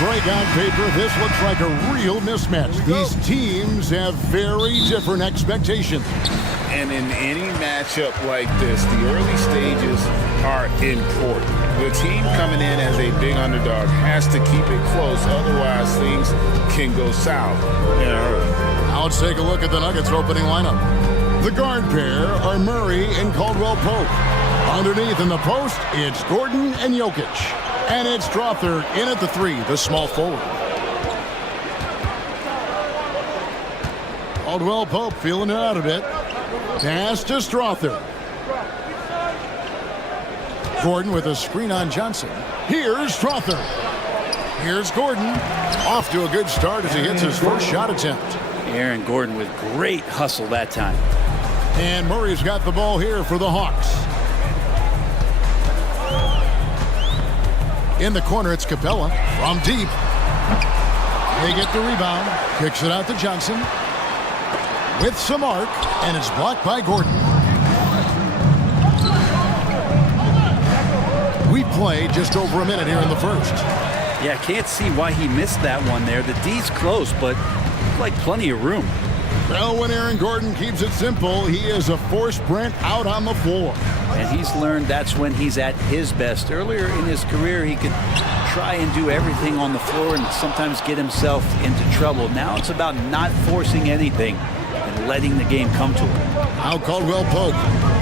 Greg, on paper, this looks like a real mismatch. These teams have very different expectations. And in any matchup like this, the early stages are important. The team coming in as a big underdog has to keep it close, otherwise things can go south in a hurry. Now let's take a look at the Nuggets opening lineup. The guard pair are Murray and Caldwell Pope. Underneath in the post, it's Gordon and Jokic. And it's Strother in at the 3, the small forward. Caldwell Pope feeling it out a bit. Pass to Strother. Gordon with a screen on Johnson. Here's Strother. Here's Gordon. Off to a good start as he hits his first shot attempt. Aaron Gordon with great hustle that time. And Murray's got the ball here for the Hawks. In the corner, it's Capella from deep. They get the rebound. Kicks it out to Johnson. With some arc, and it's blocked by Gordon. We play just over a minute here in the first. Yeah, I can't see why he missed that one there. The D's close, but like plenty of room. Well, when Aaron Gordon keeps it simple, he is a force sprint out on the floor. And he's learned that's when he's at his best. Earlier in his career, he could try and do everything on the floor and sometimes get himself into trouble. Now it's about not forcing anything and letting the game come to him. Now Caldwell Pope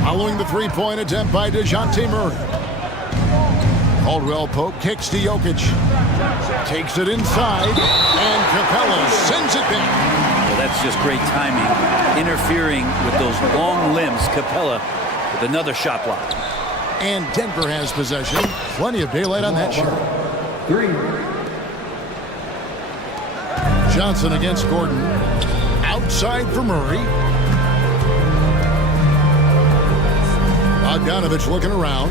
following the three-point attempt by DeJounte Murray. Caldwell Pope kicks to Jokic. Takes it inside, and Capella sends it back. Well, that's just great timing. Interfering with those long limbs. Capella with another shot block. And Denver has possession. Plenty of daylight on that shot. 3. Johnson against Gordon. Outside for Murray. Bogdanovich looking around.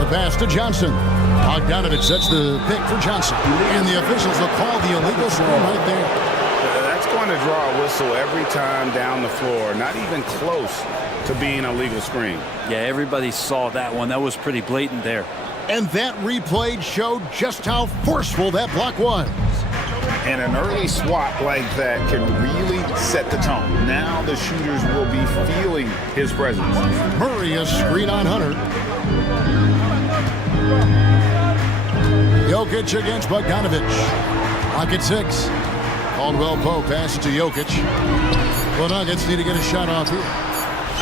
The pass to Johnson. Bogdanovich sets the pick for Johnson. And the officials will call the illegal screen right there. That's going to draw a whistle every time down the floor. Not even close to being a legal screen. Yeah, everybody saw that one. That was pretty blatant there. And that replay showed just how forceful that block was. And an early swat like that can really set the tone. Now the shooters will be feeling his presence. Murray a screen on Hunter. Jokic against Bogdanovich. Lock at 6. Caldwell Pope passes to Jokic. The Nuggets need to get a shot off here.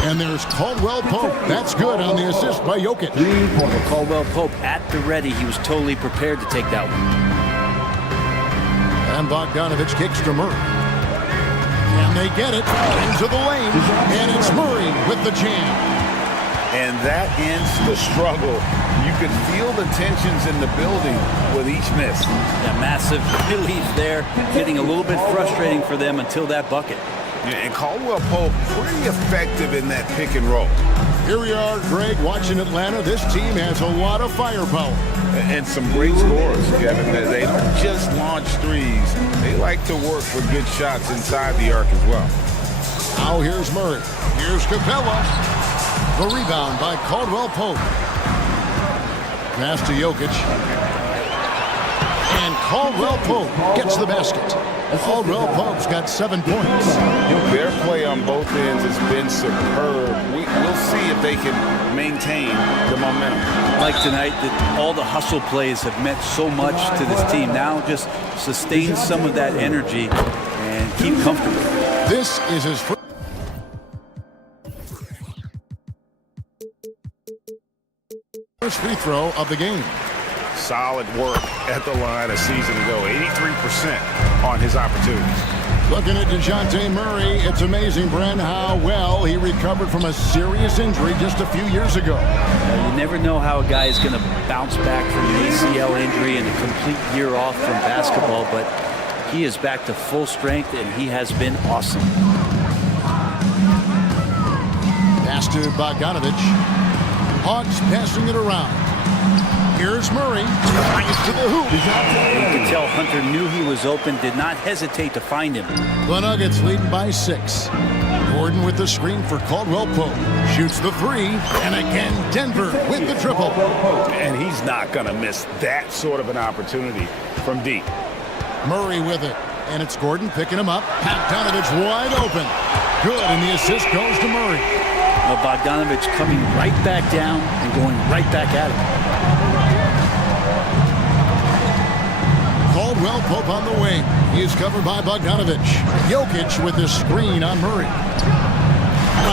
And there's Caldwell Pope. That's good on the assist by Jokic. Caldwell Pope at the ready. He was totally prepared to take that one. And Bogdanovich kicks to Murray. And they get it into the lane. And it's Murray with the jam. And that ends the struggle. You could feel the tensions in the building with each miss. Yeah, massive relief there. Getting a little bit frustrating for them until that bucket. And Caldwell Pope pretty effective in that pick and roll. Here we are, Greg, watching Atlanta. This team has a lot of firepower. And some great scores, Kevin. They don't just launch threes. They like to work for good shots inside the arc as well. Now here's Murray. Here's Capella. The rebound by Caldwell Pope. Pass to Jokic. And Caldwell Pope gets the basket. Caldwell Pope's got 7 points. Their play on both ends has been superb. We'll see if they can maintain the momentum. Like tonight, that all the hustle plays have meant so much to this team. Now just sustain some of that energy and keep comfortable. This is his first free throw of the game. Solid work at the line a season ago. 83% on his opportunities. Looking at DeJounte Murray, it's amazing, Brent, how well he recovered from a serious injury just a few years ago. You never know how a guy is going to bounce back from an ACL injury and a complete year off from basketball, but he is back to full strength, and he has been awesome. Pass to Bogdanovich. Hawks passing it around. Here's Murray. Nice to the hoop. You can tell Hunter knew he was open, did not hesitate to find him. The Nuggets leading by 6. Gordon with the screen for Caldwell Pope. Shoots the 3, and again Denver with the triple. And he's not going to miss that sort of an opportunity from deep. Murray with it, and it's Gordon picking him up. Bogdanovich wide open. Good, and the assist goes to Murray. Well, Bogdanovich coming right back down and going right back at him. Caldwell Pope on the wing. He is covered by Bogdanovich. Jokic with the screen on Murray.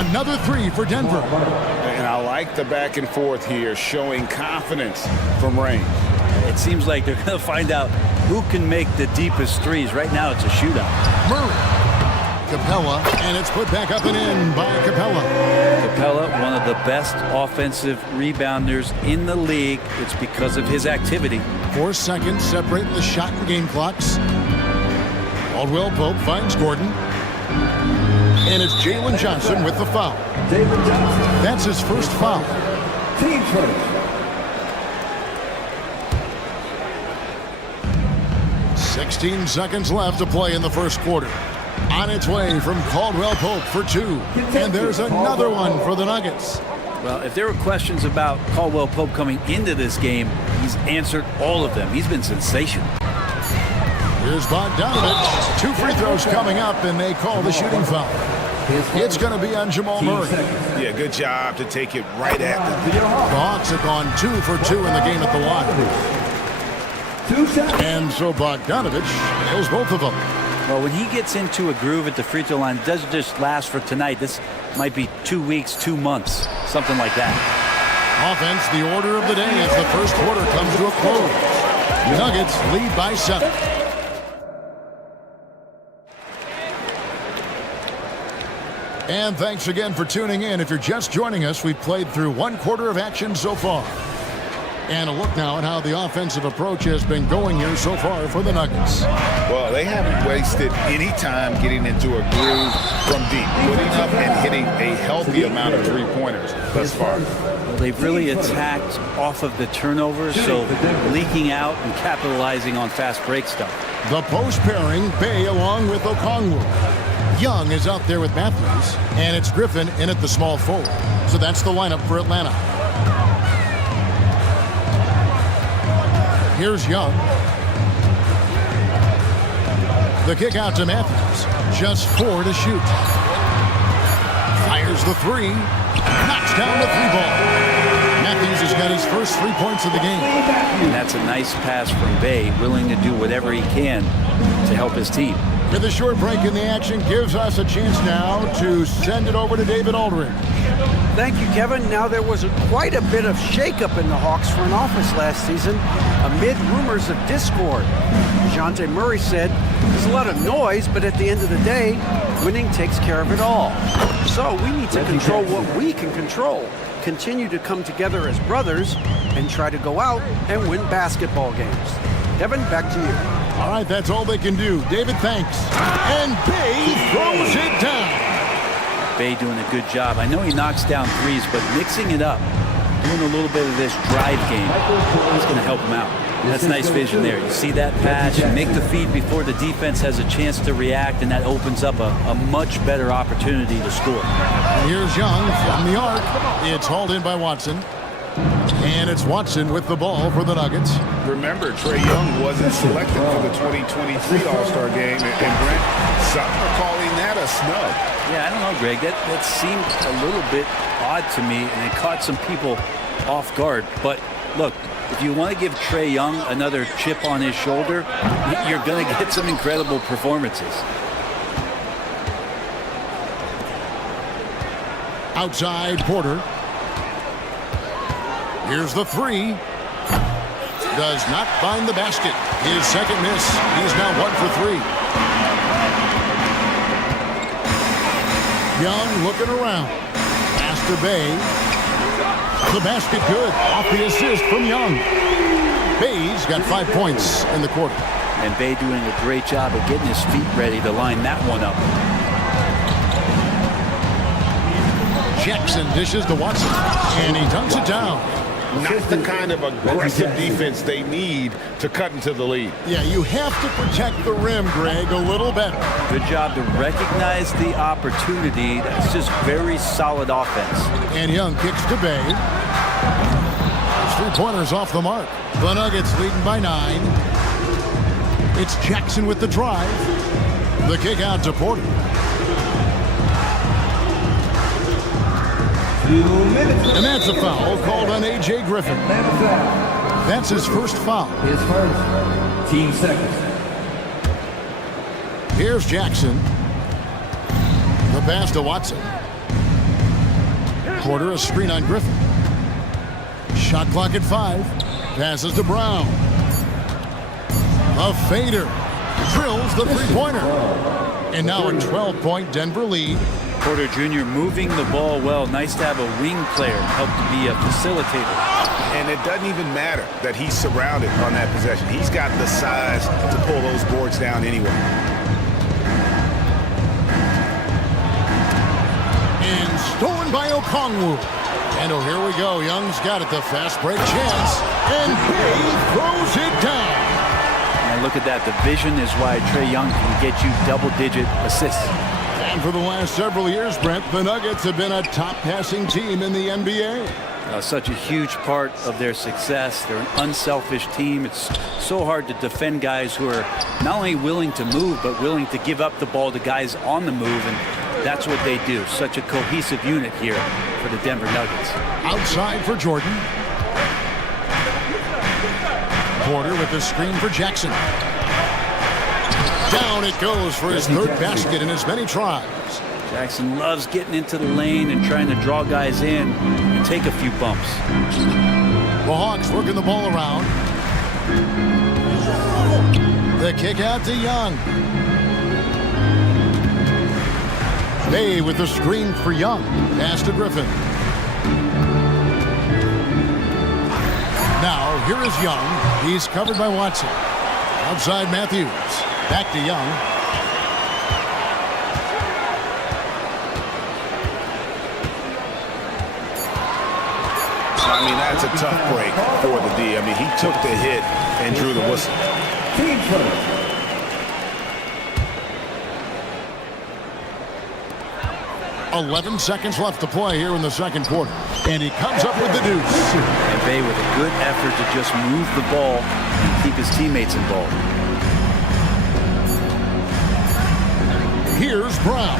Another 3 for Denver. And I like the back and forth here, showing confidence from range. It seems like they're going to find out who can make the deepest threes. Right now, it's a shootout. Murray. Capella, and it's put back up and in by Capella. Capella, one of the best offensive rebounders in the league. It's because of his activity. 4 seconds separating the shot and game clocks. Caldwell Pope finds Gordon. And it's Jalen Johnson with the foul. That's his first foul. Team first. 16 seconds left to play in the first quarter. On its way from Caldwell Pope for 2. And there's another one for the Nuggets. Well, if there were questions about Caldwell Pope coming into this game, he's answered all of them. He's been sensational. Here's Bogdanovich. 2 free throws coming up, and they call the shooting foul. It's going to be on Jamal Murray. Yeah, good job to take it right at them. The Hawks have gone 2 for 2 in the game at the line. And so Bogdanovich nails both of them. Well, when he gets into a groove at the free throw line, it doesn't just last for tonight. This might be 2 weeks, 2 months, something like that. Offense, the order of the day as the first quarter comes to a close. Nuggets lead by 7. And thanks again for tuning in. If you're just joining us, we've played through 1 quarter of action so far. And a look now at how the offensive approach has been going here so far for the Nuggets. Well, they haven't wasted any time getting into a groove from deep, putting up and hitting a healthy amount of three-pointers thus far. They've really attacked off of the turnovers, so leaking out and capitalizing on fast break stuff. The post pairing, Bay along with Okongwu. Young is out there with Matthews, and it's Griffin in at the small forward. So that's the lineup for Atlanta. Here's Young. The kick out to Matthews. Just 4 to shoot. Fires the 3. Knocks down the 3-ball. Matthews has got his first 3 points of the game. And that's a nice pass from Bay, willing to do whatever he can to help his team. With a short break in the action, gives us a chance now to send it over to David Aldridge. Thank you, Kevin. Now, there was quite a bit of shakeup in the Hawks front office last season amid rumors of discord. DeJounte Murray said, there's a lot of noise, but at the end of the day, winning takes care of it all. So we need to control what we can control, continue to come together as brothers, and try to go out and win basketball games. Kevin, back to you. All right, that's all they can do. David, thanks. And Bay throws it down. Bay doing a good job. I know he knocks down threes, but mixing it up, doing a little bit of this drive game, is going to help him out. That's nice vision there. You see that pass, you make the feed before the defense has a chance to react, and that opens up a much better opportunity to score. Here's Young from the arc. It's hauled in by Watson. And it's Watson with the ball for the Nuggets. Remember, Trae Young wasn't selected for the 2023 All-Star game, and Brent, some are calling that a snub. Yeah, I don't know, Greg. That seemed a little bit odd to me, and it caught some people off guard. But look, if you want to give Trae Young another chip on his shoulder, you're going to get some incredible performances. Outside Porter. Here's the 3. Does not find the basket. His second miss. He's now 1 for 3. Young looking around. Pass to Bay. The basket good. Off the assist from Young. Bay's got 5 points in the quarter. And Bay doing a great job of getting his feet ready to line that one up. Jackson dishes to Watson. And he dunks it down. not the kind of aggressive defense they need to cut into the lead. Yeah, you have to protect the rim, Greg, a little better. Good job to recognize the opportunity. That's just very solid offense. And Young kicks to Bay. Three-pointers off the mark. The Nuggets leading by 9. It's Jackson with the drive. The kick out to Porter. 2 minutes. And that's a foul called on A.J. Griffin. That's his first foul. His first. Team seconds. Here's Jackson. The pass to Watson. Porter a screen on Griffin. Shot clock at 5. Passes to Brown. A fader. Drills the three-pointer. And now a 12-point Denver lead. Porter Jr. moving the ball well. Nice to have a wing player help to be a facilitator. And it doesn't even matter that he's surrounded on that possession. He's got the size to pull those boards down anyway. And stolen by Okongwu. And oh, here we go. Young's got it. The fast break chance. And he throws it down. And look at that. The vision is why Trae Young can get you double-digit assists. And for the last several years, Brent, the Nuggets have been a top passing team in the NBA. Such a huge part of their success. They're an unselfish team. It's so hard to defend guys who are not only willing to move, but willing to give up the ball to guys on the move. And that's what they do. Such a cohesive unit here for the Denver Nuggets. Outside for Jordan. Porter with the screen for Jackson. Down it goes for his third basket in as many tries. Jackson loves getting into the lane and trying to draw guys in and take a few bumps. The Hawks working the ball around. The kick out to Young. Bay with the screen for Young. Pass to Griffin. Now, here is Young. He's covered by Watson. Outside Matthews. Back to Young. I mean, that's a tough break for the D. I mean, he took the hit and drew the whistle. Team first. 11 seconds left to play here in the second quarter. And he comes up with the deuce. And Bay with a good effort to just move the ball and keep his teammates involved. Here's Brown.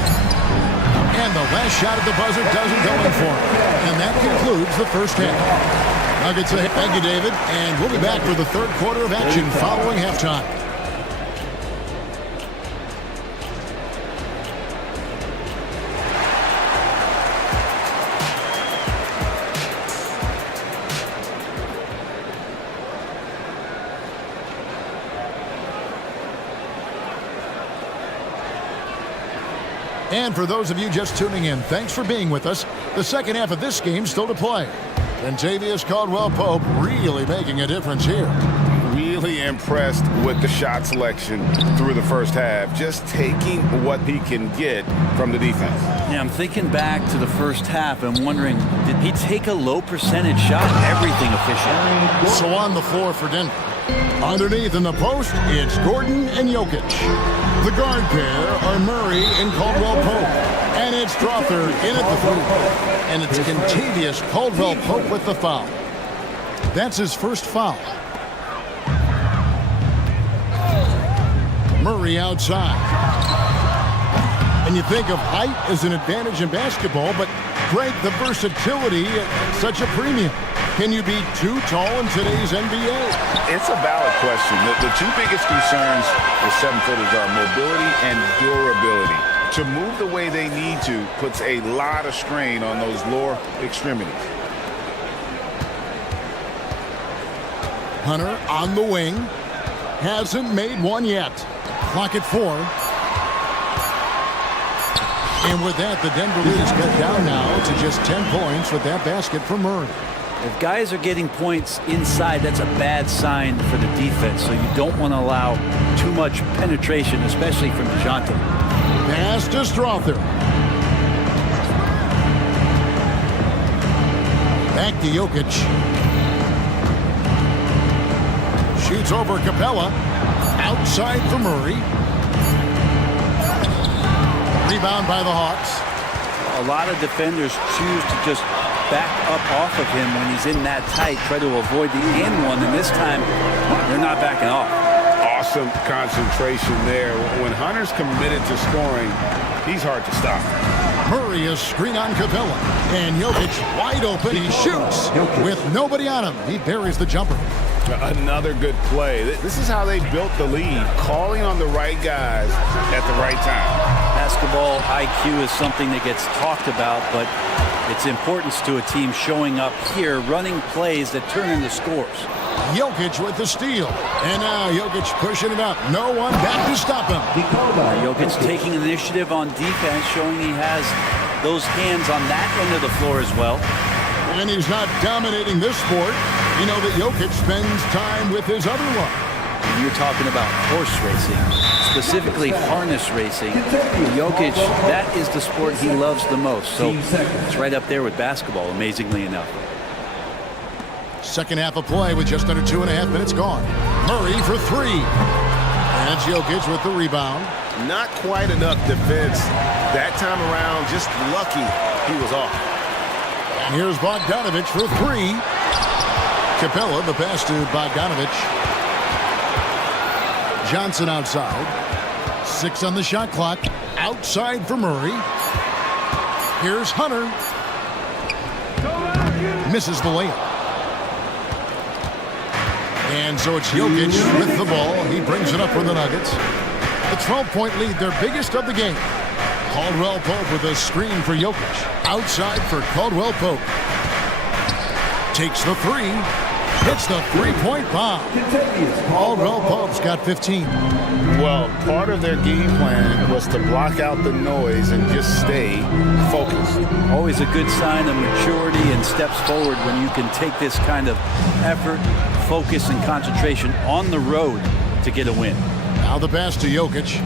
And the last shot at the buzzer doesn't go in for him. And that concludes the first half. Nuggets ahead. Thank you, David. And we'll be back for the third quarter of action following halftime. And for those of you just tuning in, thanks for being with us. The second half of this game still to play. Kentavious Caldwell-Pope really making a difference here. Really impressed with the shot selection through the first half. Just taking what he can get from the defense. Yeah, I'm thinking back to the first half and wondering, did he take a low percentage shot? Everything efficient. So on the floor for Denver. Underneath in the post, it's Gordon and Jokic. The guard pair are Murray and Caldwell-Pope. And it's Strother in at the 3. And it's Kentavious Caldwell-Pope with the foul. That's his first foul. Murray outside. And you think of height as an advantage in basketball, but Greg, the versatility at such a premium. Can you be too tall in today's NBA? It's a valid question. The two biggest concerns with 7-footers are mobility and durability. To move the way they need to puts a lot of strain on those lower extremities. Hunter on the wing. Hasn't made one yet. Clock at 4. And with that, the Denver lead is cut down now to just 10 points with that basket from Murray. If guys are getting points inside, that's a bad sign for the defense. So you don't want to allow too much penetration, especially from DeJounte. Pass to Strother. Back to Jokic. shoots over Capella. Outside for Murray. Rebound by the Hawks. A lot of defenders choose to just back up off of him when he's in that tight, try to avoid the and one, and this time they're not backing off. Awesome concentration there. When Hunter's committed to scoring, he's hard to stop. Murray is screen on Capella. And Jokic wide open. He shoots with nobody on him. He buries the jumper. Another good play. This is how they built the lead, calling on the right guys at the right time. Basketball IQ is something that gets talked about, but its importance to a team showing up here, running plays that turn into scores. Jokic with the steal. And now Jokic pushing it up. No one back to stop him. Jokic taking initiative on defense, showing he has those hands on that end of the floor as well. And he's not dominating this sport. You know that Jokic spends time with his other one. You're talking about horse racing, specifically harness racing. Jokic, that is the sport he loves the most. So it's right up there with basketball, amazingly enough. Second half of play with just under 2.5 minutes gone. Murray for three. And it's Jokic with the rebound. Not quite enough defense that time around. Just lucky he was off. And here's Bogdanovich for three. Capella, the pass to Bogdanovich. Johnson outside. 6 on the shot clock. Outside for Murray. Here's Hunter. Misses the layup. And so it's Jokic with the ball. He brings it up for the Nuggets. The 12-point lead, their biggest of the game. Caldwell Pope with a screen for Jokic. Outside for Caldwell Pope. Takes the three. Hits the three-point bomb. Caldwell Pope's got 15. Well, part of their game plan was to block out the noise and just stay focused. Always a good sign of maturity and steps forward when you can take this kind of effort, focus, and concentration on the road to get a win. Now the pass to Jokic.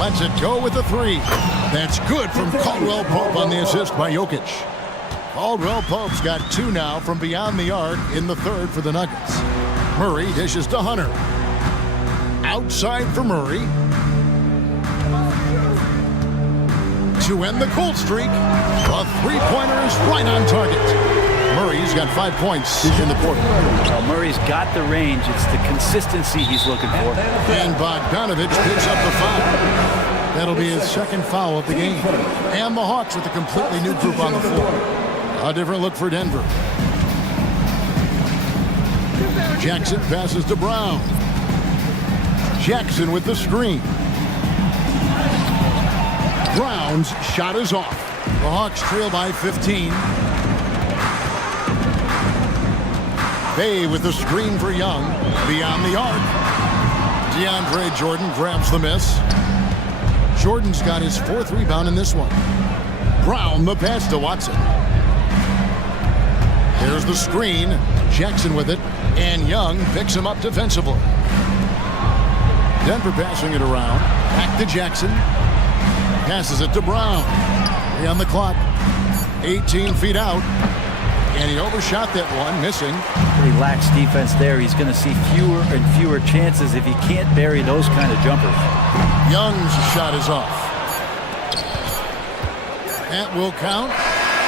Lets it go with the three. That's good from Caldwell Pope on the assist by Jokic. Caldwell Pope's got 2 now from beyond the arc in the third for the Nuggets. Murray dishes to Hunter. Outside for Murray. To end the cold streak, the three-pointer is right on target. Murray's got 5 points in the quarter. Well, Murray's got the range. It's the consistency he's looking for. And Bogdanovich picks up the foul. That'll be his second foul of the game. And the Hawks with a completely new group on the floor. A different look for Denver. Jackson passes to Brown. Jackson with the screen. Brown's shot is off. The Hawks trail by 15. Bay with the screen for Young. Beyond the arc. DeAndre Jordan grabs the miss. Jordan's got his 4th rebound in this one. Brown the pass to Watson. There's the screen. Jackson with it. And Young picks him up defensively. Denver passing it around. Back to Jackson. Passes it to Brown. 3 on the clock. 18 feet out. And he overshot that one, missing. Pretty lax defense there. He's going to see fewer and fewer chances if he can't bury those kind of jumpers. Young's shot is off. That will count.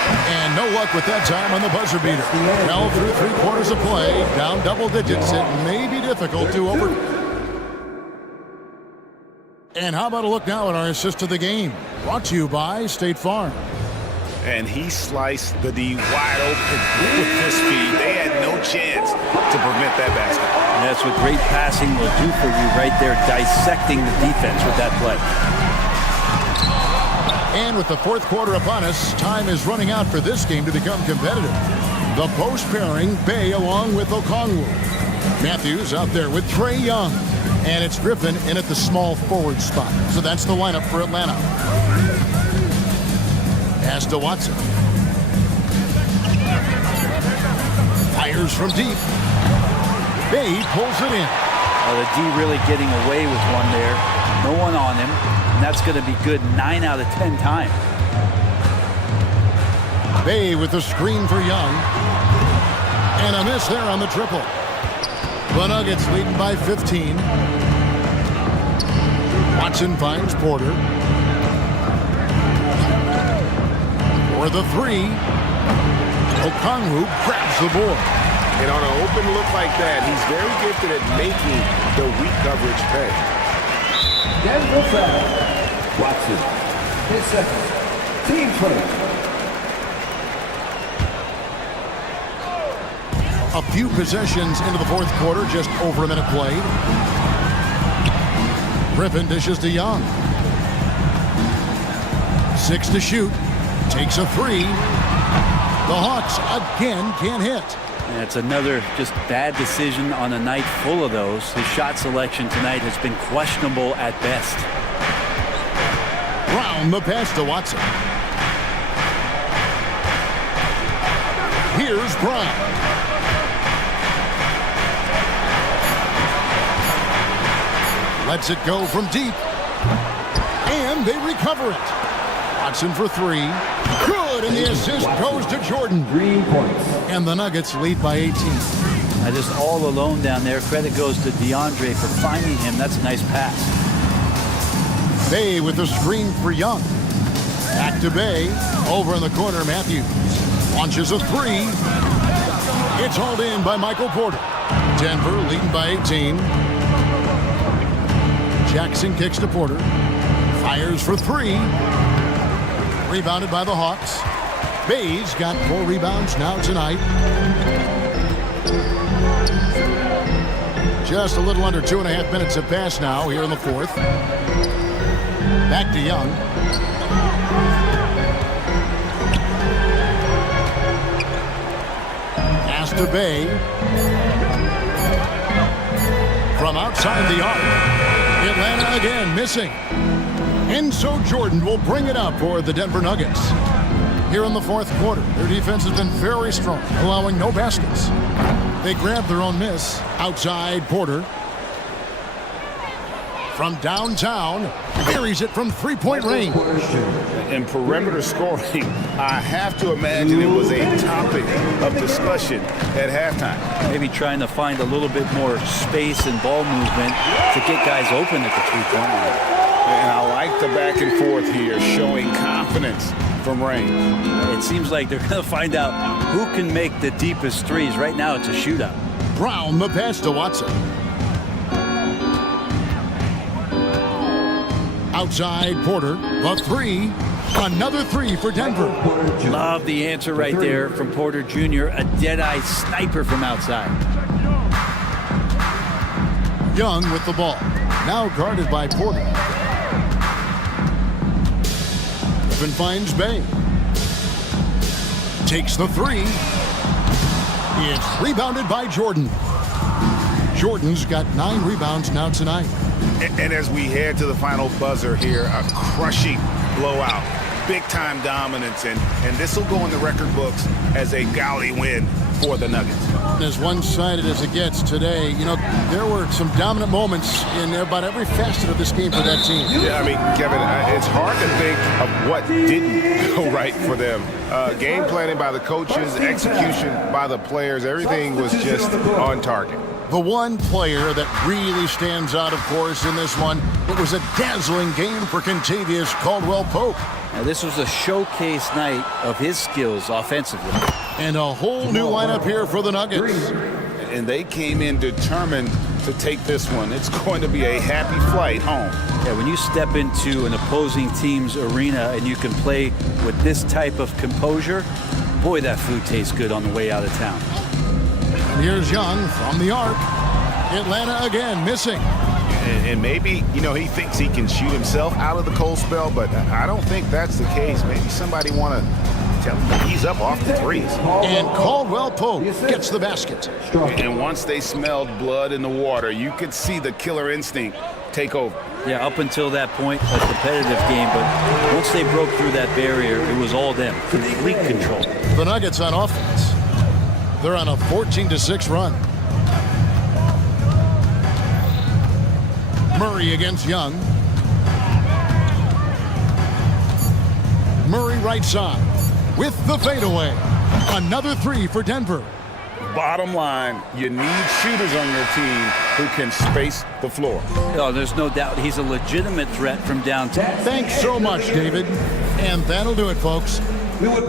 And no luck with that time on the buzzer beater. Well, through 3 quarters of play, down double digits. It may be difficult to over. And how about a look now at our assist of the game? Brought to you by State Farm. And he sliced the D wide open with his speed. They had no chance to prevent that basket. And that's what great passing will do for you right there, dissecting the defense with that play. And with the 4th quarter upon us, time is running out for this game to become competitive. The post pairing, Bay along with Okongwu. Matthews out there with Trae Young. And it's Griffin in at the small forward spot. So that's the lineup for Atlanta. Pass to Watson. Fires from deep. Bay pulls it in. The D really getting away with one there. No one on him. And that's going to be good 9 out of 10 times. Bay with the screen for Young. And a miss there on the triple. The Nuggets leading by 15. Watson finds Porter. For the three. Okongwu grabs the board. And on an open look like that, he's very gifted at making the weak coverage pay. Denver foul. Watson. His second. Team first. A few possessions into the fourth quarter, just over a minute played. Griffin dishes to Young. 6 to shoot. Takes a three. The Hawks again can't hit. And it's another just bad decision on a night full of those. His shot selection tonight has been questionable at best. Brown the pass to Watson. Here's Brown. Lets it go from deep. And they recover it. Watson for three. Good, and the assist goes to Jordan. 3 points. And the Nuggets lead by 18. Just all alone down there. Credit goes to DeAndre for finding him. That's a nice pass. Bay with the screen for Young. Back to Bay. Over in the corner, Matthews. Launches a three. It's hauled in by Michael Porter. Denver leading by 18. Jackson kicks to Porter. Fires for three. Rebounded by the Hawks. Bay's got 4 rebounds now tonight. Just a little under 2.5 minutes have passed now here in the fourth. Back to Young. Pass to Bay. From outside the arc. Atlanta again missing. And so Jordan will bring it up for the Denver Nuggets. Here in the fourth quarter, their defense has been very strong, allowing no baskets. They grab their own miss. Outside Porter. From downtown, buries it from three-point range. And perimeter scoring, I have to imagine it was a topic of discussion at halftime. Maybe trying to find a little bit more space and ball movement to get guys open at the three-point line. And I like the back and forth here, showing confidence from range. It seems like they're going to find out who can make the deepest threes. Right now, it's a shootout. Brown the pass to Watson. Outside Porter, the three. Another three for Denver. Love the answer right there from Porter Jr., a dead-eye sniper from outside. Young with the ball. Now guarded by Porter. Griffin finds Bay. Takes the three. It's rebounded by Jordan. Jordan's got 9 rebounds now tonight. And as we head to the final buzzer here, a crushing blowout, big-time dominance, and this will go in the record books as a gaudy win for the Nuggets. As one-sided as it gets today, you know, there were some dominant moments in about every facet of this game for that team. Yeah, I mean, Kevin, it's hard to think of what didn't go right for them. Game planning by the coaches, execution by the players, everything was just on target. The one player that really stands out, of course, in this one, it was a dazzling game for Kentavious Caldwell-Pope. Now, this was a showcase night of his skills offensively. And a whole new lineup here for the Nuggets. And they came in determined to take this one. It's going to be a happy flight home. Yeah, when you step into an opposing team's arena and you can play with this type of composure, boy, that food tastes good on the way out of town. And here's Young from the arc. Atlanta again missing. And maybe, you know, he thinks he can shoot himself out of the cold spell, but I don't think that's the case. Maybe somebody want to tell him to ease up off the threes. And Caldwell-Pope gets the basket. And once they smelled blood in the water, you could see the killer instinct take over. Yeah, up until that point, a competitive game, but once they broke through that barrier, it was all them. Complete control. The Nuggets on offense. They're on a 14-6 run. Murray against Young. Murray right side with the fadeaway. Another three for Denver. bottom line, you need shooters on your team who can space the floor. Oh, there's no doubt he's a legitimate threat from downtown. Thanks so much, David. And that'll do it, folks. We would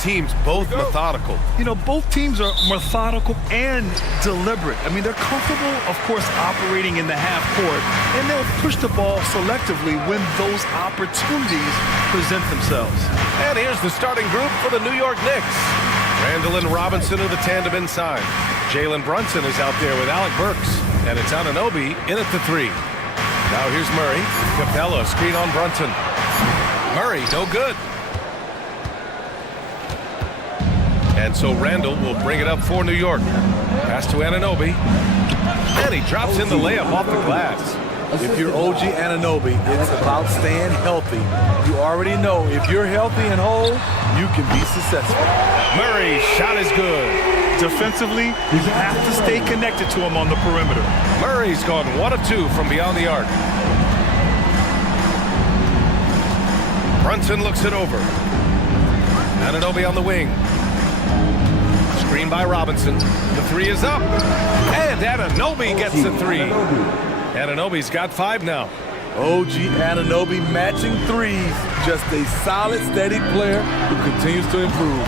teams both methodical. You know, both teams are methodical and deliberate. I mean, they're comfortable, of course, operating in the half court, and they'll push the ball selectively when those opportunities present themselves. And here's the starting group for the New York Knicks. Randall and Robinson are the tandem inside. Jalen Brunson is out there with Alec Burks, and it's Anunoby in at the 3. Now here's Murray. Capella, screen on Brunson. Murray, no good. And so Randall will bring it up for New York. Pass to Anunoby. And he drops in the layup off the glass. If you're OG Anunoby, it's about staying healthy. You already know if you're healthy and whole, you can be successful. Murray's shot is good. Defensively, you have to stay connected to him on the perimeter. Murray's gone 1 of 2 from beyond the arc. Brunson looks it over. Anunoby on the wing. Screen by Robinson. The 3 is up. And Anunoby gets the 3. Anunoby's got 5 now. OG Anunoby matching threes. Just a solid, steady player who continues to improve.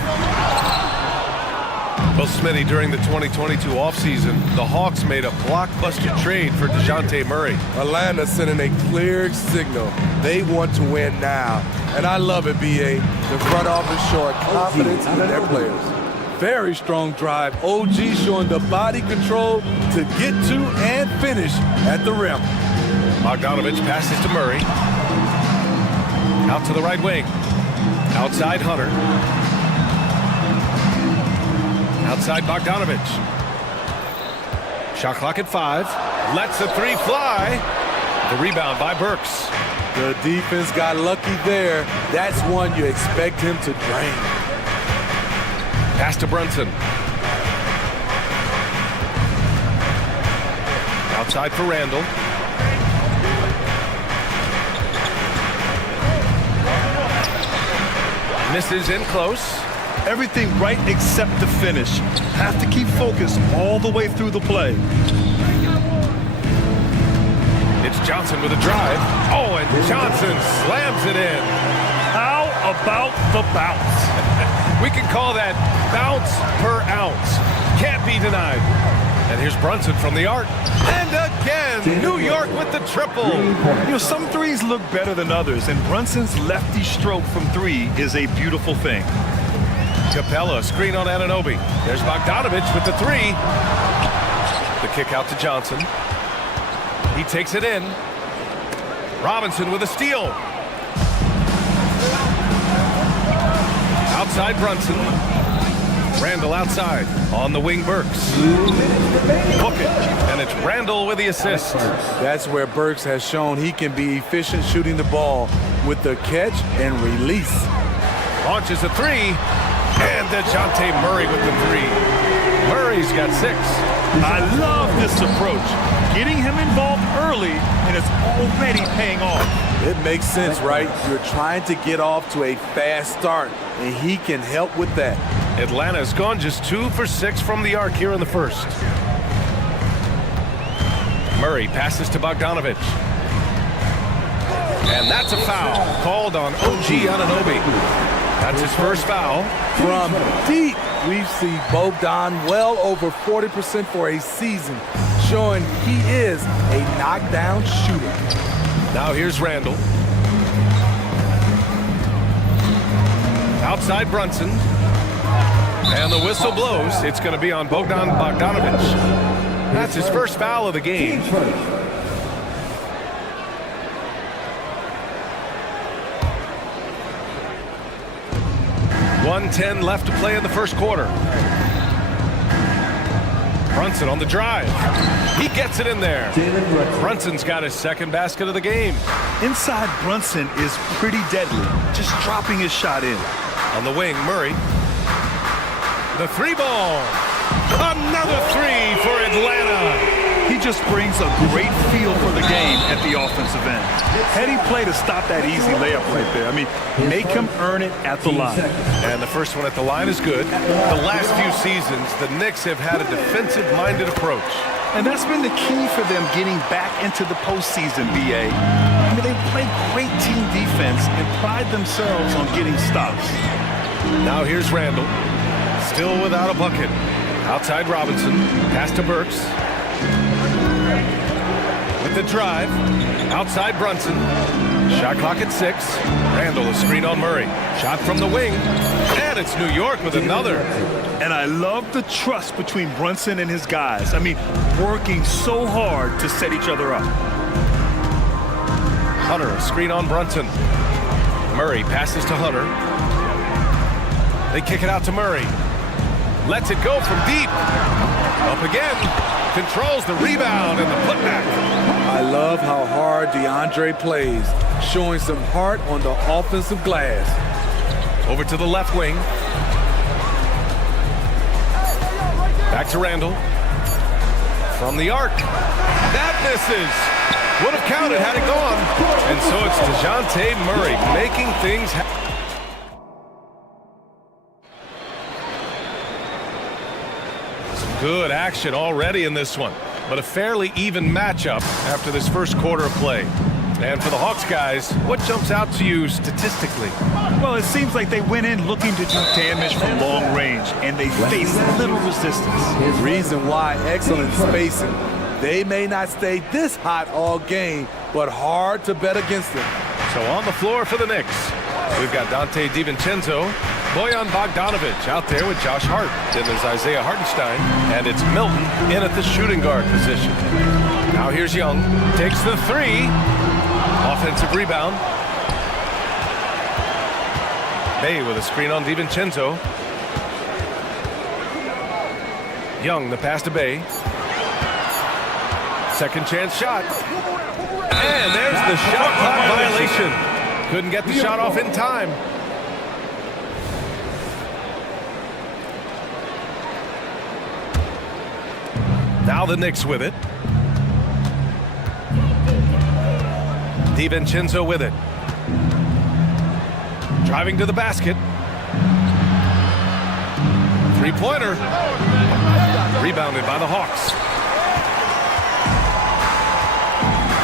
Well, Smitty, during the 2022 offseason, the Hawks made a blockbuster trade for DeJounte Murray. Atlanta sending a clear signal. They want to win now. And I love it, B.A. The front office showing confidence in their players. Very strong drive. OG showing the body control to get to and finish at the rim. Bogdanovich passes to Murray. Out to the right wing. Outside Hunter. Outside Bogdanovich. Shot clock at 5. Lets the 3 fly. The rebound by Burks. The defense got lucky there. That's one you expect him to drain. Pass to Brunson. Outside for Randall. Misses in close. Everything right except the finish. Have to keep focus all the way through the play. It's Johnson with a drive. Oh, and Johnson slams it in. How about the bounce? We can call that bounce per ounce. Can't be denied. And here's Brunson from the arc. And again, New York with the triple. You know, some threes look better than others, and Brunson's lefty stroke from 3 is a beautiful thing. Capella, screen on Anunoby. There's Bogdanovich with the 3. The kick out to Johnson. He takes it in. Robinson with a steal. Outside Brunson. Randall outside. On the wing, Burks. Hook it. And it's Randall with the assist. That's where Burks has shown he can be efficient shooting the ball with the catch and release. Launches a 3. And DeJounte Murray with the 3. Murray's got 6. I love this approach. Getting him involved early, and it's already paying off. It makes sense, right? You're trying to get off to a fast start, and he can help with that. Atlanta's gone just 2 for 6 from the arc here in the first. Murray passes to Bogdanovich. And that's a foul called on OG Anunoby. That's his first foul. From deep, we see Bogdan well over 40% for a season, showing he is a knockdown shooter. Now here's Randall. Outside Brunson. And the whistle blows. It's going to be on Bogdan Bogdanovich. That's his first foul of the game. 1:10 left to play in the first quarter. Brunson on the drive. He gets it in there. Brunson's got his second basket of the game. Inside Brunson is pretty deadly, just dropping his shot in. On the wing, Murray. The 3 ball. Another 3 for Atlanta. He just brings a great feel for the game at the offensive end. Heady play to stop that easy layup right there. I mean, make him earn it at the line. And the first one at the line is good. The last few seasons, the Knicks have had a defensive-minded approach. And that's been the key for them getting back into the postseason, B.A. I mean, they play great team defense and pride themselves on getting stops. Now here's Randall. Still without a bucket. Outside Robinson. Pass to Burks. With the drive. Outside Brunson. Shot clock at 6. Randall, a screen on Murray. Shot from the wing. And it's New York with another. And I love the trust between Brunson and his guys. I mean, working so hard to set each other up. Hunter, a screen on Brunson. Murray passes to Hunter. They kick it out to Murray. Lets it go from deep. Up again. Controls the rebound and the putback. I love how hard DeAndre plays, showing some heart on the offensive glass. Over to the left wing. Back to Randall. From the arc. That misses. Would have counted had it gone. And so it's DeJounte Murray making things happen. Good action already in this one, but a fairly even matchup after this first quarter of play. And for the Hawks guys, what jumps out to you statistically? Well, it seems like they went in looking to do damage from long range, and they faced little resistance. Reason why excellent spacing. They may not stay this hot all game, but hard to bet against them. So on the floor for the Knicks, we've got Dante DiVincenzo, Bojan Bogdanovic out there with Josh Hart. Then there's Isaiah Hartenstein, and it's Milton in at the shooting guard position. Now here's Young, takes the 3. Offensive rebound. Bay with a screen on DiVincenzo. Young, the pass to Bay. Second chance shot. And there's the shot clock violation. Couldn't get the shot off in time. Now the Knicks with it. DiVincenzo with it. Driving to the basket. Three-pointer. Rebounded by the Hawks.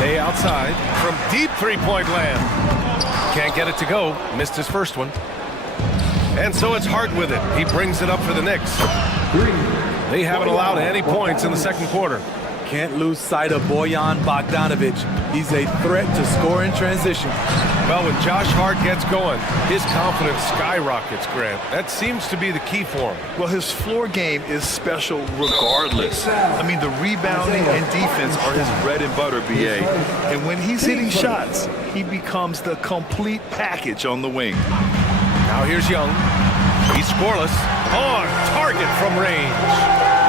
Bay outside from deep three-point land. Can't get it to go. Missed his first one. And so it's Hart with it. He brings it up for the Knicks. They haven't allowed any points in the second quarter. Can't lose sight of Bojan Bogdanovic. He's a threat to score in transition. Well, when Josh Hart gets going, his confidence skyrockets, Grant. That seems to be the key for him. Well, his floor game is special regardless. I mean, the rebounding and defense are his bread and butter, BA. And when he's hitting shots, he becomes the complete package on the wing. Now here's Young. He's scoreless. On target from range.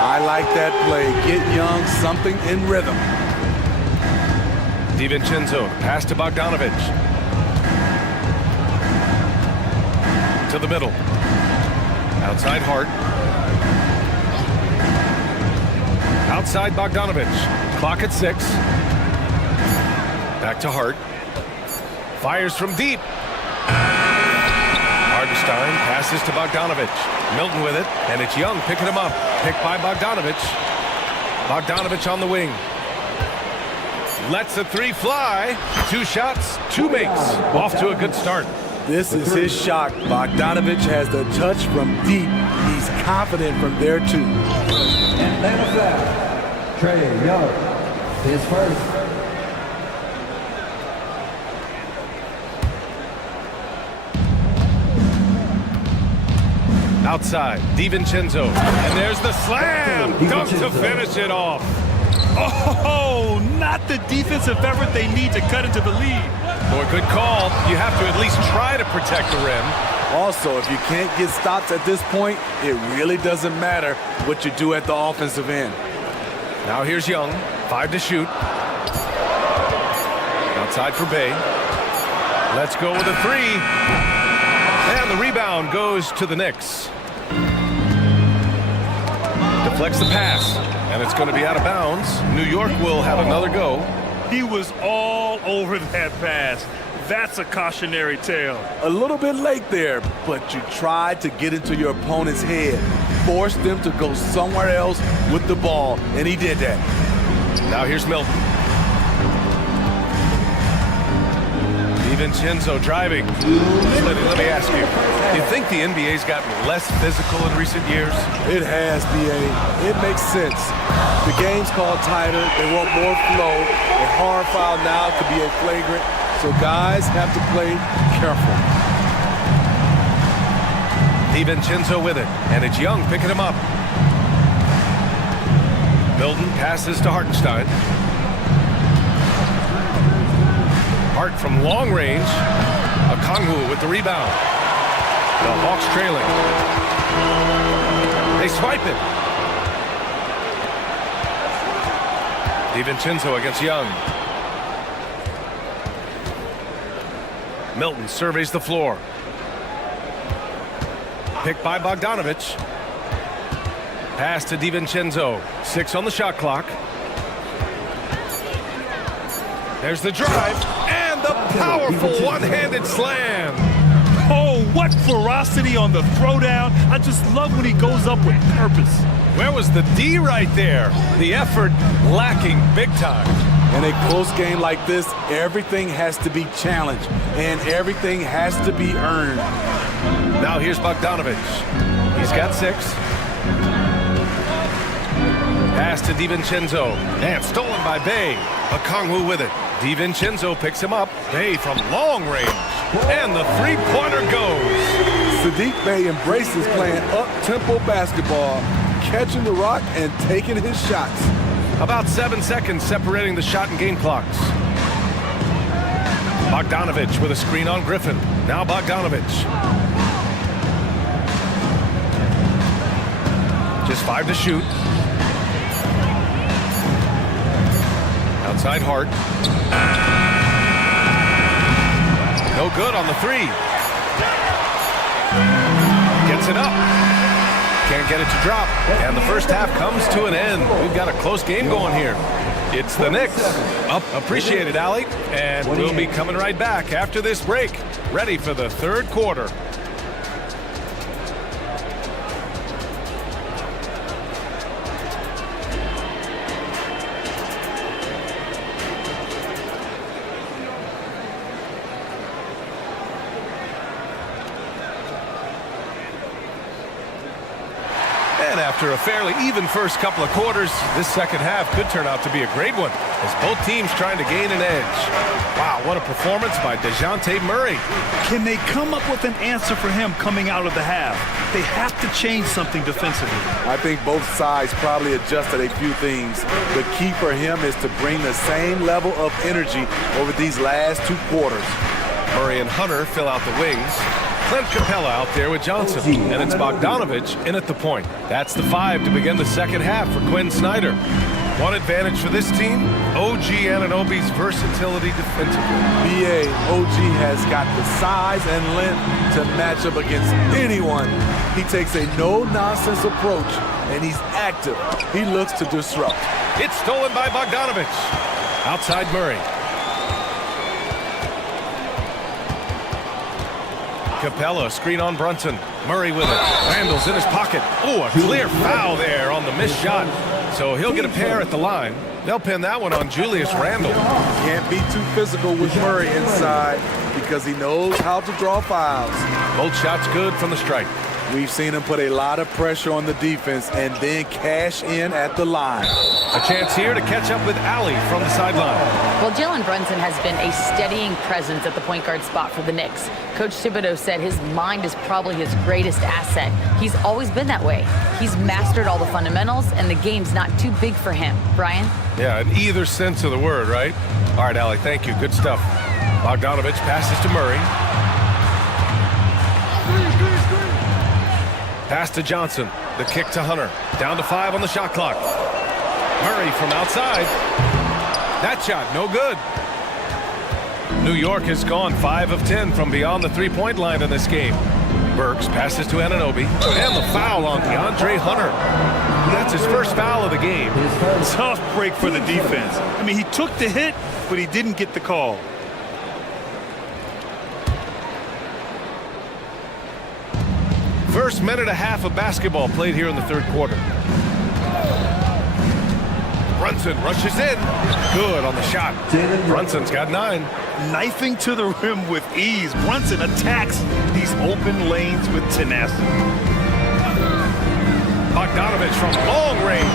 I like that play. Get Young something in rhythm. DiVincenzo, pass to Bogdanovic. To the middle. Outside Hart. Outside Bogdanovic. Clock at 6. Back to Hart. Fires from deep. Hartenstein passes to Bogdanovic. Milton with it, and it's Young picking him up. Picked by Bogdanovic. Bogdanovic on the wing. Lets the 3 fly. 2 shots, 2 makes. Off to a good start. This is his shot. Bogdanovic has the touch from deep. He's confident from there, too. Atlanta foul. Trey Young, his first. Outside, DiVincenzo. And there's the slam. Dunk to finish it off. Oh, not the defensive effort they need to cut into the lead. Boy, good call. You have to at least try to protect the rim. Also, if you can't get stops at this point, it really doesn't matter what you do at the offensive end. Now here's Young. 5 to shoot. Outside for Bay. Let's go with a 3. And the rebound goes to the Knicks. Deflects the pass, and it's going to be out of bounds. New York will have another go. He was all over that pass. That's a cautionary tale. A little bit late there, but you tried to get into your opponent's head. Forced them to go somewhere else with the ball, and he did that. Now here's Milton. DiVincenzo driving. Let me ask you, do you think the NBA's gotten less physical in recent years? It has, B.A. It makes sense. The game's called tighter. They want more flow. A hard foul now could be a flagrant, so guys have to play careful. DiVincenzo with it, and it's Young picking him up. Milton passes to Hartenstein. Hart from long range. Okongwu with the rebound. The Hawks trailing. They swipe it. DiVincenzo against Young. Milton surveys the floor. Picked by Bogdanovich. Pass to DiVincenzo. 6 on the shot clock. There's the drive and the powerful one-handed slam. Oh, what ferocity on the throwdown. I just love when he goes up with purpose. Where was the D right there? The effort lacking big time. In a close game like this, everything has to be challenged and everything has to be earned. Now here's Bogdanovich. He's got 6. Pass to DiVincenzo. And stolen by Bey. Okongwu with it. DiVincenzo picks him up. Bey from long range. And the three-pointer goes. Saddiq Bey embraces playing up-tempo basketball, catching the rock and taking his shots. About 7 seconds separating the shot and game clocks. Bogdanovich with a screen on Griffin. Now Bogdanovich. Just 5 to shoot. Outside Hart. No good on the 3. Gets it up. Can't get it to drop. And the first half comes to an end. We've got a close game going here. It's the Knicks. Appreciate it, Allie. And we'll be coming right back after this break. Ready for the third quarter. And after a fairly even first couple of quarters, this second half could turn out to be a great one as both teams trying to gain an edge. Wow, what a performance by DeJounte Murray. Can they come up with an answer for him coming out of the half? They have to change something defensively. I think both sides probably adjusted a few things. The key for him is to bring the same level of energy over these last 2 quarters. Murray and Hunter fill out the wings. Clint Capella out there with Johnson, and it's Bogdanovich in at the point. That's the 5 to begin the second half for Quinn Snyder. One advantage for this team, OG Anunoby's versatility defensively. B.A. OG has got the size and length to match up against anyone. He takes a no-nonsense approach, and he's active. He looks to disrupt. It's stolen by Bogdanovich. Outside Murray. Capella, screen on Brunson. Murray with it. Randall's in his pocket. Oh, a clear foul there on the missed shot. So he'll get a pair at the line. They'll pin that one on Julius Randle. Can't be too physical with Murray inside because he knows how to draw fouls. Both shots good from the stripe. We've seen him put a lot of pressure on the defense and then cash in at the line. A chance here to catch up with Allie from the sideline. Well, Jalen Brunson has been a steadying presence at the point guard spot for the Knicks. Coach Thibodeau said his mind is probably his greatest asset. He's always been that way. He's mastered all the fundamentals, and the game's not too big for him. Brian? Yeah, in either sense of the word, right? All right, Allie, thank you. Good stuff. Bogdanovich passes to Murray. Pass to Johnson. The kick to Hunter. Down to 5 on the shot clock. Murray from outside. That shot, no good. New York has gone 5 of 10 from beyond the three-point line in this game. Burks passes to Anunoby. And the foul on DeAndre Hunter. That's his first foul of the game. Tough break for the defense. I mean, he took the hit, but he didn't get the call. First minute and a half of basketball played here in the third quarter. Brunson rushes in. Good on the shot. Brunson's got 9. Knifing to the rim with ease. Brunson attacks these open lanes with tenacity. Bogdanovich from long range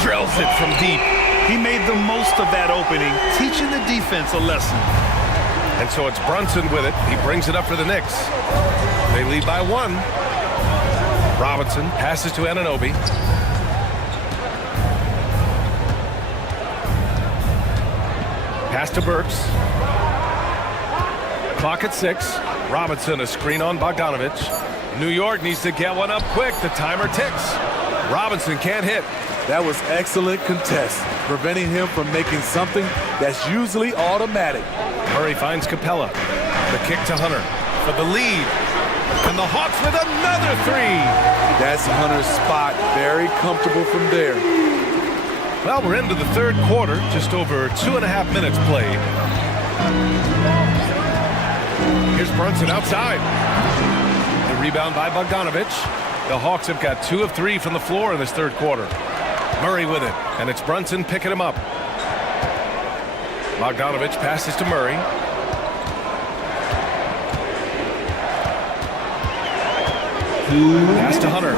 drills it from deep. He made the most of that opening, teaching the defense a lesson. And so it's Brunson with it. He brings it up for the Knicks. They lead by 1. Robinson passes to Anunoby. Pass to Burks. Clock at 6. Robinson a screen on Bogdanovich. New York needs to get one up quick. The timer ticks. Robinson can't hit. That was excellent contest, preventing him from making something that's usually automatic. Murray finds Capella. The kick to Hunter for the lead. And the Hawks with another 3. That's Hunter's spot. Very comfortable from there. Well, we're into the third quarter. Just over 2.5 minutes played. Here's Brunson outside. The rebound by Bogdanovich. The Hawks have got 2 of 3 from the floor in this third quarter. Murray with it, and it's Brunson picking him up. Bogdanovich passes to Murray. Pass to Hunter.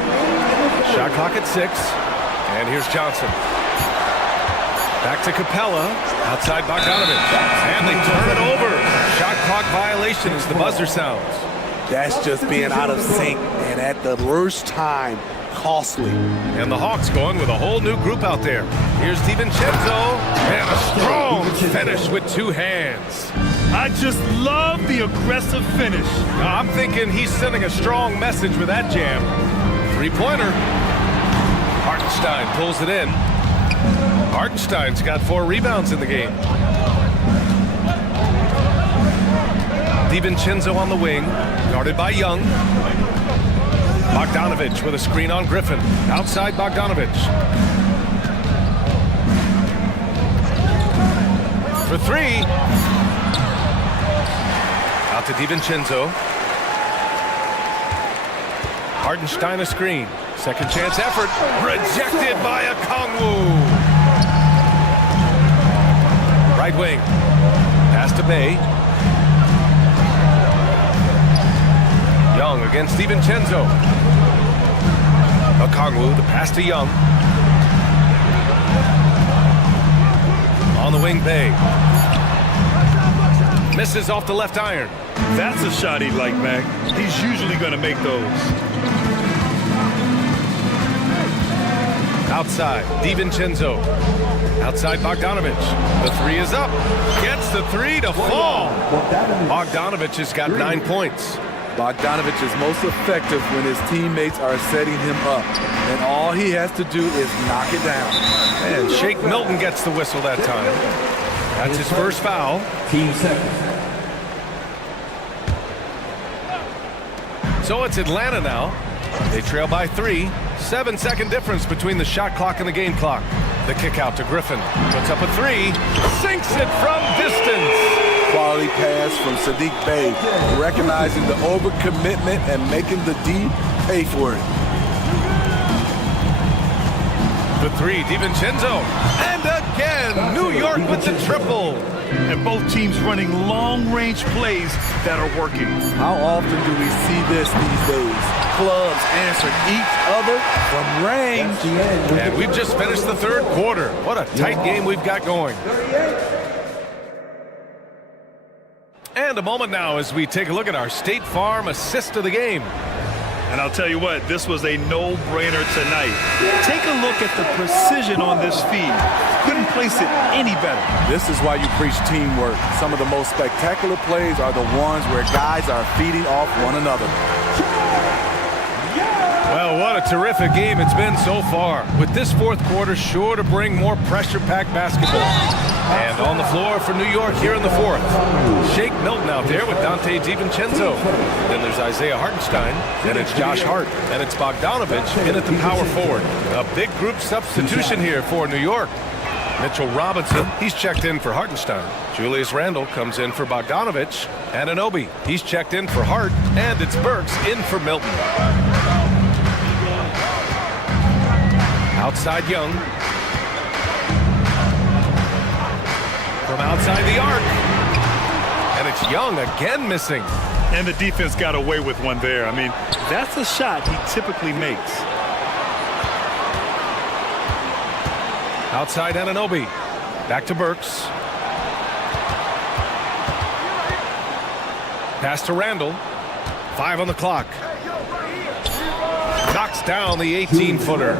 Shot clock at 6, and here's Johnson. Back to Capella, outside Bogdanovich, and they turn it over. Shot clock violation as the buzzer sounds. That's just being out of sync, and at the worst time, costly. And the Hawks going with a whole new group out there. Here's DiVincenzo, and a strong finish with 2 hands. I just love the aggressive finish. I'm thinking he's sending a strong message with that jam. 3-pointer. Hartenstein pulls it in. Hartenstein's got 4 rebounds in the game. DiVincenzo on the wing, guarded by Young. Bogdanovich with a screen on Griffin. Outside Bogdanovich. For 3. Out to DiVincenzo. Hartenstein a screen. Second chance effort. Rejected by Okongwu. Right wing. Pass to Bay. Young against DiVincenzo. Okongwu, the pass to Young. On the wing, Bay. Misses off the left iron. That's a shot he'd like, Mac. He's usually going to make those. Outside, DiVincenzo. Outside Bogdanovich. The 3 is up. Gets the 3 to fall. Bogdanovich has got 9 points. Bogdanovich is most effective when his teammates are setting him up, and all he has to do is knock it down. And Shake Milton gets the whistle that time. That's his first foul. Team second. So it's Atlanta now. They trail by 3. 7-second difference between the shot clock and the game clock. The kick out to Griffin. Puts up a 3. Sinks it from distance. Quality pass from Sadiq Bey, recognizing the overcommitment and making the D pay for it. The 3, DiVincenzo. And again, New York with the triple. And both teams running long-range plays that are working. How often do we see this these days? Clubs answer each other from range. And we've just finished the third quarter. What a tight game we've got going. And a moment now as we take a look at our State Farm assist of the game. And I'll tell you what, this was a no-brainer tonight. Take a look at the precision on this feed. Couldn't place it any better. This is why you preach teamwork. Some of the most spectacular plays are the ones where guys are feeding off one another. Well, what a terrific game it's been so far. With this fourth quarter sure to bring more pressure-packed basketball. And on the floor for New York here in the fourth. Shake Milton out there with Dante DiVincenzo. Then there's Isaiah Hartenstein. Then it's Josh Hart. And it's Bogdanovich in at the power forward. A big group substitution here for New York. Mitchell Robinson, he's checked in for Hartenstein. Julius Randle comes in for Bogdanovich. Anunoby, he's checked in for Hart. And it's Burks in for Milton. Outside Young. inside the arc. And it's Young again missing. And the defense got away with one there. I mean, that's a shot he typically makes. Outside Anunoby. Back to Burks. Pass to Randall. 5 on the clock. Knocks down the 18-footer.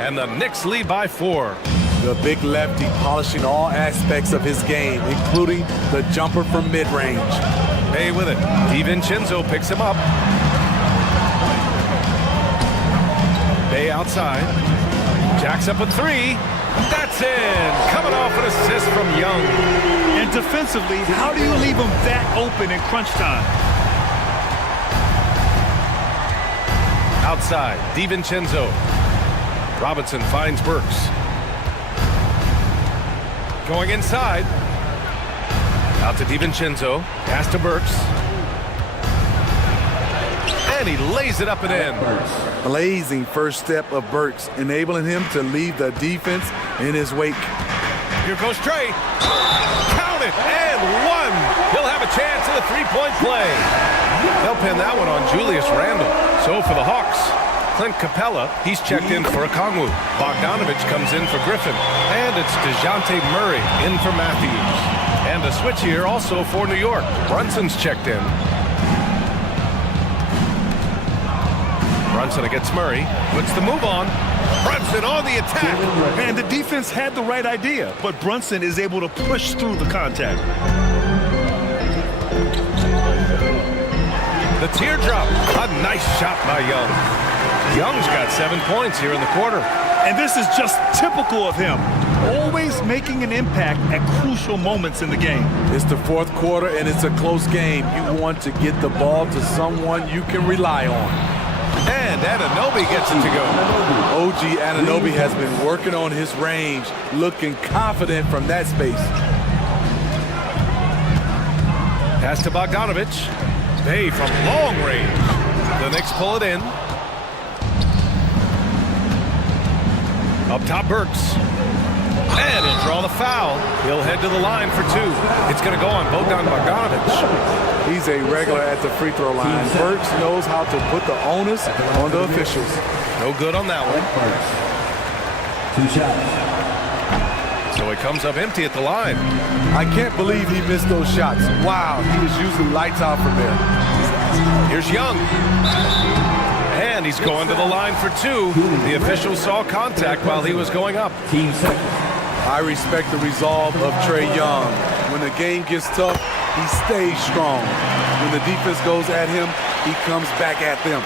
And the Knicks lead by 4. The big lefty polishing all aspects of his game, including the jumper from mid-range. Bay with it. DiVincenzo picks him up. Bay outside. Jacks up a 3. That's in. Coming off an assist from Young. And defensively, how do you leave him that open in crunch time? Outside, DiVincenzo. Robinson finds Burks. Going inside. Out to DiVincenzo. Pass to Burks. And he lays it up and in. Blazing first step of Burks, enabling him to leave the defense in his wake. Here goes Trey. Count it, and 1. He'll have a chance at a 3-point play. They'll pin that one on Julius Randle. So for the Hawks, Clint Capella, he's checked in for Okongwu. Bogdanovich comes in for Griffin. And it's DeJounte Murray in for Matthews. And a switch here also for New York. Brunson's checked in. Brunson against Murray. Puts the move on. Brunson on the attack. And the defense had the right idea, but Brunson is able to push through the contact. The teardrop. A nice shot by Young. Young's got 7 points here in the quarter. And this is just typical of him. Always making an impact at crucial moments in the game. It's the fourth quarter, and it's a close game. You want to get the ball to someone you can rely on. And Anunoby gets it to go. OG Anunoby has been working on his range, looking confident from that space. Pass to Bogdanovich. Bay from long range. The Knicks pull it in. Up top, Burks. And he'll draw the foul. He'll head to the line for 2. It's going to go on Bogdan Bogdanovich. He's a regular at the free throw line. Burks knows how to put the onus on the officials. No good on that one. 2 shots. So he comes up empty at the line. I can't believe he missed those shots. Wow, he was usually lights out from there. Here's Young. And he's going to the line for 2. The official saw contact while he was going up. Team second. I respect the resolve of Trae Young. When the game gets tough, he stays strong. When the defense goes at him, he comes back at them.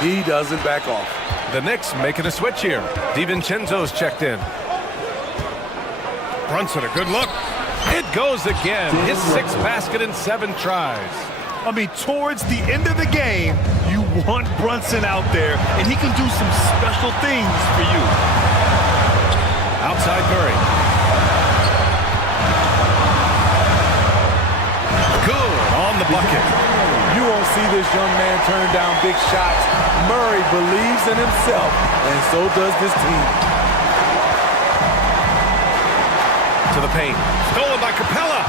He doesn't back off. The Knicks making a switch here. DiVincenzo's checked in. Brunson, a good look. It goes again. His 6th basket in 7 tries. I mean, towards the end of the game, you want Brunson out there, and he can do some special things for you. Outside Murray. Good on the bucket. You won't see this young man turn down big shots. Murray believes in himself, and so does this team. To the paint. Stolen by Capella.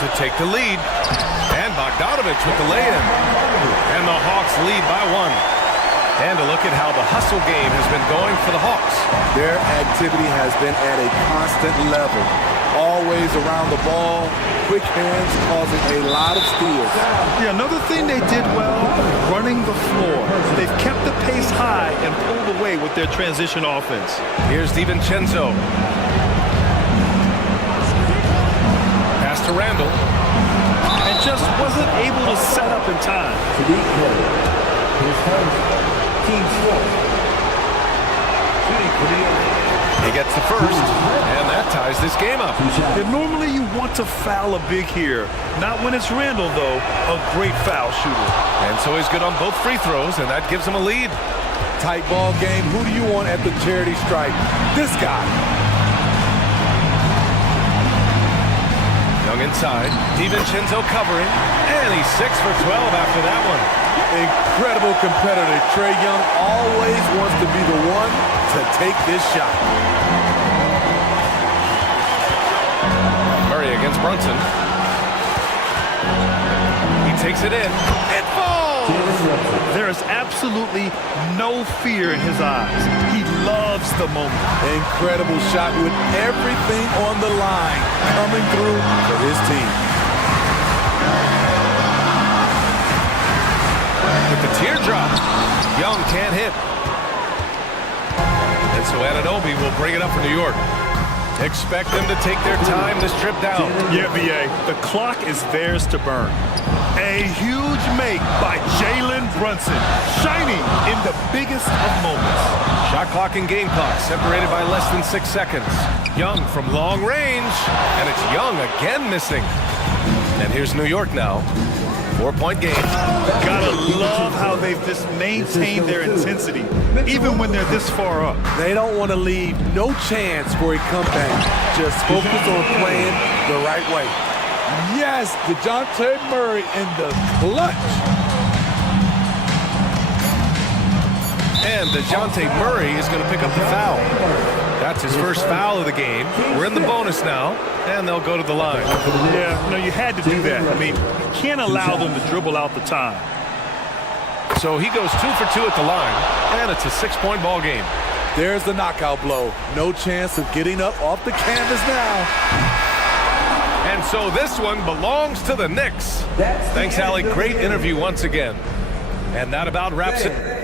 To take the lead. And Bogdanovich with the lay-in. And the Hawks lead by 1. And a look at how the hustle game has been going for the Hawks. Their activity has been at a constant level. Always around the ball, quick hands causing a lot of steals. Yeah, another thing they did well, running the floor. They've kept the pace high and pulled away with their transition offense. Here's DiVincenzo. Pass to Randall. And just wasn't able to set up in time. Sadiq Bey. His first. Team score. He gets the first, and that ties this game up. And normally you want to foul a big here. Not when it's Randall, though, a great foul shooter. And so he's good on both free throws, and that gives him a lead. Tight ball game. Who do you want at the charity stripe? This guy. Young inside. DiVincenzo covering, and he's 6 for 12 after that one. Incredible competitor. Trae Young always wants to be the one to take this shot. Brunson. He takes it in. It falls! There is absolutely no fear in his eyes. He loves the moment. Incredible shot with everything on the line coming through for his team. With the teardrop, Young can't hit. And so Anunoby will bring it up for New York. Expect them to take their time this trip down. Yeah, B.A., the clock is theirs to burn. A huge make by Jalen Brunson, shining in the biggest of moments. Shot clock and game clock separated by less than 6 seconds. Young from long range, and it's Young again missing. And here's New York now. 4-point game. Gotta love how they've just maintained their intensity, even when they're this far up. They don't want to leave no chance for a comeback. Just focus on playing the right way. Yes, DeJounte Murray in the clutch. And DeJounte Murray is going to pick up the foul. That's his first foul of the game. We're in the bonus now, and they'll go to the line. Yeah, no, you had to do that. I mean, you can't allow them to dribble out the time. So he goes 2 for 2 at the line, and it's a 6-point ball game. There's the knockout blow. No chance of getting up off the canvas now. And so this one belongs to the Knicks. Thanks, Allie. Great interview once again. And that about wraps it.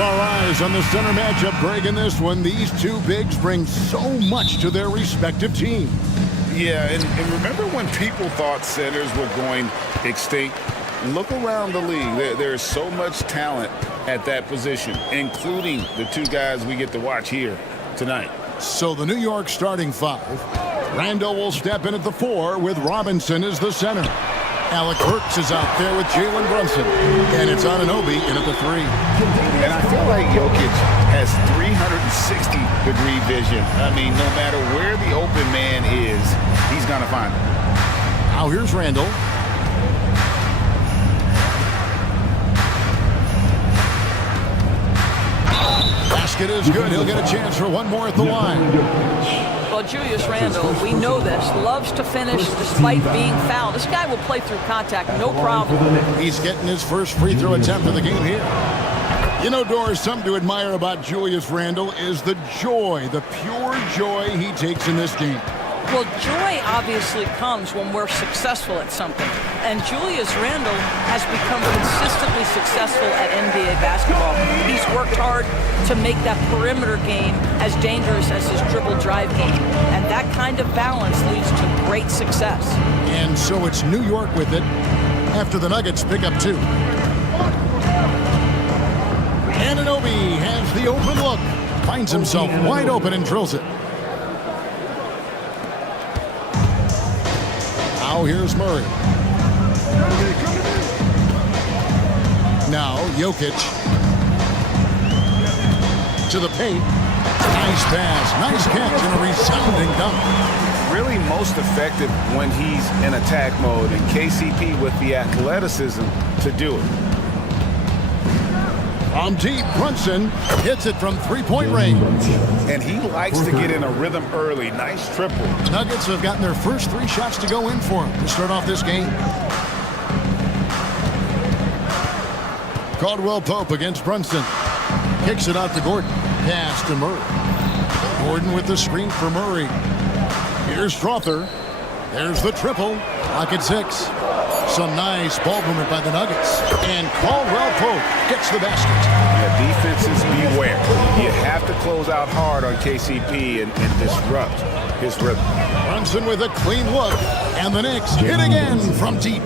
our eyes on the center matchup, Greg, in this one. These two bigs bring so much to their respective team. Yeah, and remember when people thought centers were going extinct? Look around the league. There's so much talent at that position, including the two guys we get to watch here tonight. So the New York starting five. Randall will step in at the 4 with Robinson as the center. Alec Burks is out there with Jalen Brunson. And it's Anunoby in at the 3. And I feel like Jokic has 360-degree vision. I mean, no matter where the open man is, he's going to find him. Now here's Randall. Basket is good. He'll get a chance for one more at the line. Well, Julius Randle, we know this, loves to finish despite being fouled. This guy will play through contact, no problem. He's getting his first free throw attempt of the game here. You know, Doris, something to admire about Julius Randle is the joy, the pure joy he takes in this game. Well, joy obviously comes when we're successful at something. And Julius Randle has become consistently successful at NBA basketball. He's worked hard to make that perimeter game as dangerous as his dribble drive game. And that kind of balance leads to great success. And so it's New York with it after the Nuggets pick up 2. Anunoby has the open look. Finds himself wide open and drills it. Now here's Murray. Now Jokic to the paint. Nice pass, nice catch, and a resounding dunk. Really most effective when he's in attack mode, and KCP with the athleticism to do it. From deep, Brunson hits it from three-point range. And he likes to get in a rhythm early. Nice triple. Nuggets have gotten their first 3 shots to go in for him to start off this game. Caldwell Pope against Brunson. Kicks it out to Gordon. Pass to Murray. Gordon with the screen for Murray. Here's Strother. There's the triple. Lock at 6. Some nice ball movement by the Nuggets. And Caldwell Pope gets the basket. Yeah, defenses beware. You have to close out hard on KCP and disrupt his rhythm. Brunson with a clean look. And the Knicks hit again from deep.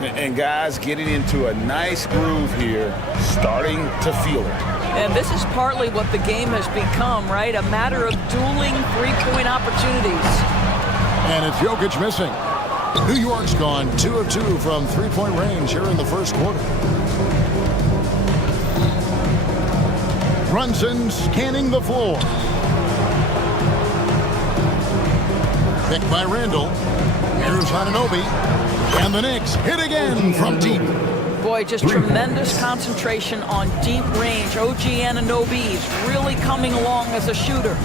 And guys getting into a nice groove here, starting to feel it. And this is partly what the game has become, right? A matter of dueling three-point opportunities. And it's Jokic missing. New York's gone 2 of 2 from three-point range here in the first quarter. Brunson scanning the floor. Picked by Randall. Here's Anunoby. And the Knicks hit again from deep. Boy, just tremendous concentration on deep range. OG Anunoby is really coming along as a shooter.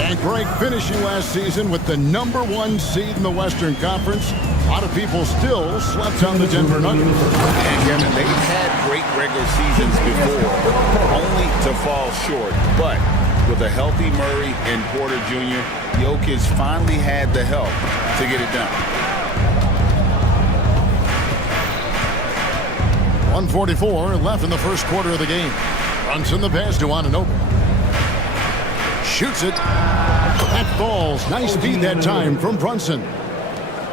And Greg finishing last season with the #1 seed in the Western Conference. A lot of people still slept on the Denver Nuggets. And Kevin, they've had great regular seasons before, only to fall short. But with a healthy Murray and Porter Jr., Jokic finally had the help to get it done. 1:44 left in the first quarter of the game. Brunson the pass to Anunoby. Shoots it. That falls. Nice speed that time from Brunson.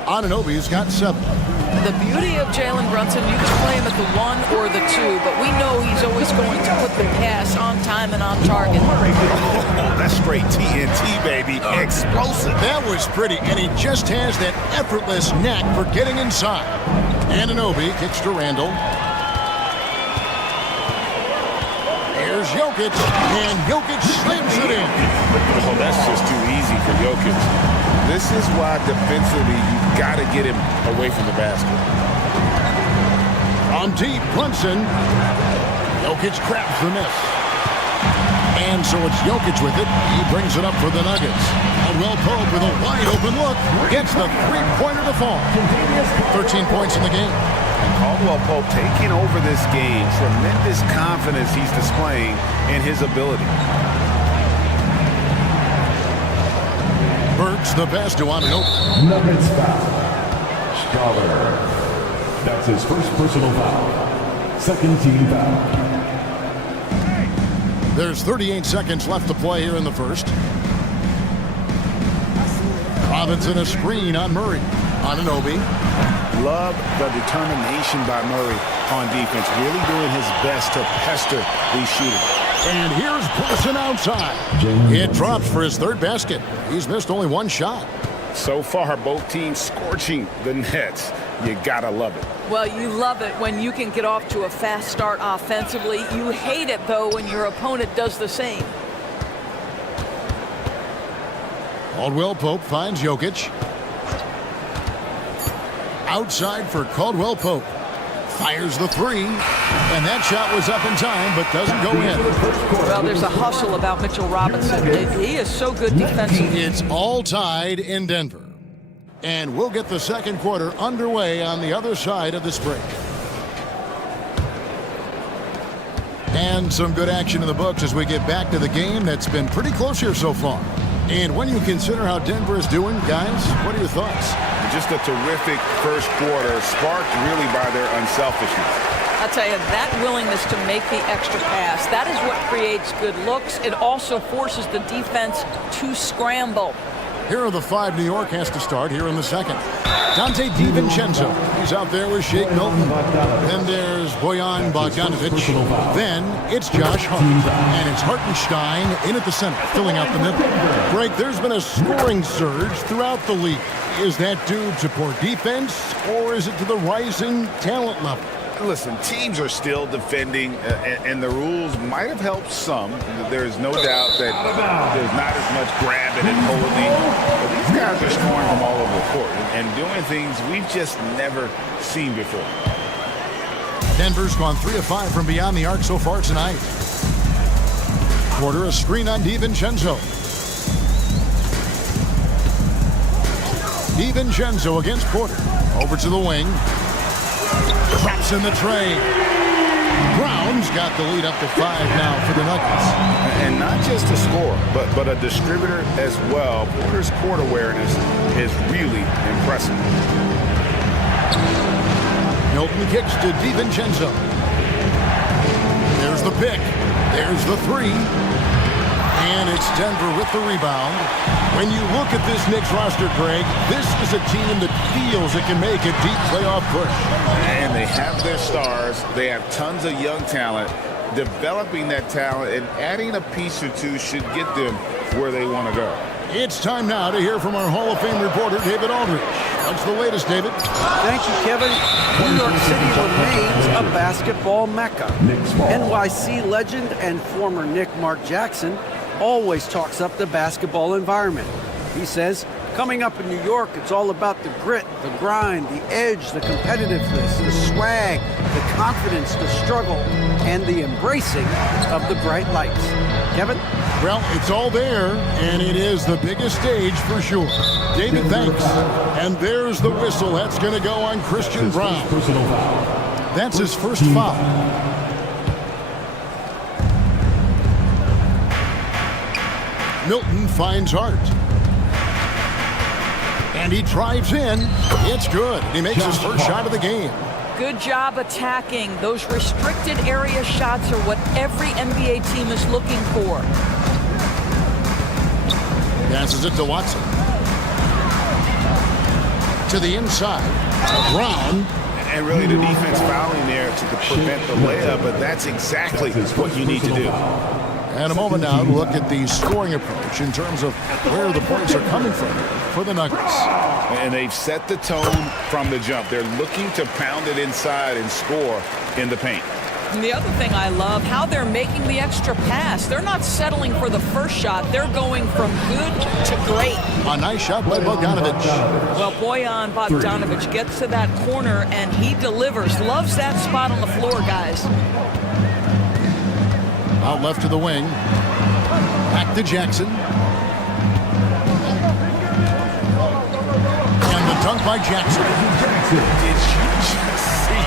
Anunoby's got 7. The beauty of Jalen Brunson, you can play him at the 1 or the 2, but we know he's always going to put the pass on time and on target. Oh, that's straight TNT, baby. Explosive. That was pretty, and he just has that effortless knack for getting inside. Anunoby kicks to Randall. Here's Jokic, and Jokic slams it in. Oh, that's just too easy for Jokic. This is why defensively you've got to get him away from the basket. From deep, Brunson. Jokic grabs the miss. And so it's Jokic with it. He brings it up for the Nuggets. Caldwell Pope with a wide open look. Gets the three-pointer to fall. 13 points in the game. And Caldwell Pope taking over this game. Tremendous confidence he's displaying in his ability. Burks the pass to Anunoby. Nuggets foul. Scholar. That's his first personal foul. Second team foul. There's 38 seconds left to play here in the first. Robinson a screen on Murray. Anunoby. Love the determination by Murray on defense. Really doing his best to pester these shooters. And here's Karson outside. It drops for his third basket. He's missed only one shot. So far, both teams scorching the Nets. You gotta love it. Well, you love it when you can get off to a fast start offensively. You hate it, though, when your opponent does the same. Caldwell Pope finds Jokic. Outside for Caldwell Pope. Fires the three. And that shot was up in time, but doesn't go in. Well, there's a hustle about Mitchell Robinson. He is so good defensively. It's all tied in Denver. And we'll get the second quarter underway on the other side of this break. And some good action in the books as we get back to the game that's been pretty close here so far. And when you consider how Denver is doing, guys, what are your thoughts? Just a terrific first quarter, sparked really by their unselfishness. I'll tell you, that willingness to make the extra pass, that is what creates good looks. It also forces the defense to scramble. Here are the five New York has to start here in the second. Dante DiVincenzo. He's out there with Shake Milton. Then there's Bojan Bogdanovic. Then it's Josh Hart. And it's Hartenstein in at the center, filling out the middle. Greg, there's been a scoring surge throughout the league. Is that due to poor defense, or is it to the rising talent level? Listen, teams are still defending, and the rules might have helped some. There's no doubt that there's not as much grabbing and holding. But these guys are scoring from all over the court and doing things we've just never seen before. Denver's gone 3 of 5 from beyond the arc so far tonight. Porter a screen on DiVincenzo. DiVincenzo against Porter. Over to the wing. Traps in the tray. Brown's got the lead up to 5 now for the Nuggets. And not just a scorer, but a distributor as well. Porter's court awareness is really impressive. Milton kicks to DiVincenzo. There's the pick. There's the three. And it's Denver with the rebound. When you look at this Knicks roster, Greg, this is a team that feels it can make a deep playoff push. And they have their stars. They have tons of young talent. Developing that talent and adding a piece or two should get them where they want to go. It's time now to hear from our Hall of Fame reporter, David Aldridge. What's the latest, David? Thank you, Kevin. New York City remains a basketball mecca. NYC legend and former Knick Mark Jackson always talks up the basketball environment. He says, coming up in New York, it's all about the grit, the grind, the edge, the competitiveness, the swag, the confidence, the struggle, and the embracing of the bright lights. Kevin? Well, it's all there, and it is the biggest stage for sure. David, thanks. And there's the whistle. That's going to go on Christian Brown. That's his first foul. Milton finds Hart. And he drives in. It's good. He makes his first shot of the game. Good job attacking. Those restricted area shots are what every NBA team is looking for. Passes it to Watson. To the inside. Brown. And really the defense fouling there to prevent the layup, but that's exactly what you need to do. And a moment now to look at the scoring approach in terms of where the points are coming from for the Nuggets. And they've set the tone from the jump. They're looking to pound it inside and score in the paint. And the other thing I love, how they're making the extra pass. They're not settling for the first shot. They're going from good to great. A nice shot by Bogdanovic. Well, Bojan Bogdanovic gets to that corner and he delivers. Loves that spot on the floor, guys. Out left to the wing. Back to Jackson. And the dunk by Jackson. Did you just see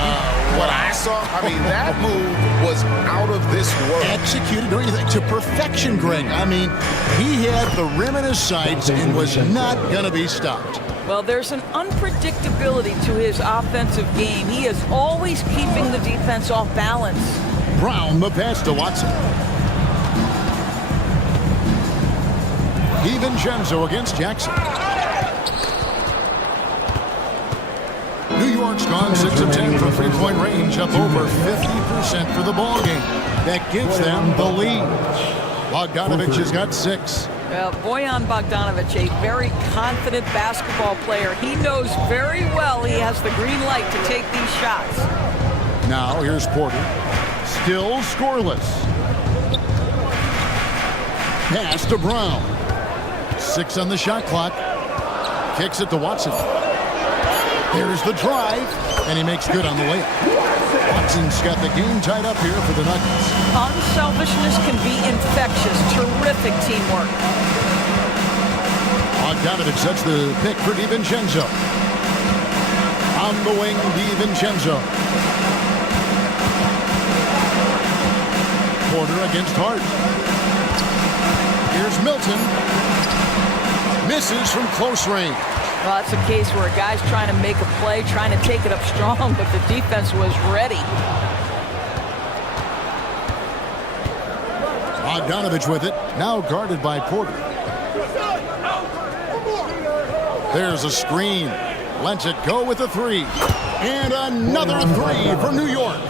what I saw? I mean, that move was out of this world. Executed, don't you think, to perfection, Greg. I mean, he had the rim in his sights and was not going to be stopped. Well, there's an unpredictability to his offensive game. He is always keeping the defense off balance. Brown, the pass to Watson. DiVincenzo against Jackson. New York's gone 6 of 10 from three-point range, up over 50% for the ball game. That gives them the lead. Bogdanovich has got 6. Well, Bojan Bogdanovic, a very confident basketball player. He knows very well he has the green light to take these shots. Now here's Porter. Still scoreless. Pass to Brown. 6 on the shot clock. Kicks it to Watson. There's the drive, and he makes good on the layup. Watson's got the game tied up here for the Nuggets. Unselfishness can be infectious. Terrific teamwork. Bogdanovich sets the pick for DiVincenzo. On the wing, DiVincenzo. Porter against Hart. Here's Milton. Misses from close range. Well, that's a case where a guy's trying to make a play, trying to take it up strong, but the defense was ready. Bogdanovich with it, now guarded by Porter. There's a screen. Lets it go with a 3. And another 3 for New York.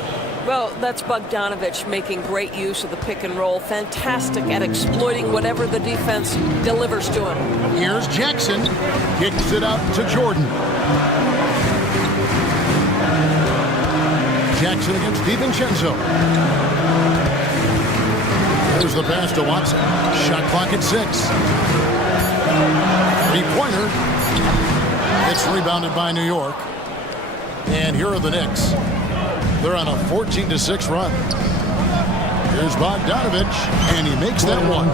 Well, that's Bogdanovich making great use of the pick and roll. Fantastic at exploiting whatever the defense delivers to him. Here's Jackson. Kicks it out to Jordan. Jackson against DiVincenzo. There's the pass to Watson. Shot clock at 6. 3-pointer. It's rebounded by New York. And here are the Knicks. They're on a 14-6 run. Here's Bogdanovich, and he makes that one.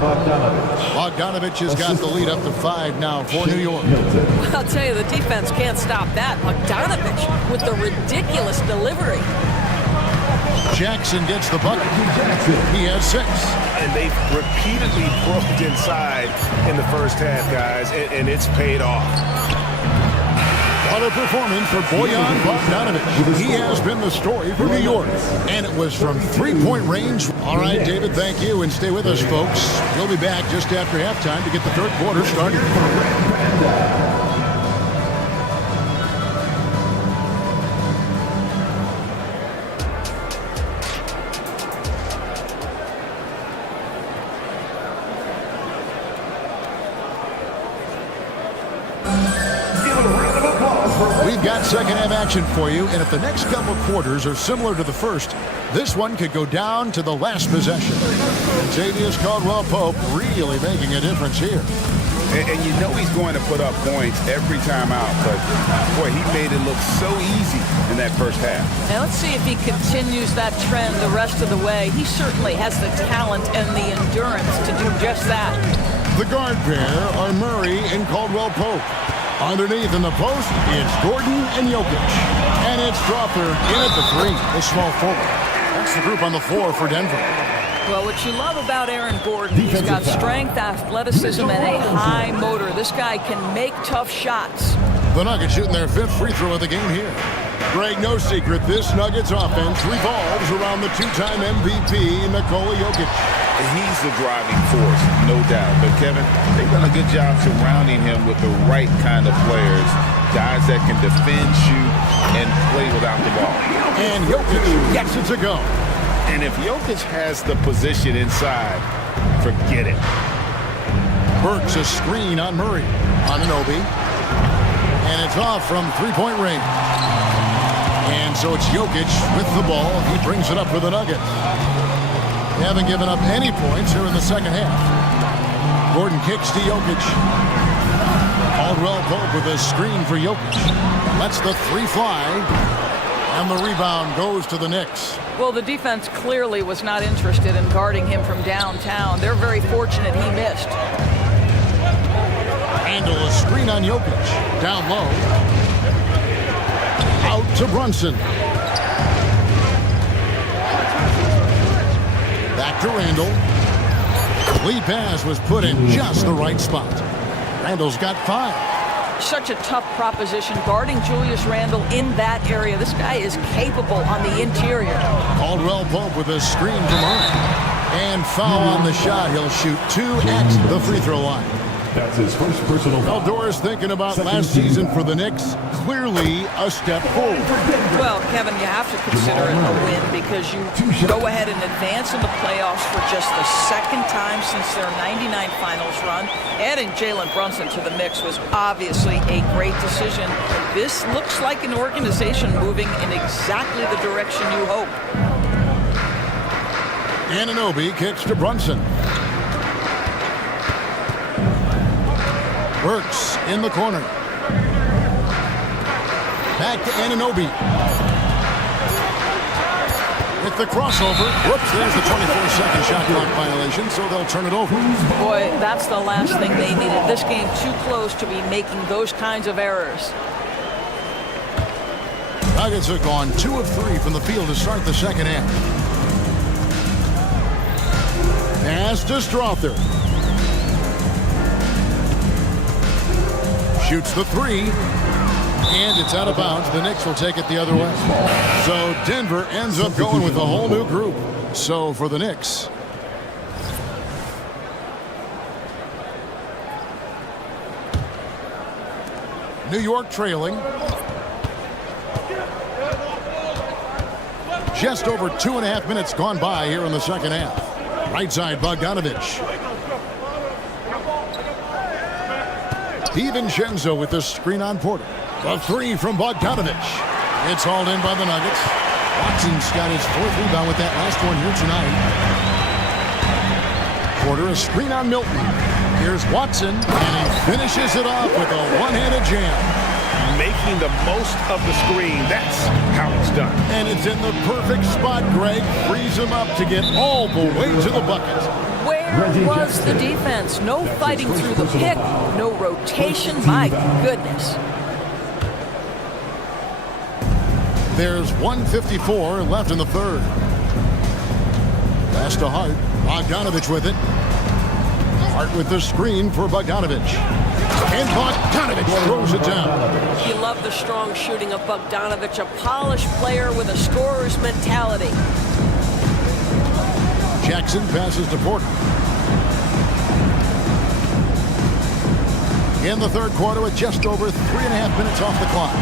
Bogdanovich has got the lead up to 5 now for New York. Well, I'll tell you, the defense can't stop that. Bogdanovich with the ridiculous delivery. Jackson gets the bucket. He has 6. And they've repeatedly broke inside in the first half, guys, and it's paid off. What a performance for Bojan Bogdanovich. He has been the story for New York. And it was from 3-point range. All right, David, thank you. And stay with us, folks. We'll be back just after halftime to get the third quarter started. We've got second half action for you, and if the next couple quarters are similar to the first, this one could go down to the last possession. Xavier Caldwell-Pope really making a difference here. And you know he's going to put up points every time out, but boy, he made it look so easy in that first half. Now let's see if he continues that trend the rest of the way. He certainly has the talent and the endurance to do just that. The guard pair are Murray and Caldwell-Pope. Underneath in the post, it's Gordon and Jokic. And it's Strawther in at the 3, the small forward. That's the group on the floor for Denver. Well, what you love about Aaron Gordon, he's got strength, athleticism, and a high motor. This guy can make tough shots. The Nuggets shooting their 5th free throw of the game here. Greg, no secret, this Nuggets offense revolves around the 2-time MVP, Nikola Jokic. He's the driving force, no doubt. But, Kevin, they've done a good job surrounding him with the right kind of players, guys that can defend, shoot, and play without the ball. And Jokic gets it to go. And if Jokic has the position inside, forget it. Burks a screen on Murray. Anunoby. And it's off from 3-point range. And so it's Jokic with the ball. He brings it up for the Nuggets. They haven't given up any points here in the second half. Gordon kicks to Jokic. Caldwell-Pope with a screen for Jokic. Lets the 3 fly. And the rebound goes to the Knicks. Well, the defense clearly was not interested in guarding him from downtown. They're very fortunate he missed. Handle a screen on Jokic. Down low. Out to Brunson. Back to Randall. Lead pass was put in just the right spot. Randall's got 5. Such a tough proposition guarding Julius Randle in that area. This guy is capable on the interior. Caldwell-Pope with a screen from Murray. And foul on the shot. He'll shoot 2 at the free throw line. That's his first personal foul. Eldor's thinking about last season for the Knicks. Clearly a step forward. Well, Kevin, you have to consider it a win because you go ahead and advance in the playoffs for just the second time since their '99 finals run. Adding Jalen Brunson to the mix was obviously a great decision. This looks like an organization moving in exactly the direction you hope. Anunoby kicks to Brunson. Burks in the corner. Back to Anunoby. With the crossover. Whoops, there's the 24-second shot clock violation, so they'll turn it over. Boy, that's the last thing they needed. This game too close to be making those kinds of errors. Nuggets have gone 2 of 3 from the field to start the second half. Pass to Strother. Shoots the 3. And it's out of bounds. The Knicks will take it the other way. So Denver ends up going with a whole new group. So for the Knicks, New York trailing. Just over 2.5 minutes gone by here in the second half. Right side, Bogdanovich. DiVincenzo with the screen on Porter. The 3 from Bogdanovich. It's hauled in by the Nuggets. Watson's got his 4th rebound with that last one here tonight. Porter, a screen on Milton. Here's Watson, and he finishes it off with a one-handed jam. Making the most of the screen. That's how it's done. And it's in the perfect spot. Greg frees him up to get all the way to the bucket. Where was the defense? No fighting through the pick, no rotation. My goodness. There's 1:54 left in the third. Pass to Hart. Bogdanovich with it. Hart with the screen for Bogdanovich. And Bogdanovich throws it down. You love the strong shooting of Bogdanovich, a polished player with a scorer's mentality. Jackson passes to Porter. In the third quarter with just over 3.5 minutes off the clock.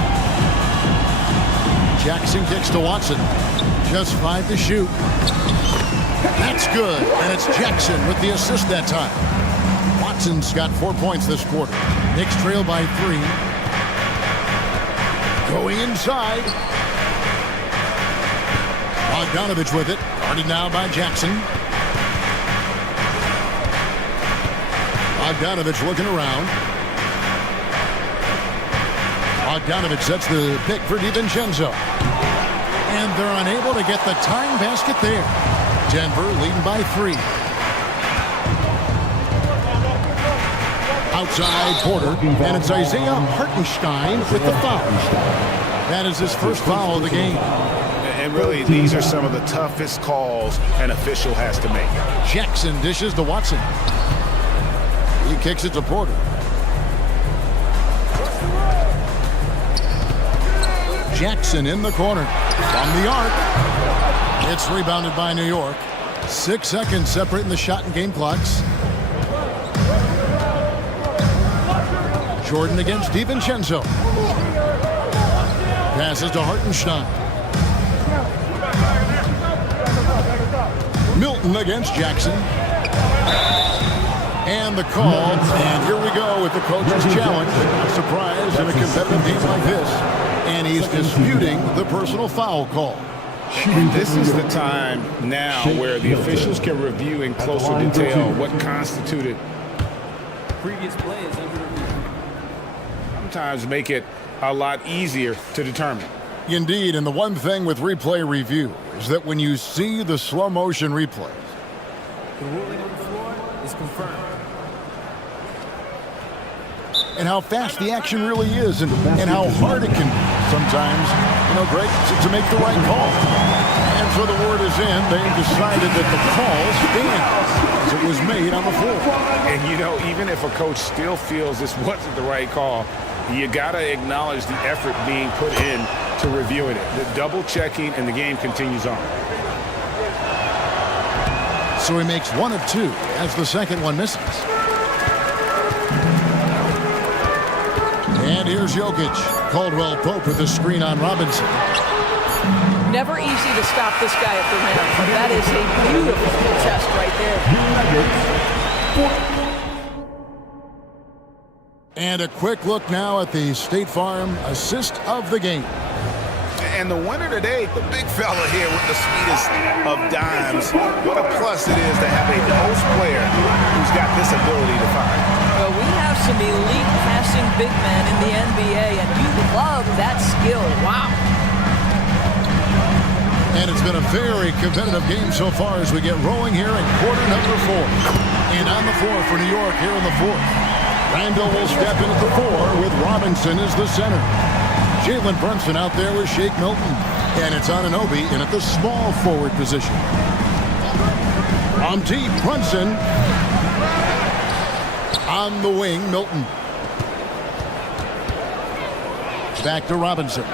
Jackson kicks to Watson. Just 5 to shoot. That's good. And it's Jackson with the assist that time. Watson's got 4 points this quarter. Knicks trail by 3. Going inside. Bogdanovich with it. Guarded now by Jackson. Bogdanovich looking around. Bogdanovich sets the pick for DiVincenzo. And they're unable to get the tying basket there. Denver leading by 3. Outside Porter, and it's Isaiah Hartenstein with the foul. That is his first foul of the game. And really, these are some of the toughest calls an official has to make. Jackson dishes to Watson. He kicks it to Porter. Jackson in the corner. From the arc. It's rebounded by New York. 6 seconds separating the shot and game clocks. Jordan against DiVincenzo. Passes to Hartenstein. Milton against Jackson. And the call. And here we go with the coach's challenge. Not surprised in a competitive game like this. And he's disputing the personal foul call. And this is the time now where the officials can review in closer detail what constituted Previous play is under review. sometimes make it a lot easier to determine. Indeed, and the one thing with replay review is that when you see the slow motion replays, The ruling on the floor is confirmed. and how fast the action really is, and how hard it can be sometimes, Greg, to make the right call. And so the word is in. They've decided that the call stands as it was made on the floor. And even if a coach still feels this wasn't the right call, you got to acknowledge the effort being put in to reviewing it. The double checking, and the game continues on. So he makes 1 of 2 as the second one misses. And here's Jokic. Caldwell Pope with the screen on Robinson. Never easy to stop this guy at the rim. That is a beautiful test right there. And a quick look now at the State Farm assist of the game. And the winner today, the big fella here with the sweetest of dimes. What a plus it is to have a post player who's got this ability to find. Well, we have some elite passing big men in the NBA, and you love that skill. Wow. And it's been a very competitive game so far as we get rolling here in quarter number 4. And on the floor for New York here in the 4th. Randall will step in at the 4 with Robinson as the center. Jalen Brunson out there with Shake Milton. And it's Anunoby in at the small forward position. On deep, Brunson. On the wing, Milton. Back to Robinson.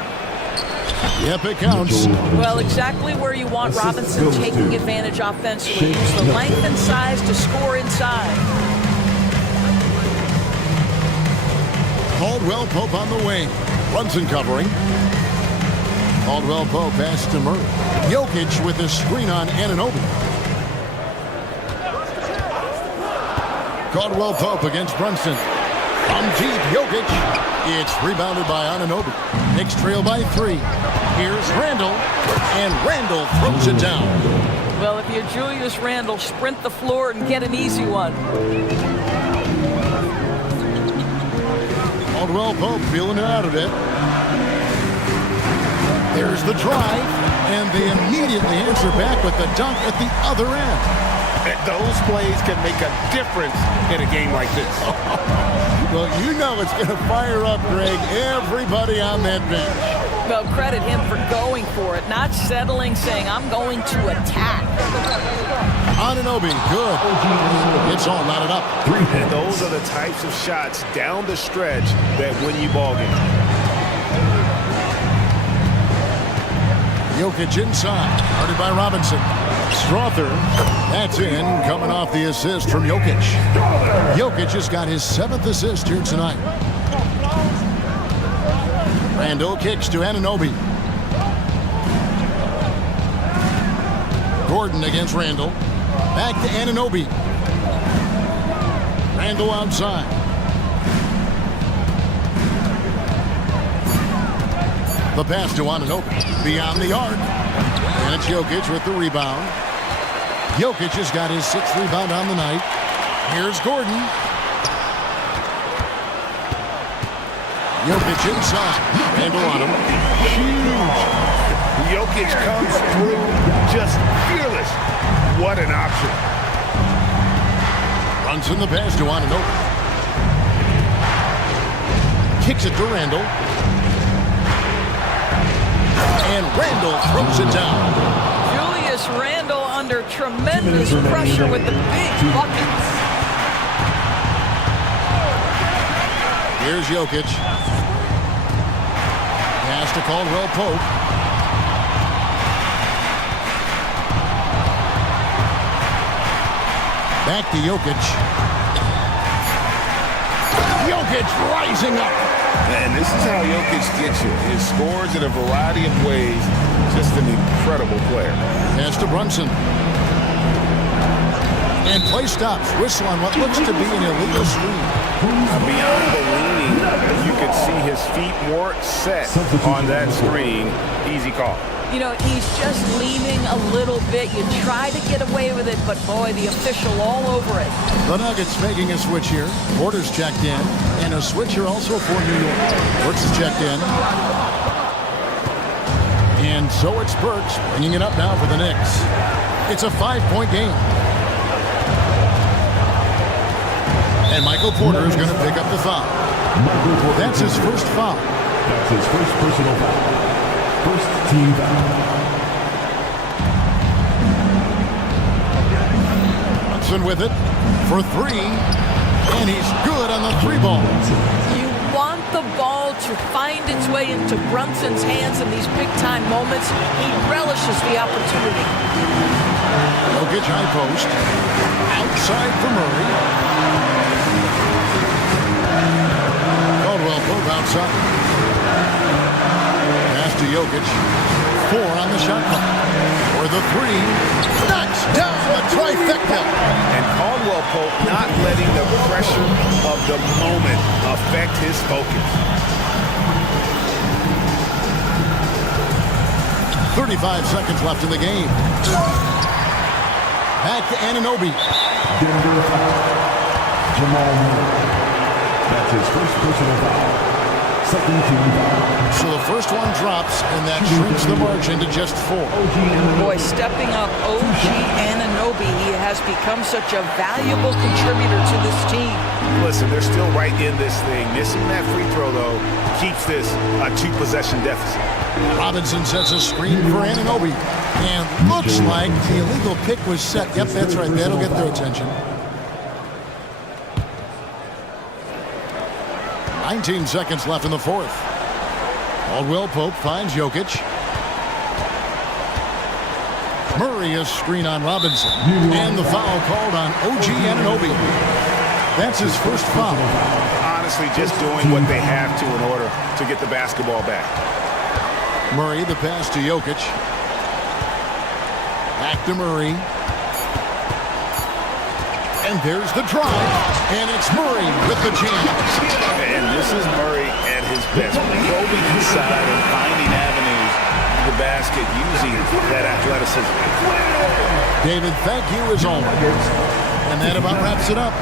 Yep, it counts. Well, exactly where you want Robinson taking advantage offensively. Use the length and size to score inside. Caldwell Pope on the wing. Brunson covering. Caldwell Pope pass to Murray. Jokic with the screen on Anunoby. Caldwell Pope against Brunson. From deep, Jokic. It's rebounded by Anunoby. Knicks trail by 3. Here's Randall. And Randall throws it down. Well, if you're Julius Randle, sprint the floor and get an easy one. Caldwell Pope feeling it out a bit. There's the drive, and they immediately answer back with the dunk at the other end. And those plays can make a difference in a game like this. Well, you know it's going to fire up, Greg, everybody on that bench. Well, credit him for going for it, not settling, saying, I'm going to attack. Anunoby, good. It's all knotted up. And those are the types of shots down the stretch that win you ball games. Jokic inside, guarded by Robinson. Strother, that's in, coming off the assist from Jokic. Jokic has got his 7th assist here tonight. Randall kicks to Anunoby. Gordon against Randall. Back to Anunoby. Randall outside. The pass to Anunoby. Beyond the arc. And it's Jokic with the rebound. Jokic has got his 6th rebound on the night. Here's Gordon. Jokic inside. Randall on him. Huge. Jokic comes through just fearless. What an option. Brunson the pass to Anunoby. Kicks it to Randall. And Randall throws it down. Julius Randle under tremendous pressure with the big buckets. Here's Jokic. Pass to Caldwell Pope. Back to Jokic. Jokic rising up. And this is how Jokic gets you. He scores in a variety of ways. Just an incredible player. Pass to Brunson. And play stops. Whistle on what looks to be an illegal screen. Beyond the leaning, you could see his feet weren't set on that screen. Easy call. You know, he's just leaning a little bit. You try to get away with it, but boy, the official all over it. The Nuggets making a switch here. Porter's checked in. And a switch here also for New York. Burks is checked in. And so it's Burks bringing it up now for the Knicks. It's a 5-point game. And Michael Porter is going to pick up the foul. That's his first foul. That's his first personal foul. First team foul. Brunson with it for 3. And he's good on the 3 ball. You want the ball to find its way into Brunson's hands in these big-time moments. He relishes the opportunity. Jokic high post. Outside for Murray. Caldwell Pope outside. posts up. Pass to Jokic. 4 on the shot clock. For the 3. Knocks down the trifecta. And Caldwell Pope not letting the pressure of the moment affect his focus. 35 seconds left in the game. Back to Anunoby. Denver foul. Jamal Murray. That's his first personal foul. Second team foul. So the first one drops, and that shrinks the margin to just 4. Boy, stepping up OG Anunoby, he has become such a valuable contributor to this team. Listen, they're still right in this thing. Missing that free throw, though, keeps this a 2-possession deficit. Robinson sets a screen for Anunoby. And looks like the illegal pick was set. Yep, that's right. That'll get their attention. 19 seconds left in the fourth. Caldwell Pope finds Jokic. Murray is screen on Robinson. And the foul called on OG Anunoby. That's his first foul. Honestly, just doing what they have to in order to get the basketball back. Murray, the pass to Jokic. Back to Murray. And there's the drive. And it's Murray with the jam. And this is Murray at his best. Probing inside and finding avenues to the basket using that athleticism. David, thank you as always. And that about wraps it up.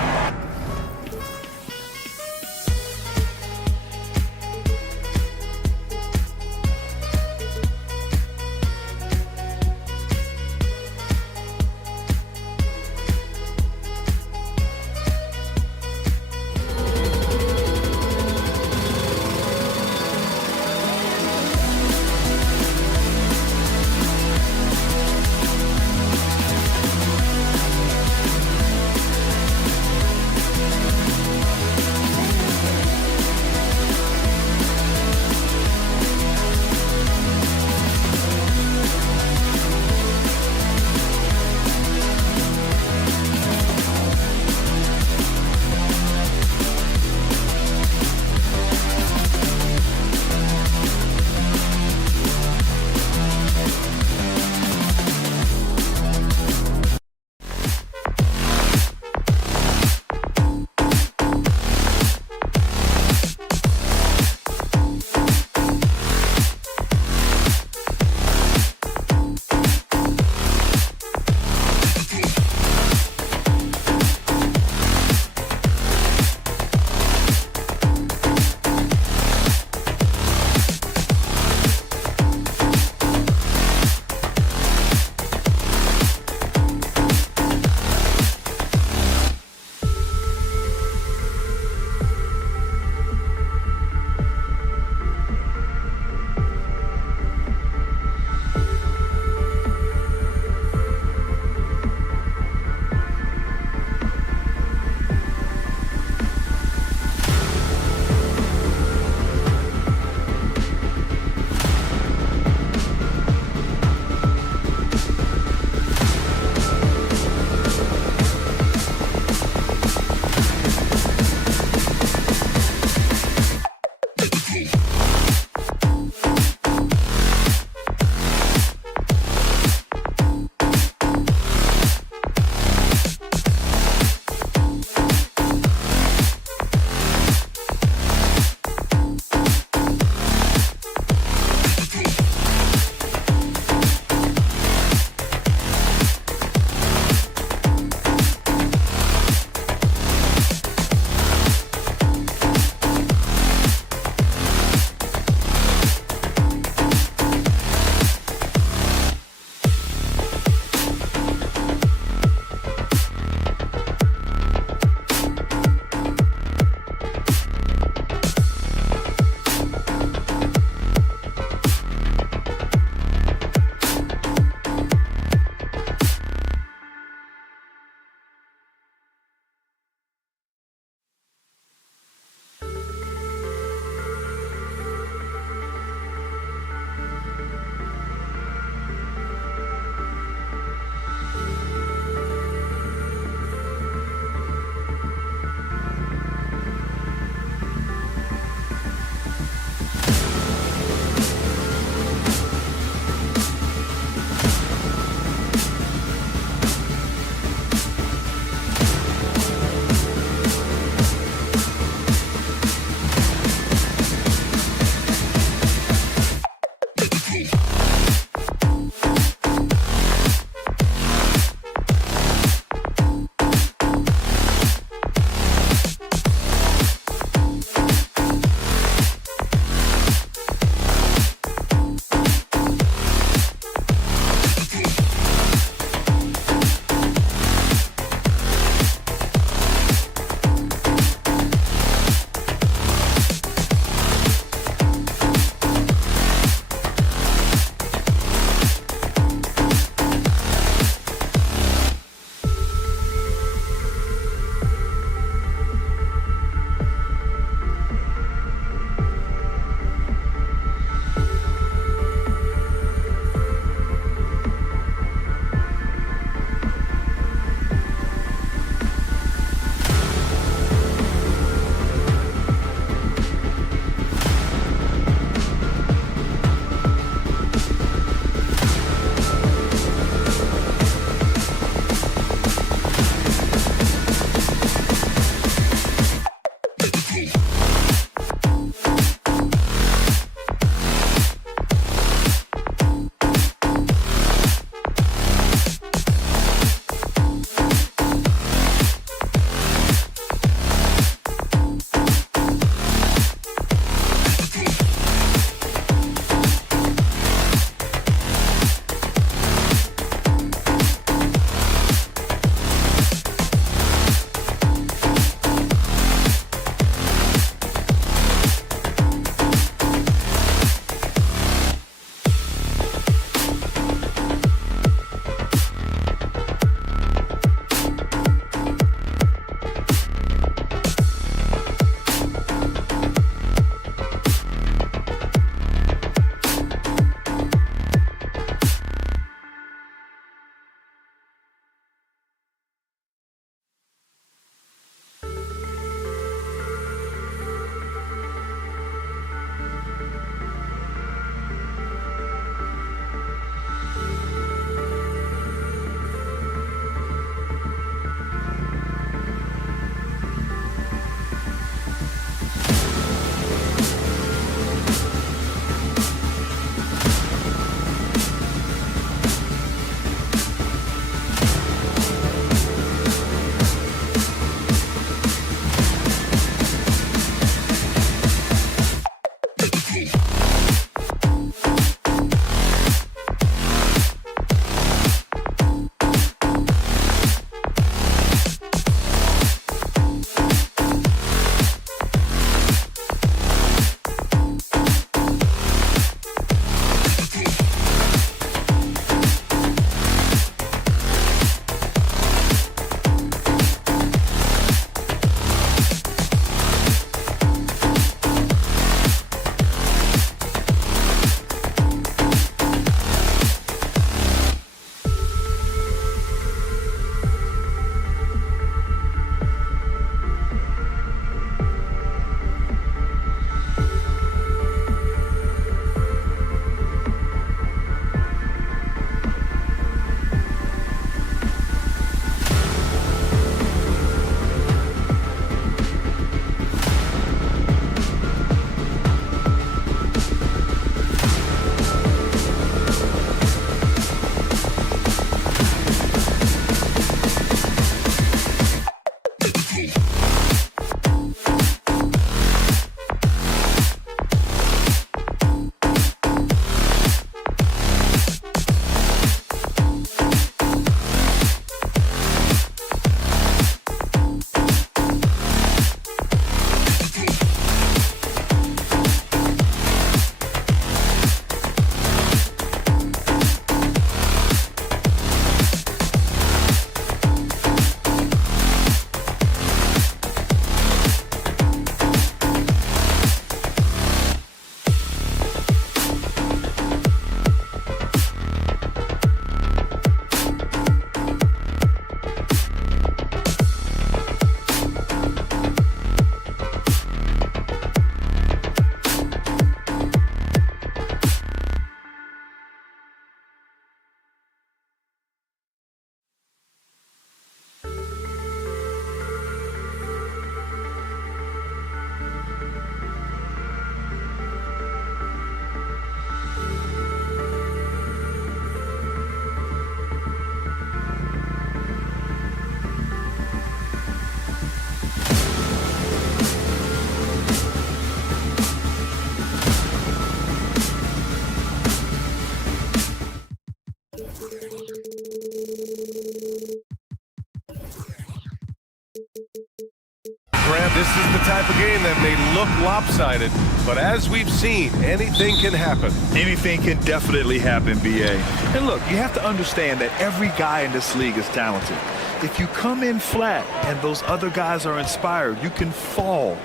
this is the type of game that may look lopsided, but as we've seen, anything can happen. Anything can definitely happen, BA. And look, you have to understand that every guy in this league is talented. If you come in flat and those other guys are inspired, you can fall.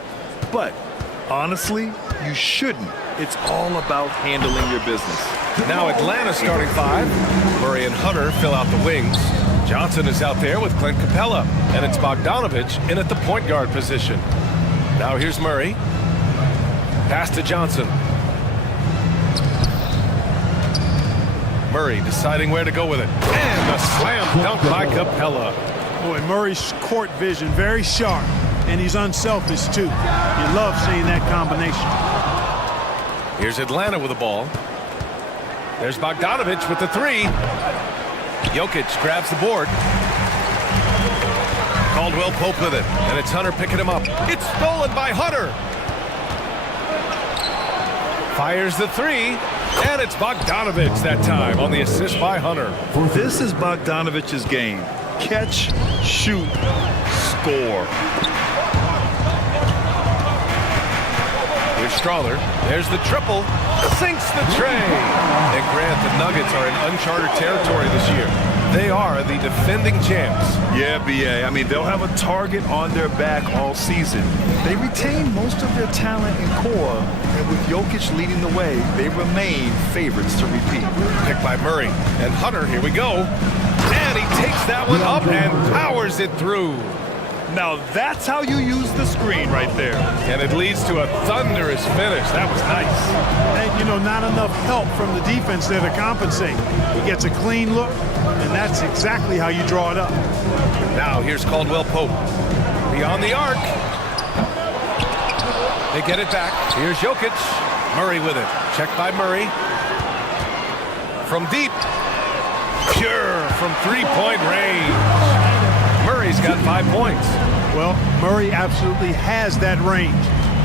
But honestly, you shouldn't. It's all about handling your business. Now Atlanta starting 5. Murray and Hunter fill out the wings. Johnson is out there with Clint Capella, and it's Bogdanovich in at the point guard position. Now here's Murray. Pass to Johnson. Murray deciding where to go with it. And a slam dunk by Capella. Boy, Murray's court vision very sharp, and he's unselfish too. You love seeing that combination. Here's Atlanta with the ball. There's Bogdanovich with the 3. Jokic grabs the board. Caldwell Pope with it, and it's Hunter picking him up. It's stolen by Hunter. Fires the 3, and it's Bogdanovich that time on the assist by Hunter. This is Bogdanovich's game. Catch, shoot, score. Here's Strawler. There's the triple. Sinks the tray. And Grant, the Nuggets are in uncharted territory this year. They are the defending champs. Yeah, BA. I mean, they'll have a target on their back all season. They retain most of their talent in core, and with Jokic leading the way, they remain favorites to repeat. Picked by Murray. And Hunter, here we go. And he takes that one up and powers it through. Now that's how you use the screen right there. And it leads to a thunderous finish. That was nice. And, you know, not enough help from the defense there to compensate. He gets a clean look, and that's exactly how you draw it up. Now here's Caldwell Pope. Beyond the arc. They get it back. Here's Jokic. Murray with it. Checked by Murray. From deep. Pure from three-point range. Murray's got 5 points. Well, Murray absolutely has that range.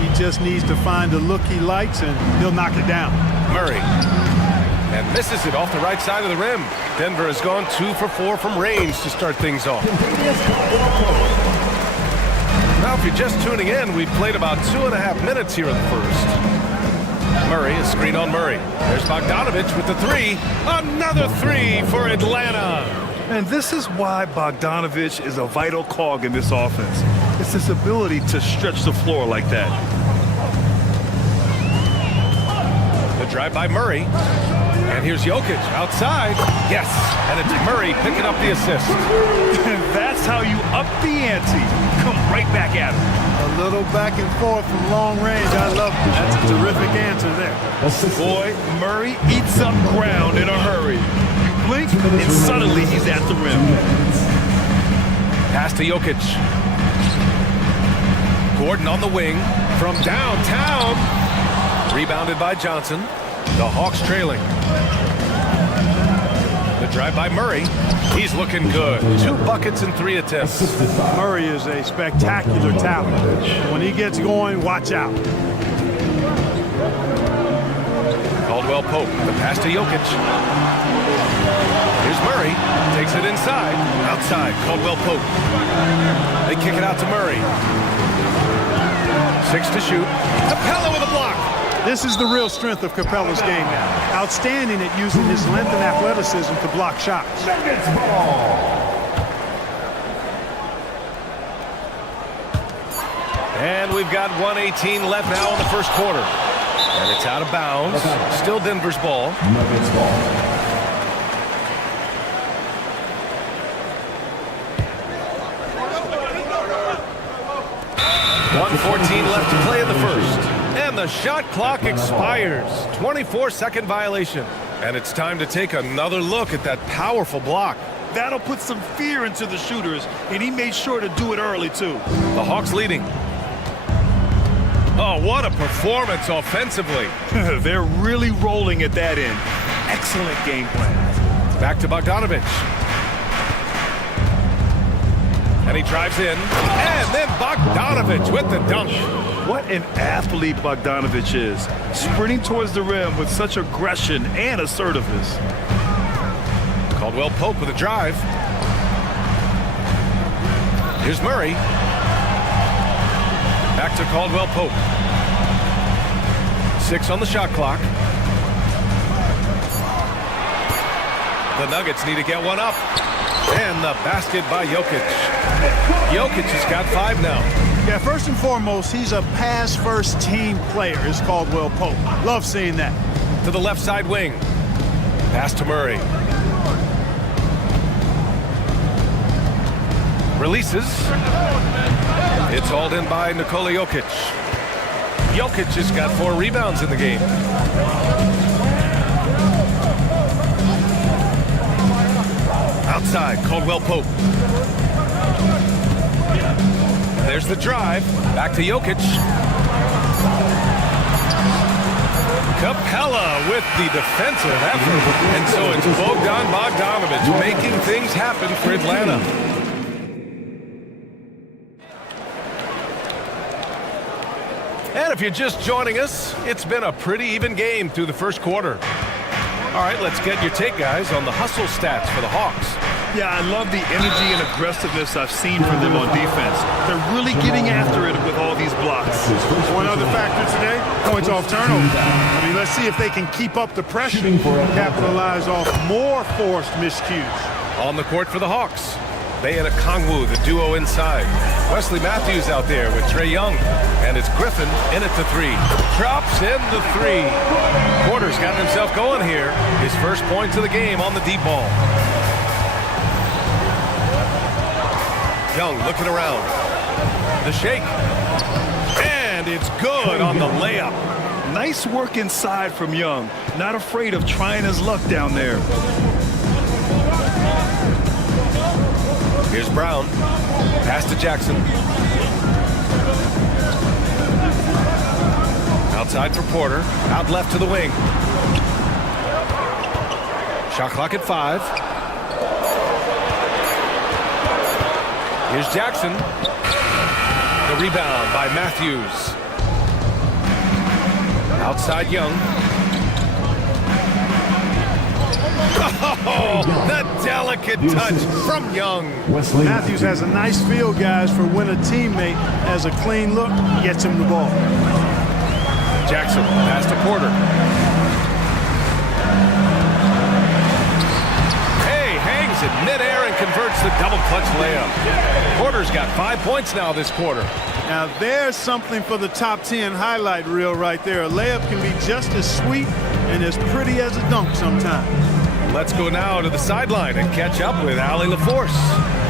He just needs to find the look he likes, and he'll knock it down. Murray. And misses it off the right side of the rim. Denver has gone 2 for 4 from range to start things off. Now, if you're just tuning in, we've played about 2.5 minutes here in the first. Murray, a screen on Murray. There's Bogdanovich with the 3. Another 3 for Atlanta. And this is why Bogdanovich is a vital cog in this offense. It's his ability to stretch the floor like that. The drive by Murray. And here's Jokic outside. Yes. And it's Murray picking up the assist. And that's how you up the ante. Come right back at him. A little back and forth from long range. I love it. That's a terrific answer there. Boy, Murray eats up ground in a hurry. Blink, and suddenly he's at the rim. Pass to Jokic. Gordon on the wing from downtown. Rebounded by Johnson. The Hawks trailing. The drive by Murray. He's looking good. 2 buckets and 3 attempts. Murray is a spectacular talent. When he gets going, watch out. Caldwell Pope. The pass to Jokic. Here's Murray. Takes it inside. Outside. Caldwell Pope. They kick it out to Murray. 6 to shoot. Capella with a block. This is the real strength of Capella's game now. Outstanding at using his length and athleticism to block shots. And we've got 1:18 left now in the first quarter. And it's out of bounds. Still Denver's ball. Nuggets ball. .114 left to play in the first. And the shot clock expires. 24-second violation. And it's time to take another look at that powerful block. That'll put some fear into the shooters, and he made sure to do it early, too. The Hawks leading. Oh, what a performance offensively. They're really rolling at that end. Excellent game plan. Back to Bogdanovich. And he drives in. And then Bogdanovich with the dunk. What an athlete Bogdanovich is. Sprinting towards the rim with such aggression and assertiveness. Caldwell Pope with a drive. Here's Murray. Back to Caldwell Pope. 6 on the shot clock. The Nuggets need to get one up. And the basket by Jokic. Jokic has got 5 now. Yeah, first and foremost, he's a pass-first team player, is Caldwell Pope. Love seeing that. To the left side wing. Pass to Murray. Releases. It's hauled in by Nikola Jokic. Jokic has got 4 rebounds in the game. Outside, Caldwell Pope. There's the drive. Back to Jokic. Capella with the defensive effort. And so it's Bogdan Bogdanović making things happen for Atlanta. And if you're just joining us, it's been a pretty even game through the first quarter. All right, let's get your take, guys, on the hustle stats for the Hawks. Yeah, I love the energy and aggressiveness I've seen from them on defense. They're really getting after it with all these blocks. One other factor today, points off turnover. I mean, let's see if they can keep up the pressure and capitalize off more forced miscues. On the court for the Hawks, Bey and Okongwu, the duo inside. Wesley Matthews out there with Trae Young. And it's Griffin in at the 3. Drops in the 3. Porter's got himself going here. His first points of the game on the deep ball. Young looking around. The shake. And it's good on the layup. Nice work inside from Young. Not afraid of trying his luck down there. Here's Brown. Pass to Jackson. Outside for Porter. Out left to the wing. Shot clock at 5. Here's Jackson. The rebound by Matthews. Outside Young. Oh, the delicate touch from Young. Matthews has a nice feel, guys, for when a teammate has a clean look, gets him the ball. Jackson, pass to Porter. Hey, hangs it midair and converts the double clutch layup. Porter's got 5 points now this quarter. Now there's something for the top 10 highlight reel right there. A layup can be just as sweet and as pretty as a dunk sometimes. Let's go now to the sideline and catch up with Allie LaForce.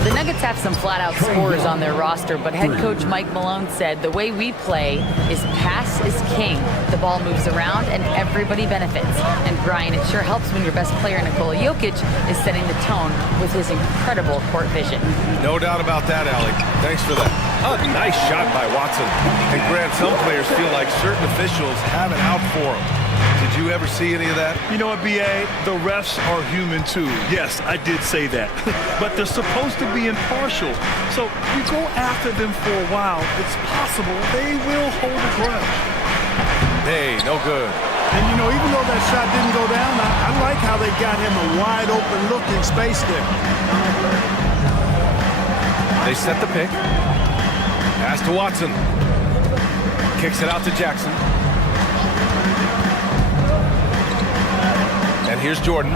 The Nuggets have some flat-out scorers on their roster, but head coach Mike Malone said the way we play is pass is king. The ball moves around and everybody benefits. And Brian, it sure helps when your best player, Nikola Jokic, is setting the tone with his incredible court vision. No doubt about that, Allie. Thanks for that. A nice shot by Watson. And Grant, some players feel like certain officials have it out for them. Did you ever see any of that? You know what, B.A.? The refs are human, too. Yes, I did say that. But they're supposed to be impartial. So you go after them for a while, it's possible they will hold a grudge. Hey, no good. And, you know, even though that shot didn't go down, I like how they got him a wide-open look in space there. They set the pick. Pass to Watson. Kicks it out to Jackson. And here's Jordan.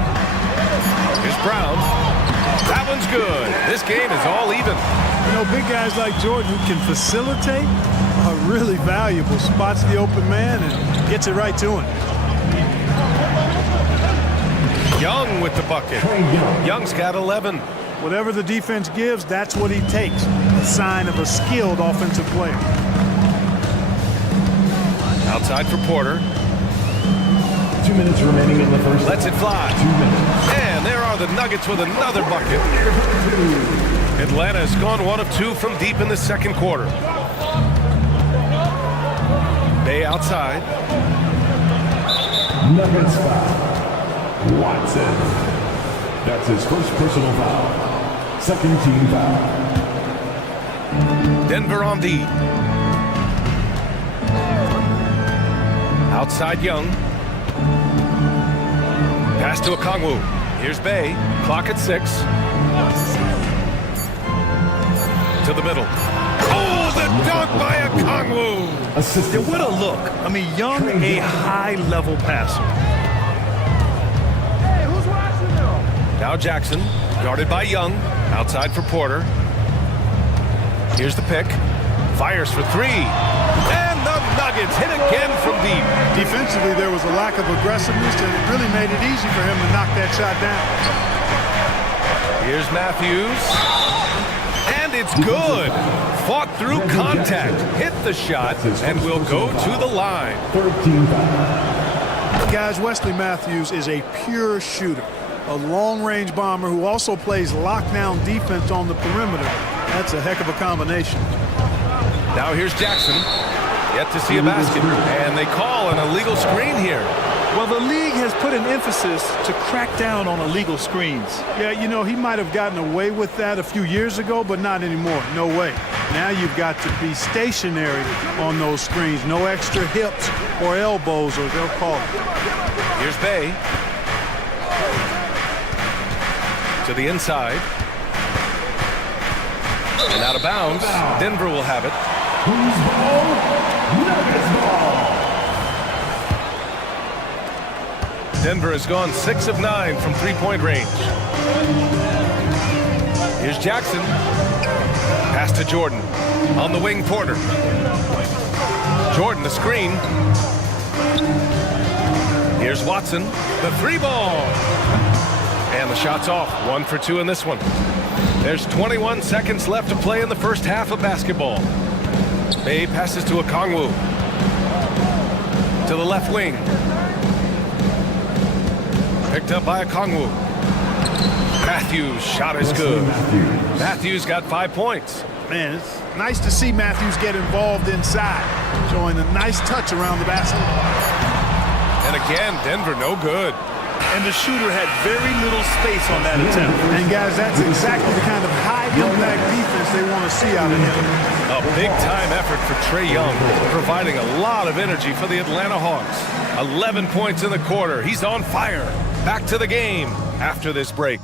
Here's Brown. That one's good. This game is all even. You know, big guys like Jordan who can facilitate are really valuable. Spots the open man and gets it right to him. Young with the bucket. Young's got 11. Whatever the defense gives, that's what he takes. A sign of a skilled offensive player. Outside for Porter. 2 minutes remaining in the first. Lets it fly. 2 minutes. And there are the Nuggets with another bucket. Atlanta has gone 1 of 2 from deep in the second quarter. Bey outside. Nuggets foul. Watson. That's his first personal foul. Second team foul. Denver on D. Outside Young. Pass to Okongwu. Here's Bey. Clock at 6. To the middle. Oh, the dunk by Okongwu. assistant. Yeah, what a look. I mean, Young, a high-level passer. Now Jackson, guarded by Young, outside for Porter. Here's the pick. Fires for three. And the Nuggets hit again from deep. Defensively, there was a lack of aggressiveness, and it really made it easy for him to knock that shot down. Here's Matthews. And it's good. Fought through contact. Hit the shot and will go to the line. 13 foul. Guys, Wesley Matthews is a pure shooter. A long-range bomber who also plays lockdown defense on the perimeter. That's a heck of a combination. Now here's Jackson. Yet to see a basket. And they call an illegal screen here. Well, the league has put an emphasis to crack down on illegal screens. Yeah, you know, he might have gotten away with that a few years ago, but not anymore. No way. Now you've got to be stationary on those screens. No extra hips or elbows, or they'll call it. Here's Bay. To the inside. And out of bounds. Denver will have it. Who's ball? Nuggets ball. Denver has gone 6 of 9 from three-point range. Here's Jackson. Pass to Jordan. On the wing, Porter. Jordan, the screen. Here's Watson. The three ball. And the shot's off. 1 for 2 in this one. There's 21 seconds left to play in the first half of basketball. Bay passes to Okongwu. To the left wing. Picked up by Okongwu. Matthews' shot is good. Matthews got 5 points. Man, it's nice to see Matthews get involved inside, showing a nice touch around the basket. And again, Denver no good. And the shooter had very little space on that attempt. And guys, that's exactly the kind of high-impact defense they want to see out of him. A big-time effort for Trae Young, providing a lot of energy for the Atlanta Hawks. 11 points in the quarter. He's on fire. Back to the game after this break.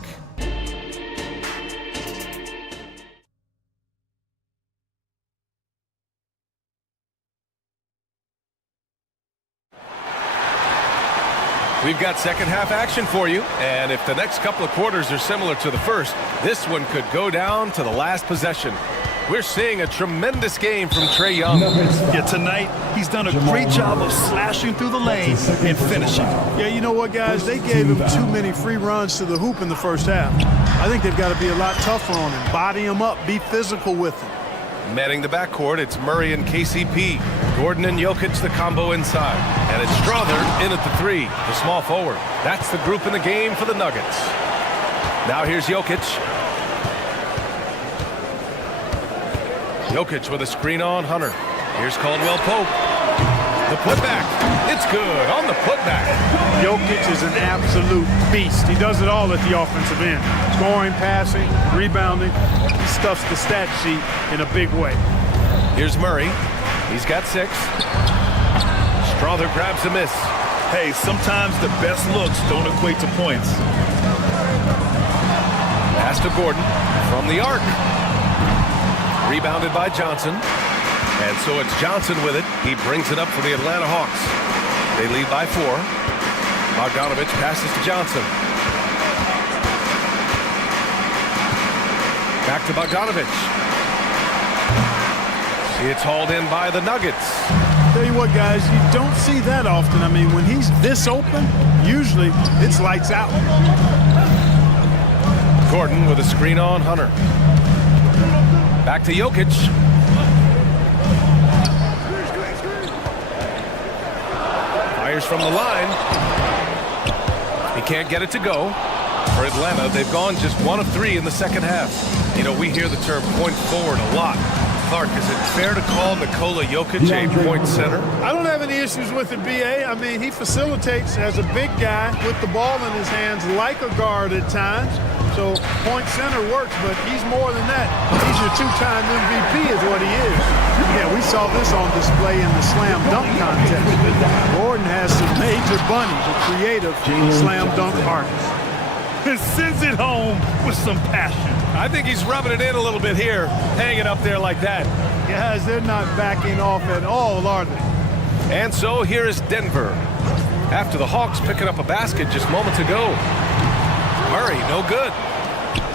We've got second half action for you, and if the next couple of quarters are similar to the first, this one could go down to the last possession. We're seeing a tremendous game from Trae Young. Yeah, tonight he's done a great job of slashing through the lane and finishing. Yeah, you know what, guys? They gave him too many free runs to the hoop in the first half. I think they've got to be a lot tougher on him. Body him up. Be physical with him. Manning the backcourt, it's Murray and KCP. Gordon and Jokic, the combo inside. And it's Strother in at the three, the small forward. That's the group in the game for the Nuggets. Now here's Jokic. Jokic with a screen on Hunter. Here's Caldwell Pope. The putback. It's good on the putback. Jokic is an absolute beast. He does it all at the offensive end. Scoring, passing, rebounding. He stuffs the stat sheet in a big way. Here's Murray. He's got 6. Strother grabs a miss. Hey, sometimes the best looks don't equate to points. Pass to Gordon from the arc. Rebounded by Johnson. And so it's Johnson with it. He brings it up for the Atlanta Hawks. They lead by 4. Bogdanovich passes to Johnson. Back to Bogdanovich. It's hauled in by the Nuggets. Tell you what, guys, you don't see that often. I mean, when he's this open, usually it's lights out. Gordon with a screen on Hunter. Back to Jokic. Fires from the line. He can't get it to go. For Atlanta, they've gone just 1 of 3 in the second half. You know, we hear the term point forward a lot. Clark, is it fair to call Nikola Jokic a point center? I don't have any issues with it, B.A. I mean, he facilitates as a big guy with the ball in his hands like a guard at times. So point center works, but he's more than that. He's your 2-time MVP is what he is. Yeah, we saw this on display in the slam dunk contest. Gordon has some major bunnies, a creative slam dunk artist. Sends it home with some passion. I think he's rubbing it in a little bit here, hanging up there like that. Guys, they're not backing off at all, are they? And so here is Denver. After the Hawks picking up a basket just moments ago. Murray, no good.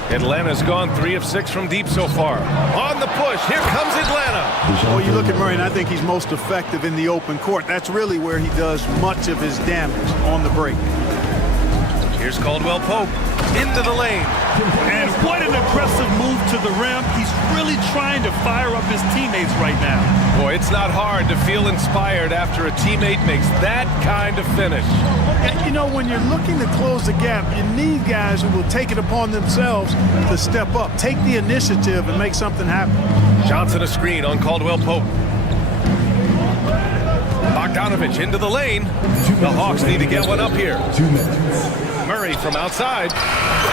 Atlanta's gone 3 of 6 from deep so far. On the push, here comes Atlanta. Well, you look at Murray, and I think he's most effective in the open court. That's really where he does much of his damage, on the break. Here's Caldwell Pope into the lane. And what an impressive move to the rim. He's really trying to fire up his teammates right now. Boy, it's not hard to feel inspired after a teammate makes that kind of finish. And, you know, when you're looking to close the gap, you need guys who will take it upon themselves to step up, take the initiative, and make something happen. Johnson a screen on Caldwell Pope. Bogdanovich into the lane. The Hawks need to get one up here. 2 minutes. Murray from outside.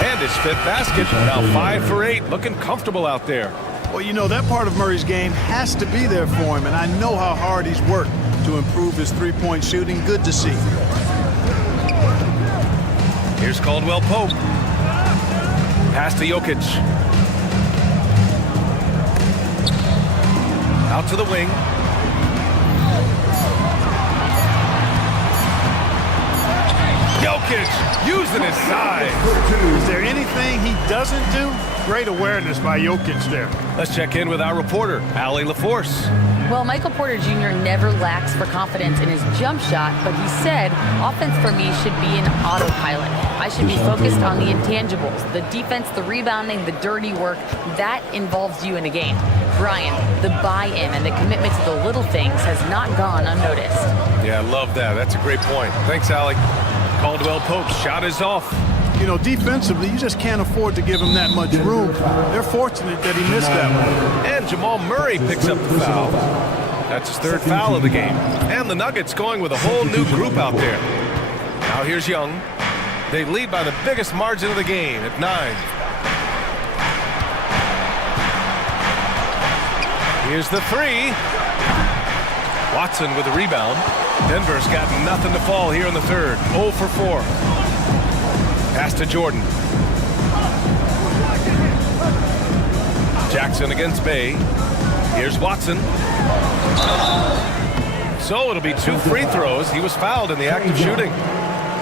And his 5th basket. Now 5 for 8. Looking comfortable out there. Well, you know, that part of Murray's game has to be there for him, and I know how hard he's worked to improve his three-point shooting. Good to see. Here's Caldwell Pope. Pass to Jokic. Out to the wing. Jokic using his size. Is there anything he doesn't do? Great awareness by Jokic there. Let's check in with our reporter, Allie LaForce. Well, Michael Porter Jr. never lacks for confidence in his jump shot, but he said, offense for me should be an autopilot. I should be focused on the intangibles, the defense, the rebounding, the dirty work. That involves you in a game. Brian, the buy-in and the commitment to the little things has not gone unnoticed. Yeah, I love that. That's a great point. Thanks, Allie. Caldwell Pope's shot is off. You know, defensively, you just can't afford to give him that much room. They're fortunate that he missed that one. And Jamal Murray picks up the foul. That's his 3rd foul of the game. And the Nuggets going with a whole new group out there. Now here's Young. They lead by the biggest margin of the game at 9. Here's the 3. Watson with a rebound. Denver's got nothing to fall here in the 3rd. 0 for 4. Pass to Jordan. Jackson against Bay. Here's Watson. So it'll be 2 free throws. He was fouled in the act of shooting.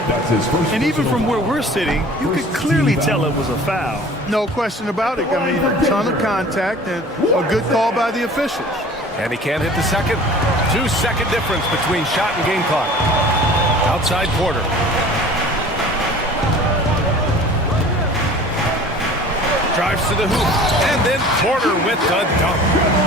That's his first. And even from where we're sitting, you could clearly tell it was a foul. No question about it. I mean, a ton of contact and a good call by the officials. And he can't hit the second. 2-second difference between shot and game clock. Outside Porter. Drives to the hoop, and then Porter with the dunk.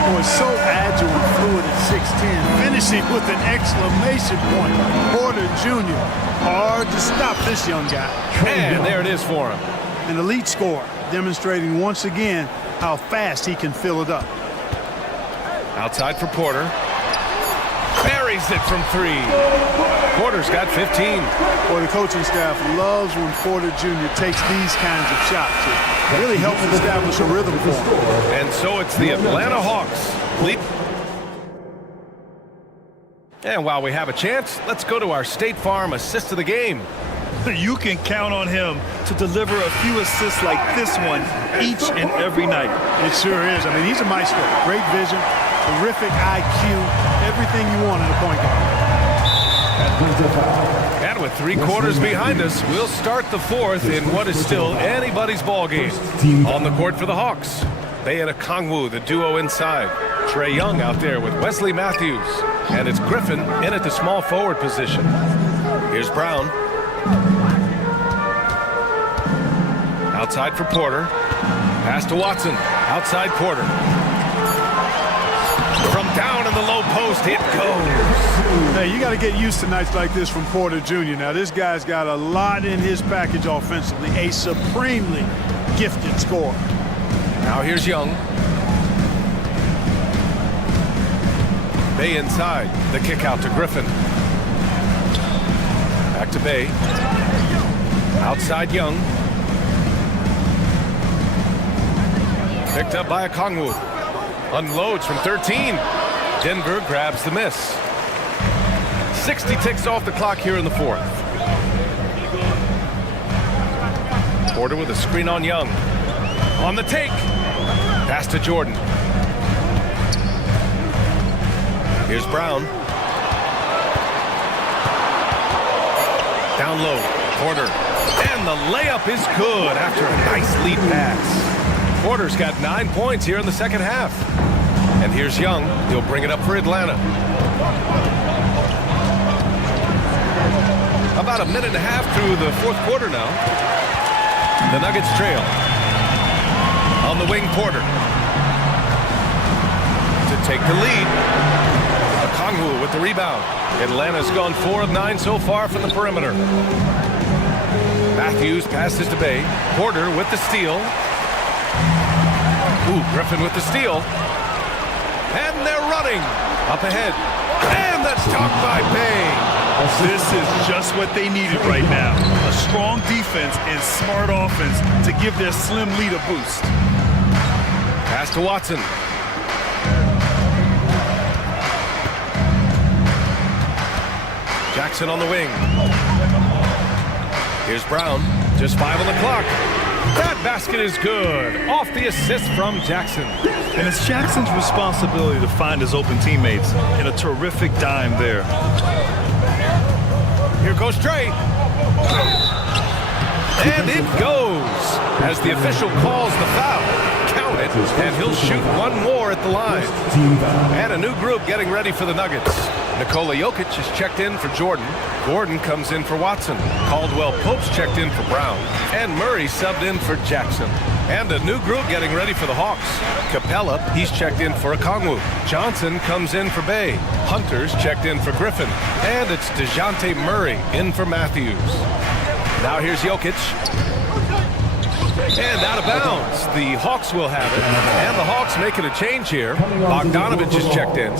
Boy, so agile and fluid at 6'10", finishing with an exclamation point. Porter Jr., hard to stop this young guy. And there it is for him. An elite scorer, demonstrating once again how fast he can fill it up. Outside for Porter. Buries it from 3. Porter's got 15. Boy, the coaching staff loves when Porter Jr. takes these kinds of shots. It really helps establish a rhythm for him. And so it's the Atlanta Hawks. And while we have a chance, let's go to our State Farm assist of the game. You can count on him to deliver a few assists like this one each and every night. It sure is. I mean, he's a maestro. Great vision, terrific IQ, everything you want in a point guard. And with 3 quarters behind us, we'll start the 4th in what is still anybody's ball game. On the court for the Hawks, Bay and Okongwu, the duo inside. Trae Young out there with Wesley Matthews. And it's Griffin in at the small forward position. Here's Brown. Outside for Porter. Pass to Watson. Outside Porter. From down in the low post, it goes. Hey, you got to get used to nights like this from Porter Jr. Now, this guy's got a lot in his package offensively. A supremely gifted scorer. Now here's Young. Bay inside. The kick out to Griffin. Back to Bay. Outside Young. Picked up by Okongwu. Unloads from 13. Denver grabs the miss. 60 ticks off the clock here in the 4th. Porter with a screen on Young. On the take. Pass to Jordan. Here's Brown. Down low. Porter. And the layup is good after a nice lead pass. Porter's got 9 points here in the second half. And here's Young. He'll bring it up for Atlanta. About a minute and a half through the fourth quarter now. The Nuggets trail. On the wing, Porter. To take the lead. Okongwu with the rebound. Atlanta's gone 4 of 9 so far from the perimeter. Matthews passes to Bay. Porter with the steal. Ooh, Griffin with the steal. And they're running. Up ahead. And that's blocked by Bay. This is just what they needed right now. A strong defense and smart offense to give their slim lead a boost. Pass to Watson. Jackson on the wing. Here's Brown. Just 5 on the clock. That basket is good. Off the assist from Jackson. And it's Jackson's responsibility to find his open teammates, and a terrific dime there. Here goes Trey. And it goes as the official calls the foul. Count it, and he'll shoot one more at the line. And a new group getting ready for the Nuggets. Nikola Jokic is checked in for Jordan. Gordon comes in for Watson. Caldwell Pope's checked in for Brown. And Murray subbed in for Jackson. And a new group getting ready for the Hawks. Capella, he's checked in for Okongwu. Johnson comes in for Bay. Hunter's checked in for Griffin. And it's DeJounte Murray in for Matthews. Now here's Jokic. And out of bounds. The Hawks will have it. And the Hawks making a change here. Bogdanovich is checked in.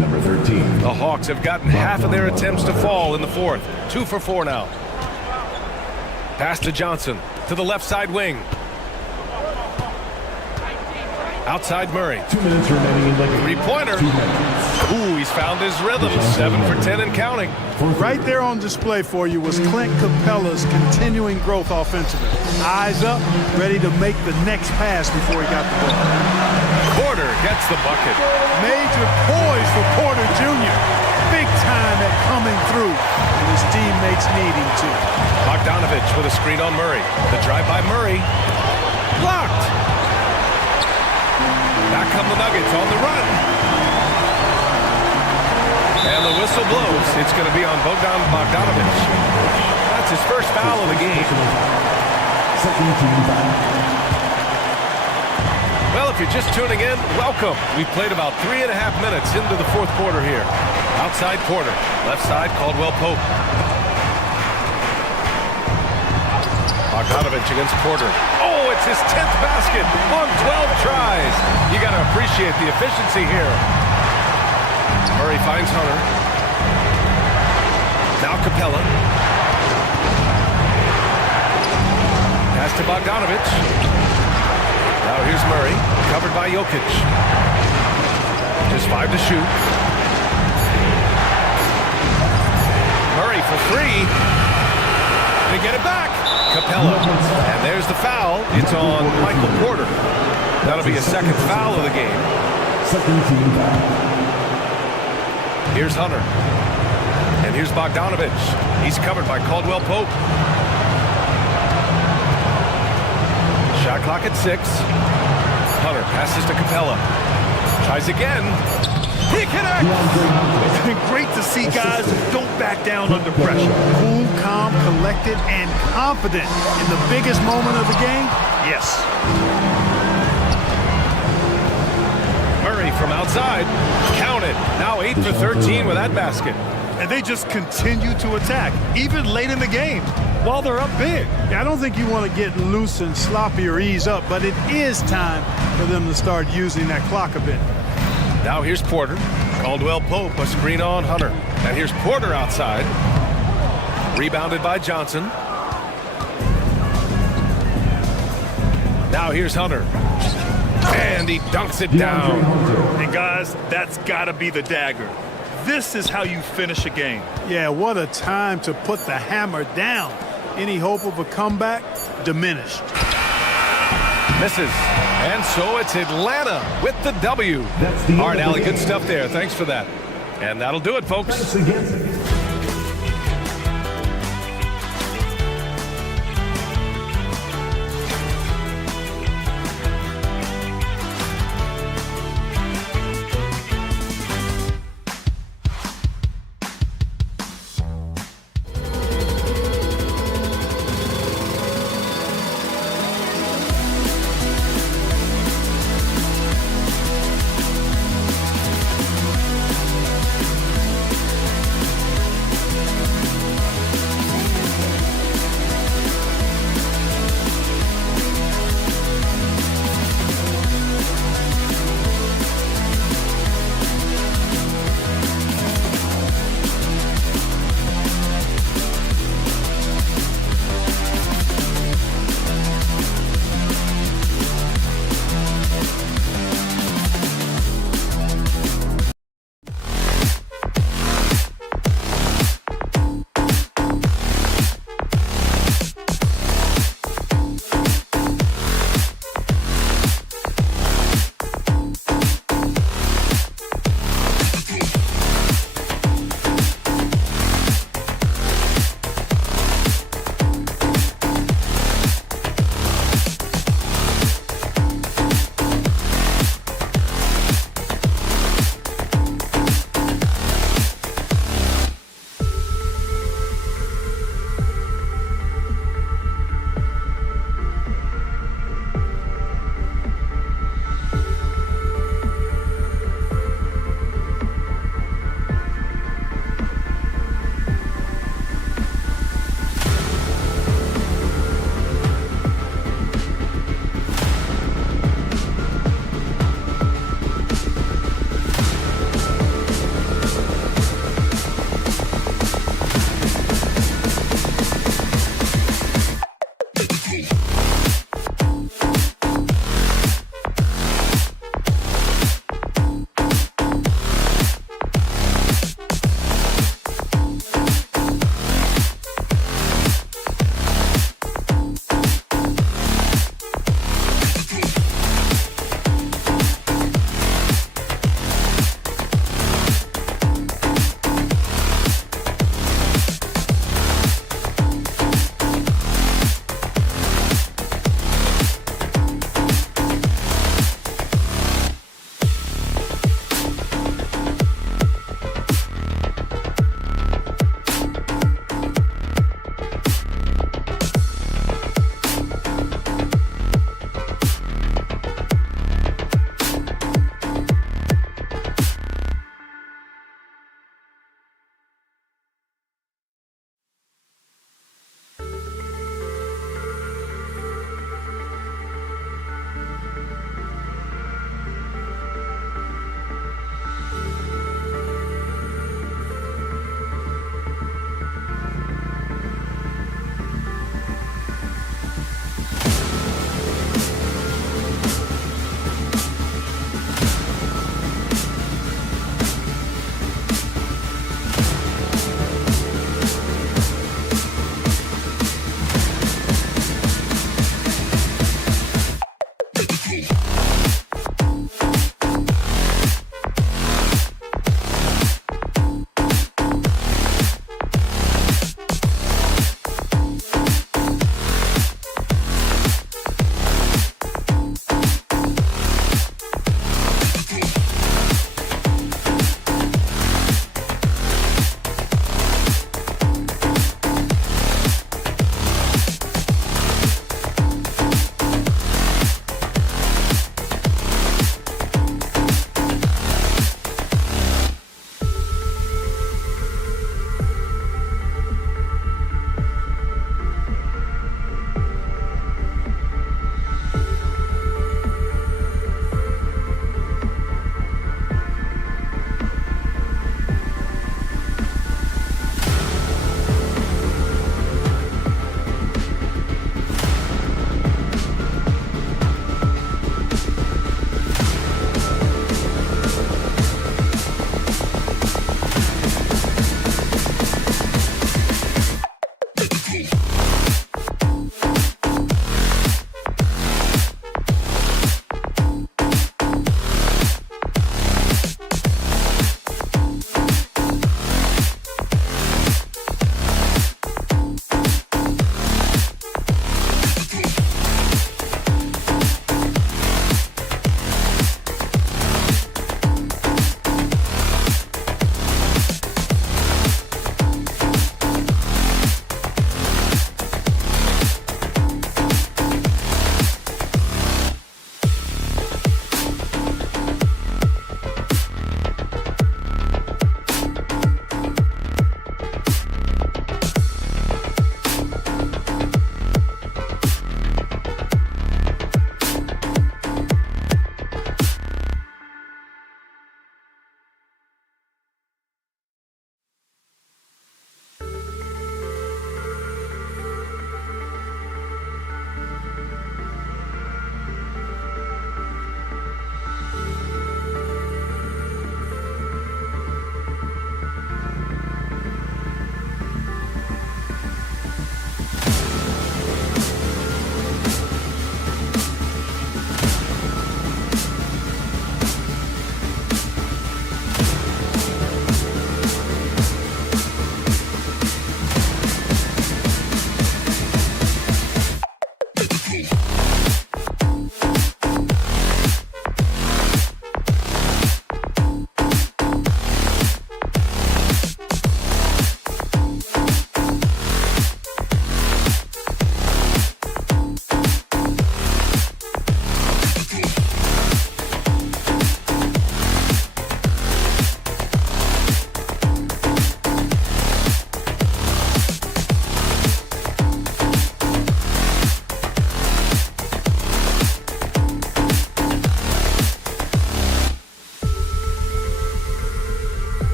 Number 13. The Hawks have gotten half of their attempts to fall in the fourth. 2 for 4 now. Pass to Johnson. To the left side wing. Outside Murray. 2 minutes remaining in the game. Three-pointer. Ooh, he's found his rhythm. 7 for 10 and counting. Right there on display for you was Clint Capella's continuing growth offensively. Eyes up, ready to make the next pass before he got the ball. Porter gets the bucket. Major poise for Porter Jr. Big time at coming through when his teammates need him to. Bogdanovich with a screen on Murray. The drive by Murray. Blocked. Back come the Nuggets on the run. And the whistle blows. It's going to be on Bogdanovich. That's his first foul of the game. Second team foul. Well, if you're just tuning in, welcome. We've played about 3.5 minutes into the fourth quarter here. Outside Porter. Left side, Caldwell Pope. Bogdanovich against Porter. Oh, it's his 10th basket on 12 tries. You got to appreciate the efficiency here. Murray finds Hunter. Now Capella. Pass to Bogdanovich. Now here's Murray, covered by Jokic. Just 5 to shoot. Murray for 3. They get it back. Capella. And there's the foul. It's on Michael Porter. That'll be his second foul of the game. Second team foul. Here's Hunter. And here's Bogdanovich. He's covered by Caldwell Pope. Shot clock at 6. Hunter passes to Capella. Tries again. He connects! Great to see guys who don't back down under pressure. Cool, calm, collected, and confident in the biggest moment of the game. Yes. Murray from outside. Counted. Now 8 for 13 with that basket. And they just continue to attack, even late in the game, while they're up big. I don't think you want to get loose and sloppy or ease up, but it is time for them to start using that clock a bit. Now here's Porter. Caldwell Pope, a screen on Hunter. And here's Porter outside. Rebounded by Johnson. Now here's Hunter. And he dunks it down. And guys, that's got to be the dagger. This is how you finish a game. Yeah, what a time to put the hammer down. Any hope of a comeback diminished. Misses. And so it's Atlanta with the W. All right, Allie, good stuff there. Thanks for that. And that'll do it, folks. Thanks again.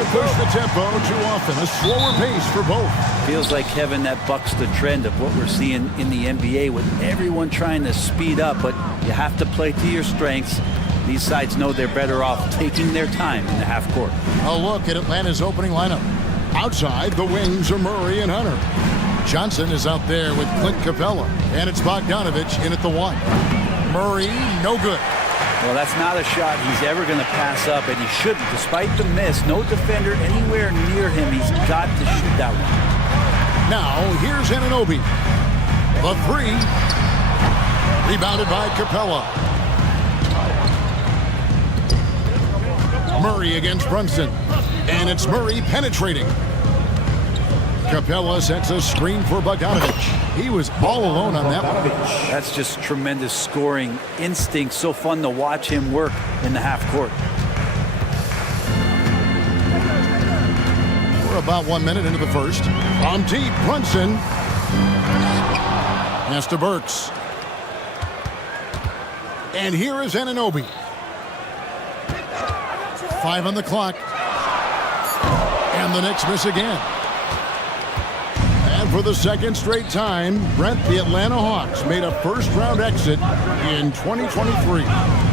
to push the tempo too often. A slower pace for both. Feels like, Kevin, that bucks the trend of what we're seeing in the NBA with everyone trying to speed up, but you have to play to your strengths. These sides know they're better off taking their time in the half court. A look at Atlanta's opening lineup. Outside, the wings are Murray and Hunter. Johnson is out there with Clint Capella, and it's Bogdanovich in at the 1. Murray, no good. Well, that's not a shot he's ever going to pass up, and he shouldn't. Despite the miss, no defender anywhere near him. He's got to shoot that one. Now, here's Anunoby. The 3. Rebounded by Capella. Murray against Brunson. And it's Murray penetrating. Capella sets a screen for Bogdanovich. He was all alone on that one. That's just tremendous scoring instinct. So fun to watch him work in the half court. We're about 1 minute into the first. From deep, Brunson. Pass to Burks. And here is Anunoby. 5 on the clock. And the Knicks miss again. And for the second straight time, Brent, the Atlanta Hawks made a first-round exit in 2023. You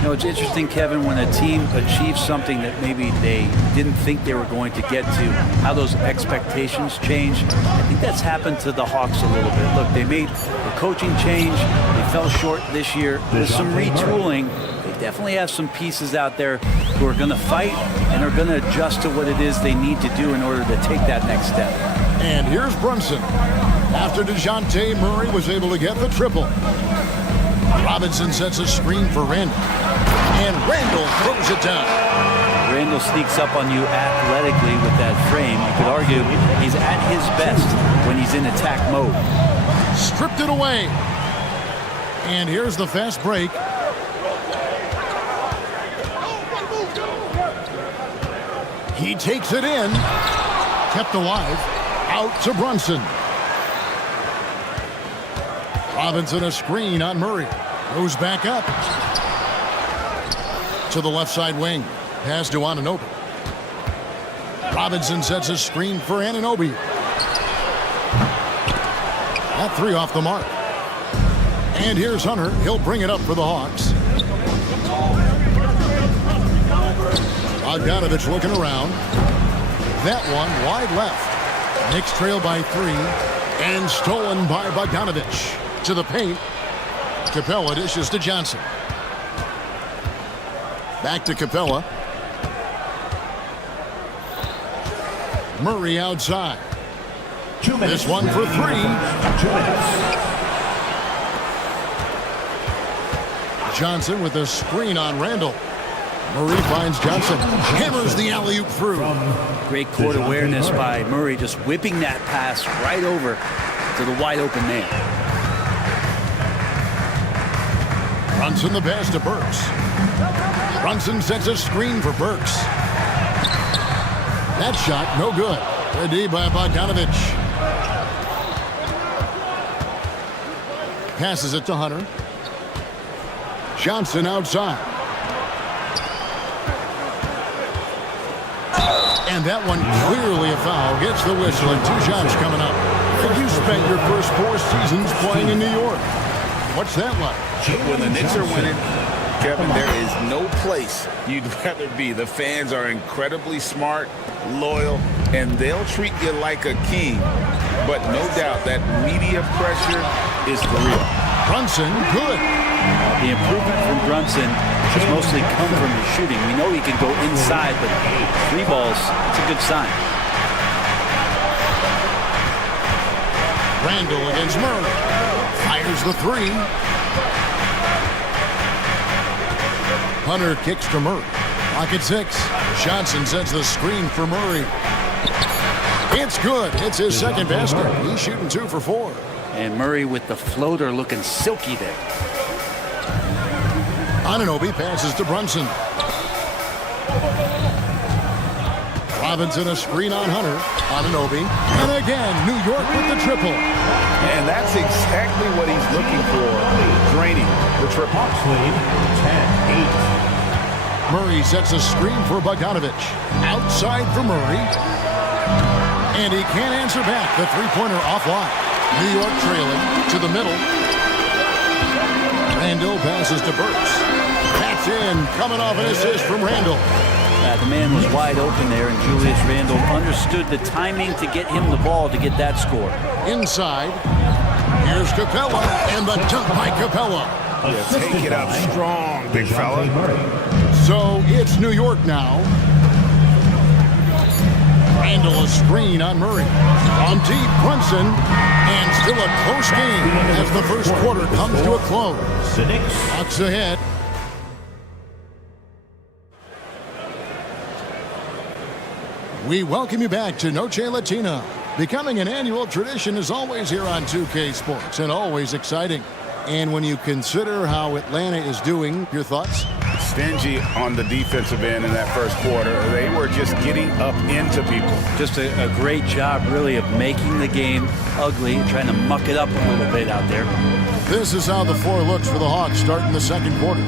know, it's interesting, Kevin, when a team achieves something that maybe they didn't think they were going to get to, how those expectations change. I think that's happened to the Hawks a little bit. Look, they made a coaching change. They fell short this year. There's some retooling. They definitely have some pieces out there who are going to fight and are going to adjust to what it is they need to do in order to take that next step. And here's Brunson. After DeJounte Murray was able to get the triple. Robinson sets a screen for Randall. And Randall throws it down. Randall sneaks up on you athletically with that frame. You could argue he's at his best when he's in attack mode. Stripped it away. And here's the fast break. He takes it in. Kept alive. Out to Brunson. Robinson a screen on Murray. Goes back up. To the left side wing. Pass to Anunoby. Robinson sets a screen for Anunoby. That 3 off the mark. And here's Hunter. He'll bring it up for the Hawks. Bogdanovich looking around. That one wide left. Knicks trail by 3. And stolen by Bogdanovich. To the paint. Capella dishes to Johnson. Back to Capella. Murray outside. 2 minutes. This one for 3. 2 minutes. Johnson with a screen on Randall. Murray finds Johnson. Hammers the alley-oop through. Great court awareness by Murray, just whipping that pass right over to the wide open man. Brunson the pass to Burks. Brunson sets a screen for Burks. That shot, no good. Good D by Bogdanovich. Passes it to Hunter. Johnson outside. And that one clearly a foul. Gets the whistle and 2 shots coming up. And you spent your first 4 seasons playing in New York. What's that like? When the Knicks are winning, Kevin, there is no place you'd rather be. The fans are incredibly smart, loyal, and they'll treat you like a king. But no doubt that media pressure is for real. Brunson, good. The improvement from Brunson has mostly come from his shooting. We know he can go inside, but 3 balls, it's a good sign. Randall against Murray. Fires the 3. Hunter kicks to Murray. Clock at 6. Johnson sets the screen for Murray. It's good. It's his second basket. He's shooting 2 for 4. And Murray with the floater looking silky there. Anunoby passes to Brunson. Robinson a screen on Hunter. Anunoby. And again, New York with the triple. And that's exactly what he's looking for. Draining the triple. Hawks lead 10-8. Murray sets a screen for Bogdanovich. Outside for Murray. And he can't answer back. The three-pointer offline. New York trailing to the middle. Randall passes to Burks. That's in. Coming off an assist from Randall. The man was wide open there, and Julius Randle understood the timing to get him the ball to get that score. Inside. Here's Capella, and the dunk by Capella. Yeah, take it up strong, big fella. So it's New York now. Randall a screen on Murray. On deep, Brunson. And still a close game as the first quarter comes to a close. Bucks ahead. We welcome you back to Noche Latina. Becoming an annual tradition is always here on 2K Sports and always exciting. And when you consider how Atlanta is doing, your thoughts? Stingy on the defensive end in that first quarter. They were just getting up into people. Just a great job, really, of making the game ugly, trying to muck it up a little bit out there. This is how the floor looks for the Hawks starting the second quarter.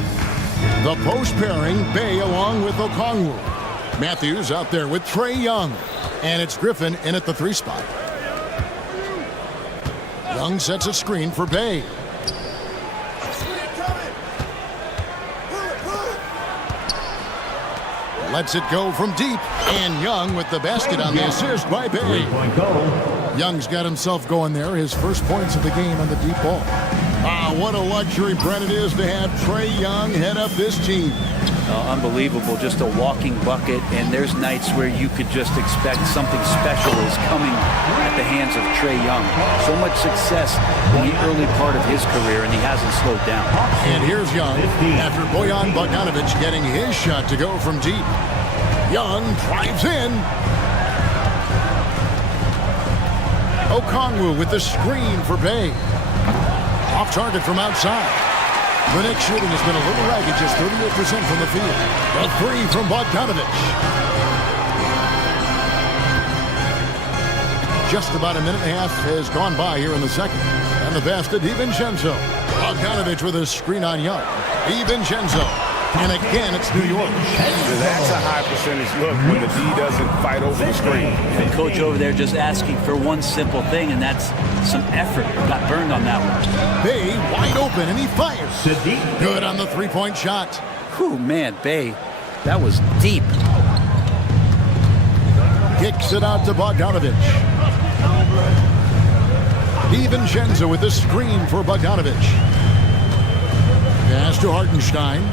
The post pairing, Bay along with Okongwu. Matthews out there with Trae Young. And it's Griffin in at the 3 spot. Young sets a screen for Bay. Lets it go from deep. And Young with the basket on the assist by Bay. Young's got himself going there. His first points of the game on the deep ball. What a luxury, Brent, it is to have Trae Young head up this team. Unbelievable, just a walking bucket, and there's nights where you could just expect something special is coming at the hands of Trae Young. So much success in the early part of his career, and he hasn't slowed down. And here's Young after Bojan Bogdanovich getting his shot to go from deep. Young drives in. Okongwu with the screen for Bay. Off target from outside. The Knicks shooting has been a little ragged, just 38% from the field. A 3 from Bogdanovich. Just about a minute and a half has gone by here in the second. And the pass to DiVincenzo. Bogdanovich with a screen on Young. DiVincenzo. And again, it's New York. That's a high percentage look when the D doesn't fight over the screen. The coach over there just asking for one simple thing, and that's some effort. Got burned on that one. Bay wide open, and he fires. Good on the three-point shot. Whew, man, Bay, that was deep. Kicks it out to Bogdanovich. DiVincenzo with the screen for Bogdanovich. Pass to Hartenstein.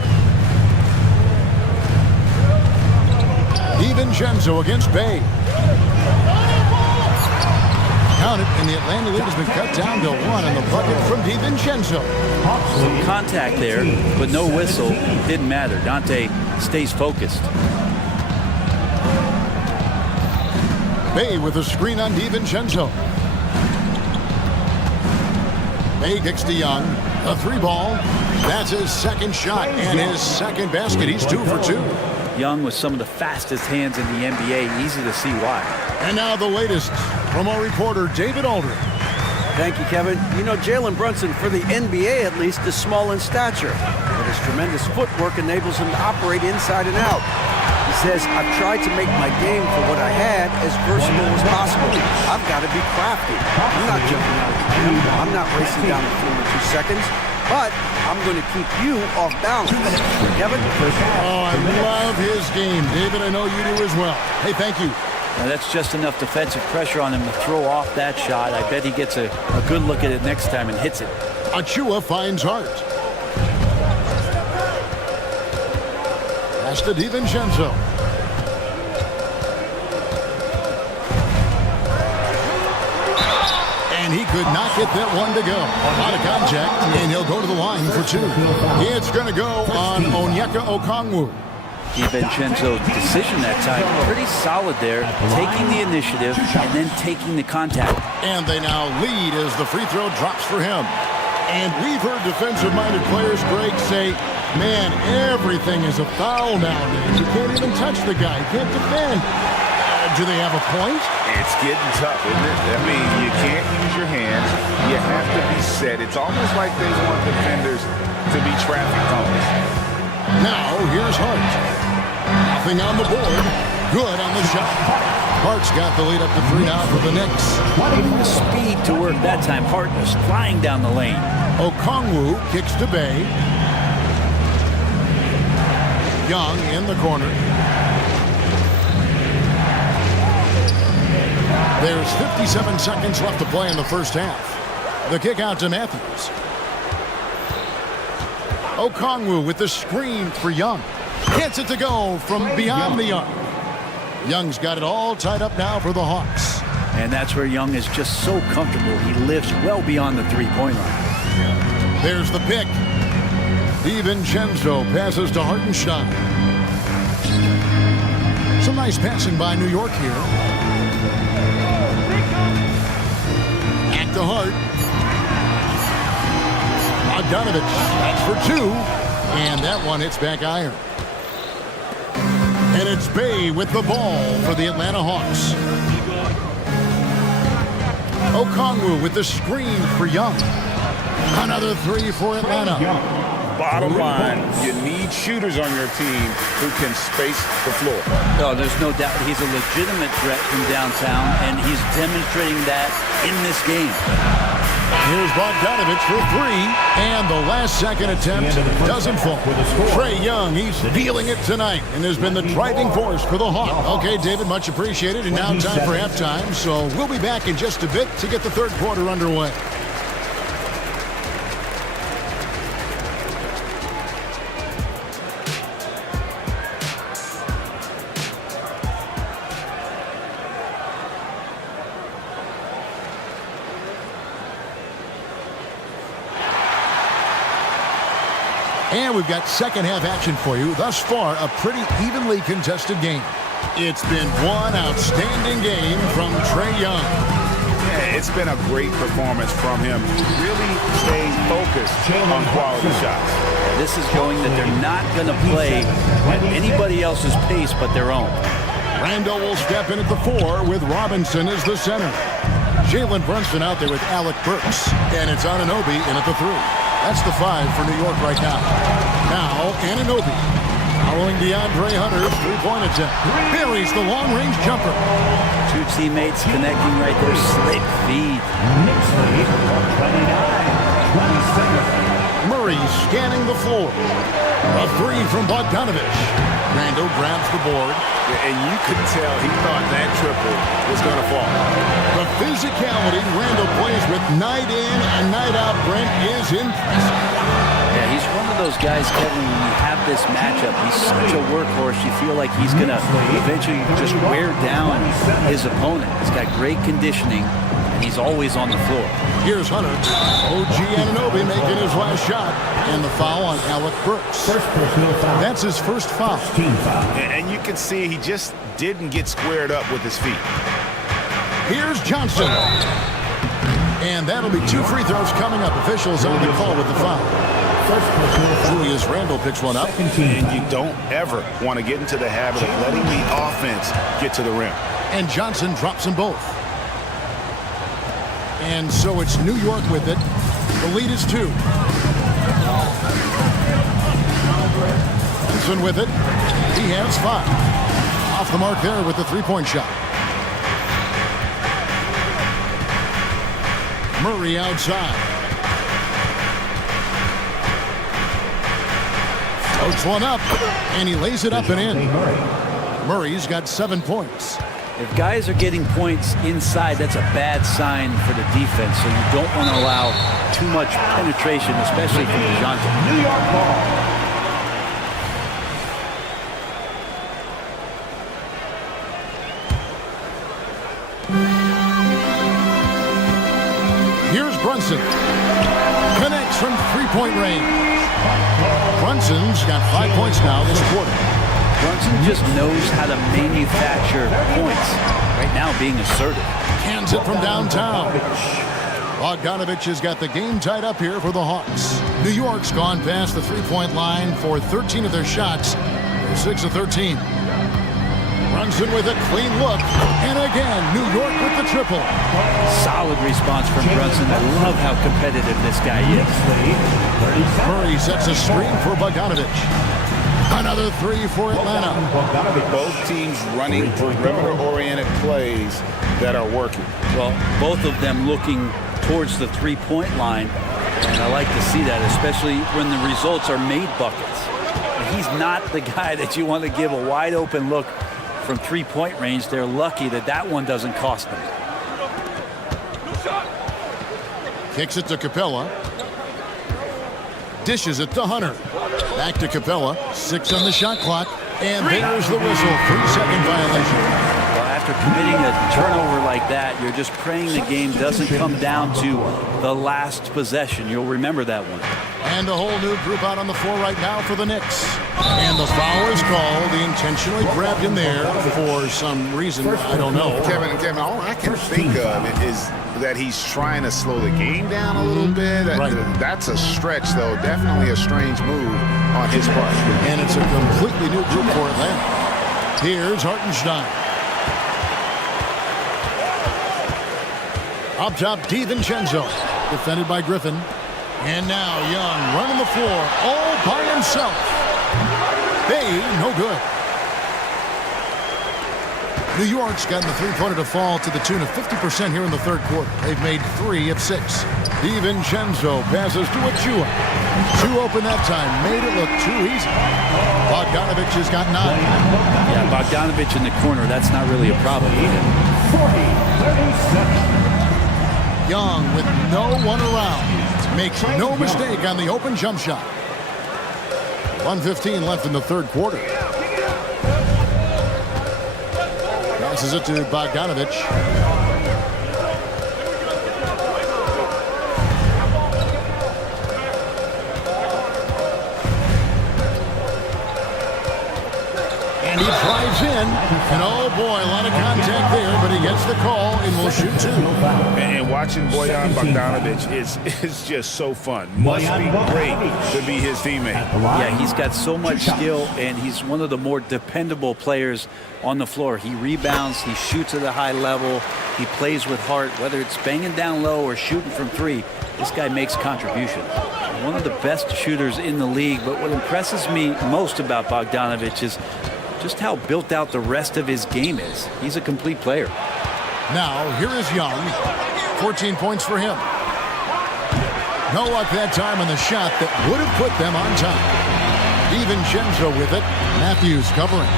DiVincenzo against Bay. Count it, and the Atlanta lead has been cut down to 1 on the bucket from DiVincenzo. Some contact there, but no whistle. Didn't matter. Dante stays focused. Bay with a screen on DiVincenzo. Bay kicks to Young. A 3-ball. That's his second shot and his second basket. He's 2 for 2. Young with some of the fastest hands in the NBA. Easy to see why. And now the latest from our reporter, David Aldridge. Thank you, Kevin. You know, Jalen Brunson, for the NBA at least, is small in stature, but his tremendous footwork enables him to operate inside and out. He says, I've tried to make my game for what I had as versatile as possible. I've got to be crafty. I'm not jumping out of the gym. I'm not racing down the floor in 2 seconds. But I'm going to keep you off balance. Kevin? Oh, I love his game. David, I know you do as well. Hey, thank you. Now that's just enough defensive pressure on him to throw off that shot. I bet he gets a good look at it next time and hits it. Achua finds Hart. Pass to DiVincenzo. And he could not get that one to go. Out of contact, and he'll go to the line for 2. It's going to go on Onyeka Okongwu. DiVincenzo's decision that time, pretty solid there, taking the initiative and then taking the contact. And they now lead as the free throw drops for him. And we've heard defensive-minded players, Greg, say, man, everything is a foul nowadays. You can't even touch the guy. You can't defend. Do they have a point? It's getting tough, isn't it? I mean, you can't use your hands. You have to be set. It's almost like they want defenders to be traffic cones. Now, here's Hart. Nothing on the board. Good on the shot. Hart's got the lead up to 3 now for the Knicks. The speed to work that time. Hart was flying down the lane. Okongwu kicks to Bay. Young in the corner. There's 57 seconds left to play in the first half. The kick out to Matthews. Okongwu with the screen for Young. Gets it to go from beyond the arc. Young's got it all tied up now for the Hawks. And that's where Young is just so comfortable. He lives well beyond the three-point line. There's the pick. DiVincenzo passes to Hartenstein. Some nice passing by New York here. Back to Hart. Bogdanovich. That's for 2. And that one hits back iron. And it's Bay with the ball for the Atlanta Hawks. Okongwu with the screen for Young. Another 3 for Atlanta. Bottom line, you need shooters on your team who can space the floor. No, there's no doubt he's a legitimate threat from downtown, and he's demonstrating that in this game. Here's Bogdanovich for 3, and the last second attempt doesn't fall. Trae Young, he's feeling it tonight and has been the driving force for the Hawks. Okay, David, much appreciated, and now time for halftime, so we'll be back in just a bit to get the third quarter underway. And we've got second half action for you. Thus far, a pretty evenly contested game. It's been one outstanding game from Trae Young. Yeah, it's been a great performance from him. Really staying focused on quality shots. This is showing that they're not going to play at anybody else's pace but their own. Randall will step in at the 4 with Robinson as the center. Jalen Brunson out there with Alec Burks. And it's Anunoby in at the 3. That's the 5 for New York right now. Now, Anunoby, following DeAndre Hunter's three-point attempt. Buries the long-range jumper. 2 teammates connecting right there. Slick feed. Murray scanning the floor. A 3 from Bogdanovich. Randall grabs the board. Yeah, and you could tell he thought that triple was going to fall. The physicality Randall plays with night in and night out, Brent, is impressive. Yeah, he's one of those guys, Kevin, when you have this matchup, he's such a workhorse. You feel like he's going to eventually just wear down his opponent. He's got great conditioning, and he's always on the floor. Here's Hunter. OG Anunoby making his last shot. And the foul on Alec Burks. That's his first foul. And you can see he just didn't get squared up with his feet. Here's Johnson. And that'll be 2 free throws coming up. Officials on the call with the foul. Julius Randle picks one up. And you don't ever want to get into the habit of letting the offense get to the rim. And Johnson drops them both. And so it's New York with it. The lead is 2. Johnson with it. He has 5. Off the mark there with the three-point shot. Murray outside. Floats one up, and he lays it up and in. Murray's got 7 points. If guys are getting points inside, that's a bad sign for the defense, so you don't want to allow too much penetration, especially from DeJounte. New York ball. Here's Brunson. Connects from three-point range. Brunson's got 5 points now this quarter. Brunson just knows how to manufacture points. Right now being assertive. Hands it from downtown. Bogdanovich has got the game tied up here for the Hawks. New York's gone past the three-point line for 13 of their shots. They're 6 of 13. Brunson with a clean look. And again, New York with the triple. Solid response from Brunson. I love how competitive this guy is. Murray sets a screen for Bogdanovich. Another three for Atlanta. Both teams running perimeter-oriented plays that are working. Well, both of them looking towards the three-point line, and I like to see that, especially when the results are made buckets. He's not the guy that you want to give a wide-open look from three-point range. They're lucky that that one doesn't cost them. Kicks it to Capella. Dishes it to Hunter. Back to Capella. 6 on the shot clock. And there's the whistle. 3-second violation. Well, after committing a turnover like that, you're just praying the game doesn't come down to the last possession. You'll remember that one. And a whole new group out on the floor right now for the Knicks. And the foul is called. He intentionally grabbed him there for some reason. I don't know. Kevin, all I can think of is that he's trying to slow the game down a little bit. Right. That's a stretch, though. Definitely a strange move on his part. And it's a completely new group for Atlanta. Here's Hartenstein. Up top, DiVincenzo. Defended by Griffin. And now Young running the floor all by himself. Hey, no good. New York's gotten the three-pointer to fall to the tune of 50% here in the third quarter. They've made 3 of 6. DiVincenzo passes to Achua. 2 open that time. Made it look too easy. Bogdanovich has got 9. Yeah, Bogdanovich in the corner. That's not really a problem. Young with no one around. Makes no mistake on the open jump shot. 1:15 left in the third quarter. Passes it to Bogdanovich. And he drives in. And oh boy, a lot of contact there, but he gets the call and will shoot 2. And watching Bojan Bogdanovich is just so fun. Must be great to be his teammate. Yeah, he's got so much skill, and he's one of the more dependable players on the floor. He rebounds, he shoots at a high level, he plays with heart, whether it's banging down low or shooting from 3. This guy makes contributions. One of the best shooters in the league, but what impresses me most about Bogdanovich is just how built out the rest of his game is. He's a complete player. Now, here is Young. 14 points for him. No luck that time on the shot that would have put them on top. DiVincenzo with it. Matthews covering.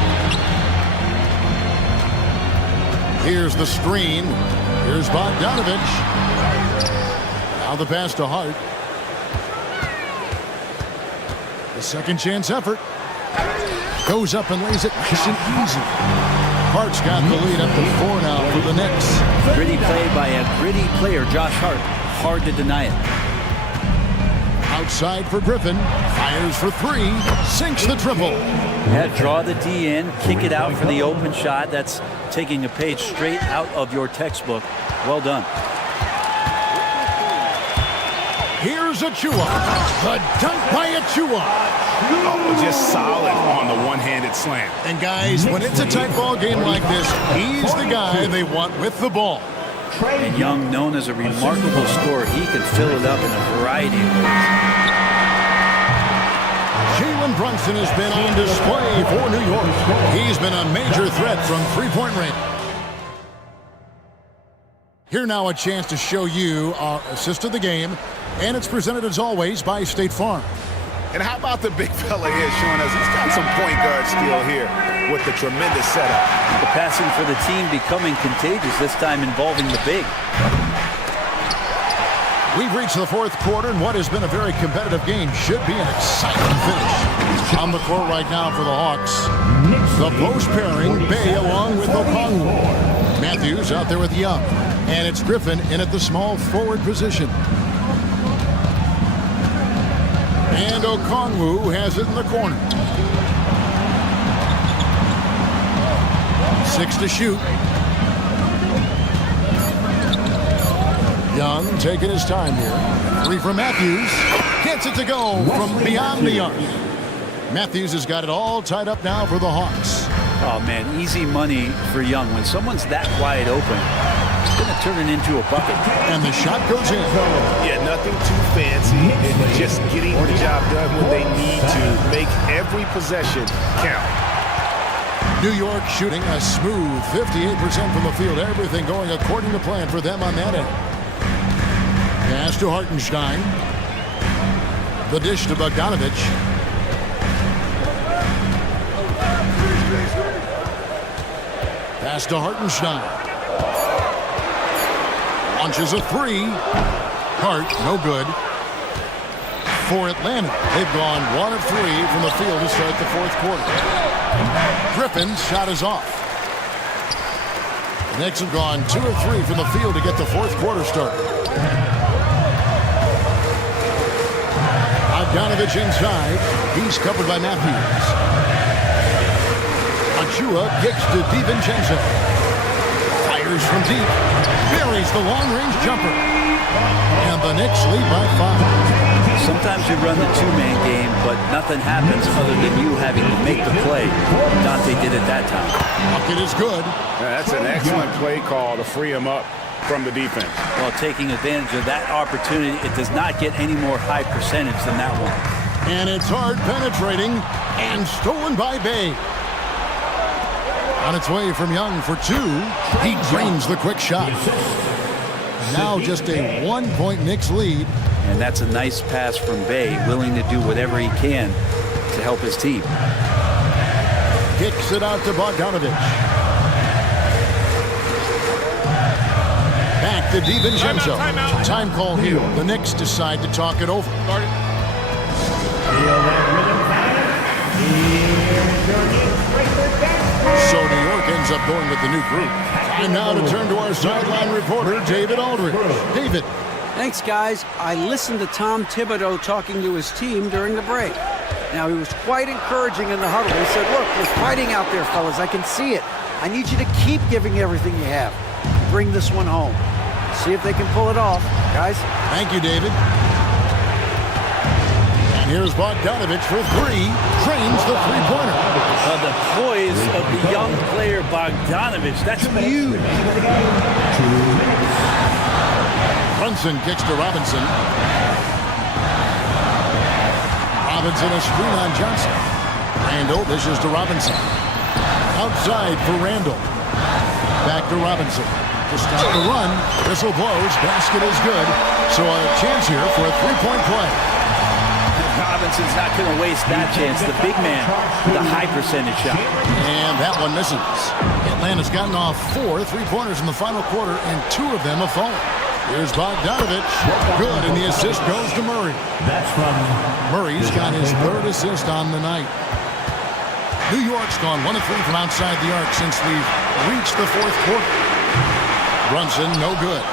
Here's the screen. Here's Bogdanovich. Now the pass to Hart. The second chance effort. Goes up and lays it nice and easy. Hart's got the lead up to 4 now for the Knicks. Gritty play by a gritty player, Josh Hart. Hard to deny it. Outside for Griffin. Fires for 3. Sinks the triple. Yeah, draw the D in, kick it out for the open shot. That's taking a page straight out of your textbook. Well done. Here's Achua. The dunk by Achua. Oh, just solid on the one-handed slam. And guys, when it's a tight ball game like this, he's the guy they want with the ball. And Young, known as a remarkable scorer, he can fill it up in a variety of ways. Jalen Brunson has been on display for New York. He's been a major threat from three-point range. Here now a chance to show you our assist of the game, and it's presented as always by State Farm. And how about the big fella here showing us he's got some point guard skill here with the tremendous setup. The passing for the team becoming contagious, this time involving the big. We've reached the fourth quarter, and what has been a very competitive game should be an exciting finish. On the court right now for the Hawks, the post pairing, Bay along with Okongwu. Matthews out there with Young, and it's Griffin in at the small forward position. And Okongwu has it in the corner. 6 to shoot. Young taking his time here. 3 from Matthews. Gets it to go from beyond the arc. Matthews has got it all tied up now for the Hawks. Oh, man, easy money for Young. When someone's that wide open, it's going going to turn it into a bucket. And the shot goes in. Yeah, nothing too fancy. It's just getting the job done when they need to. Make every possession count. New York shooting a smooth 58% from the field. Everything going according to plan for them on that end. Pass to Hartenstein. The dish to Bogdanovich. Pass to Hartenstein. Launches a three. Hart, no good. For Atlanta, they've gone 1 of 3 from the field to start the fourth quarter. Griffin's shot is off. The Knicks have gone 2 of 3 from the field to get the fourth quarter started. Bogdanovich inside. He's covered by Matthews. Achua kicks to DiVincenzo. Fires from deep. Buries the long-range jumper. And the Knicks lead by 5. Sometimes you run the two-man game, but nothing happens other than you having to make the play. Dante did it that time. Bucket is good. Yeah, that's an excellent play call to free him up from the defense. Well, taking advantage of that opportunity, it does not get any more high percentage than that one. And it's hard penetrating and stolen by Bay. On its way from Young for 2. He drains the quick shot. Now just a 1-point Knicks lead. And that's a nice pass from Bay, willing to do whatever he can to help his team. Kicks it out to Bogdanovich. Back to DiVincenzo. Time call here. The Knicks decide to talk it over. So New York ends up going with the new group. Time now to turn to our sideline reporter, David Aldridge. David. Thanks, guys. I listened to Tom Thibodeau talking to his team during the break. Now, he was quite encouraging in the huddle. He said, look, we're fighting out there, fellas. I can see it. I need you to keep giving everything you have. Bring this one home. See if they can pull it off, guys. Thank you, David. And here's Bogdanovich for 3. Trains the three-pointer. The poise of the young player Bogdanovich, that's huge. Brunson kicks to Robinson. Robinson a screen on Johnson. Randall dishes to Robinson. Outside for Randall. Back to Robinson. To stop the run. Whistle blows. Basket is good. So a chance here for a three-point play. Robinson's not going to waste that chance. The big man with a high percentage shot. And that one misses. Atlanta's gotten off 4 three-pointers in the final quarter, and 2 of them have fallen. Here's Bogdanovich. Good, and the assist goes to Murray. That's from Murray's got his 3rd assist on the night. New York's gone 1 of 3 from outside the arc since we've reached the fourth quarter. Brunson, no good.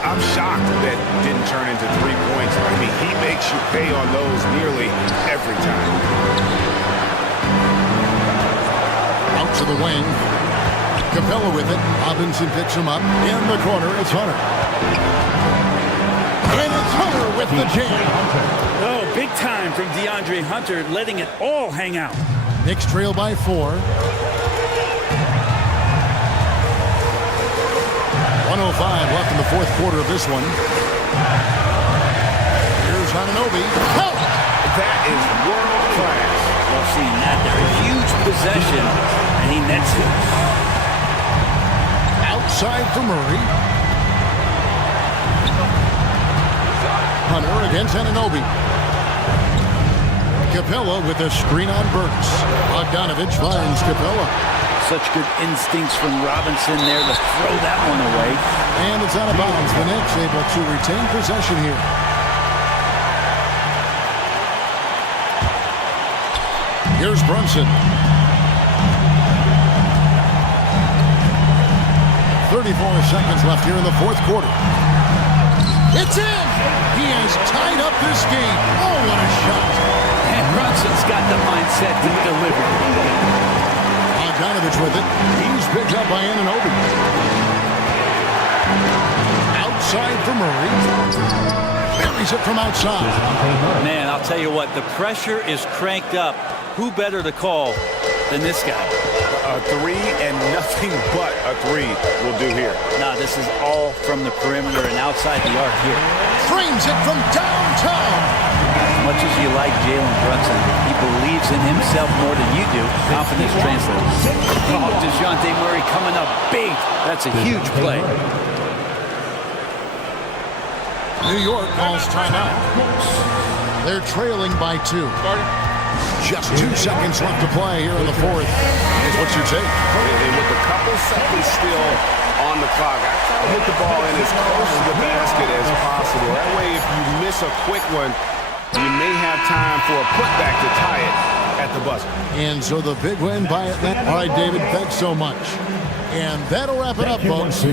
I'm shocked that didn't turn into 3 points. I mean, he makes you pay on those nearly every time. Out to the wing. Capella with it. Robinson picks him up. In the corner, it's Hunter. And it's Hunter with the jam. Oh, big time from DeAndre Hunter, letting it all hang out. Knicks trail by 4. 1:05 left in the fourth quarter of this one. Here's Anunoby. Oh, that is world class. Well, seeing that there, a huge possession, and he nets it. Outside for Murray. Hunter against Anunoby. Capella with a screen on Burks. Bogdanovich finds Capella. Such good instincts from Robinson there to throw that one away. And it's out of bounds. The Knicks able to retain possession here. Here's Brunson. 34 seconds left here in the fourth quarter. It's in! He has tied up this game. Oh, what a shot. And Brunson's got the mindset to deliver. Bogdanovich with it. He's picked up by Anunoby. Outside for Murray. Buries it from outside. Man, I'll tell you what, the pressure is cranked up. Who better to call than this guy? A three and nothing but a three will do here. Now, this is all from the perimeter and outside the arc here. Frames it from downtown. As much as you like Jalen Brunson, he believes in himself more than you do. Confidence translates. Oh, DeJounte Murray coming up big. That's a huge play. New York calls timeout. They're trailing by 2. Just 2 seconds left to play here in the fourth. What's your take? And with a couple seconds still on the clock, I try to hit the ball in as close to the basket as possible. That way, if you miss a quick one, you may have time for a putback to tie it at the buzzer. And so the big win by Atlanta. All right, David, thanks so much. And that'll wrap it up, folks.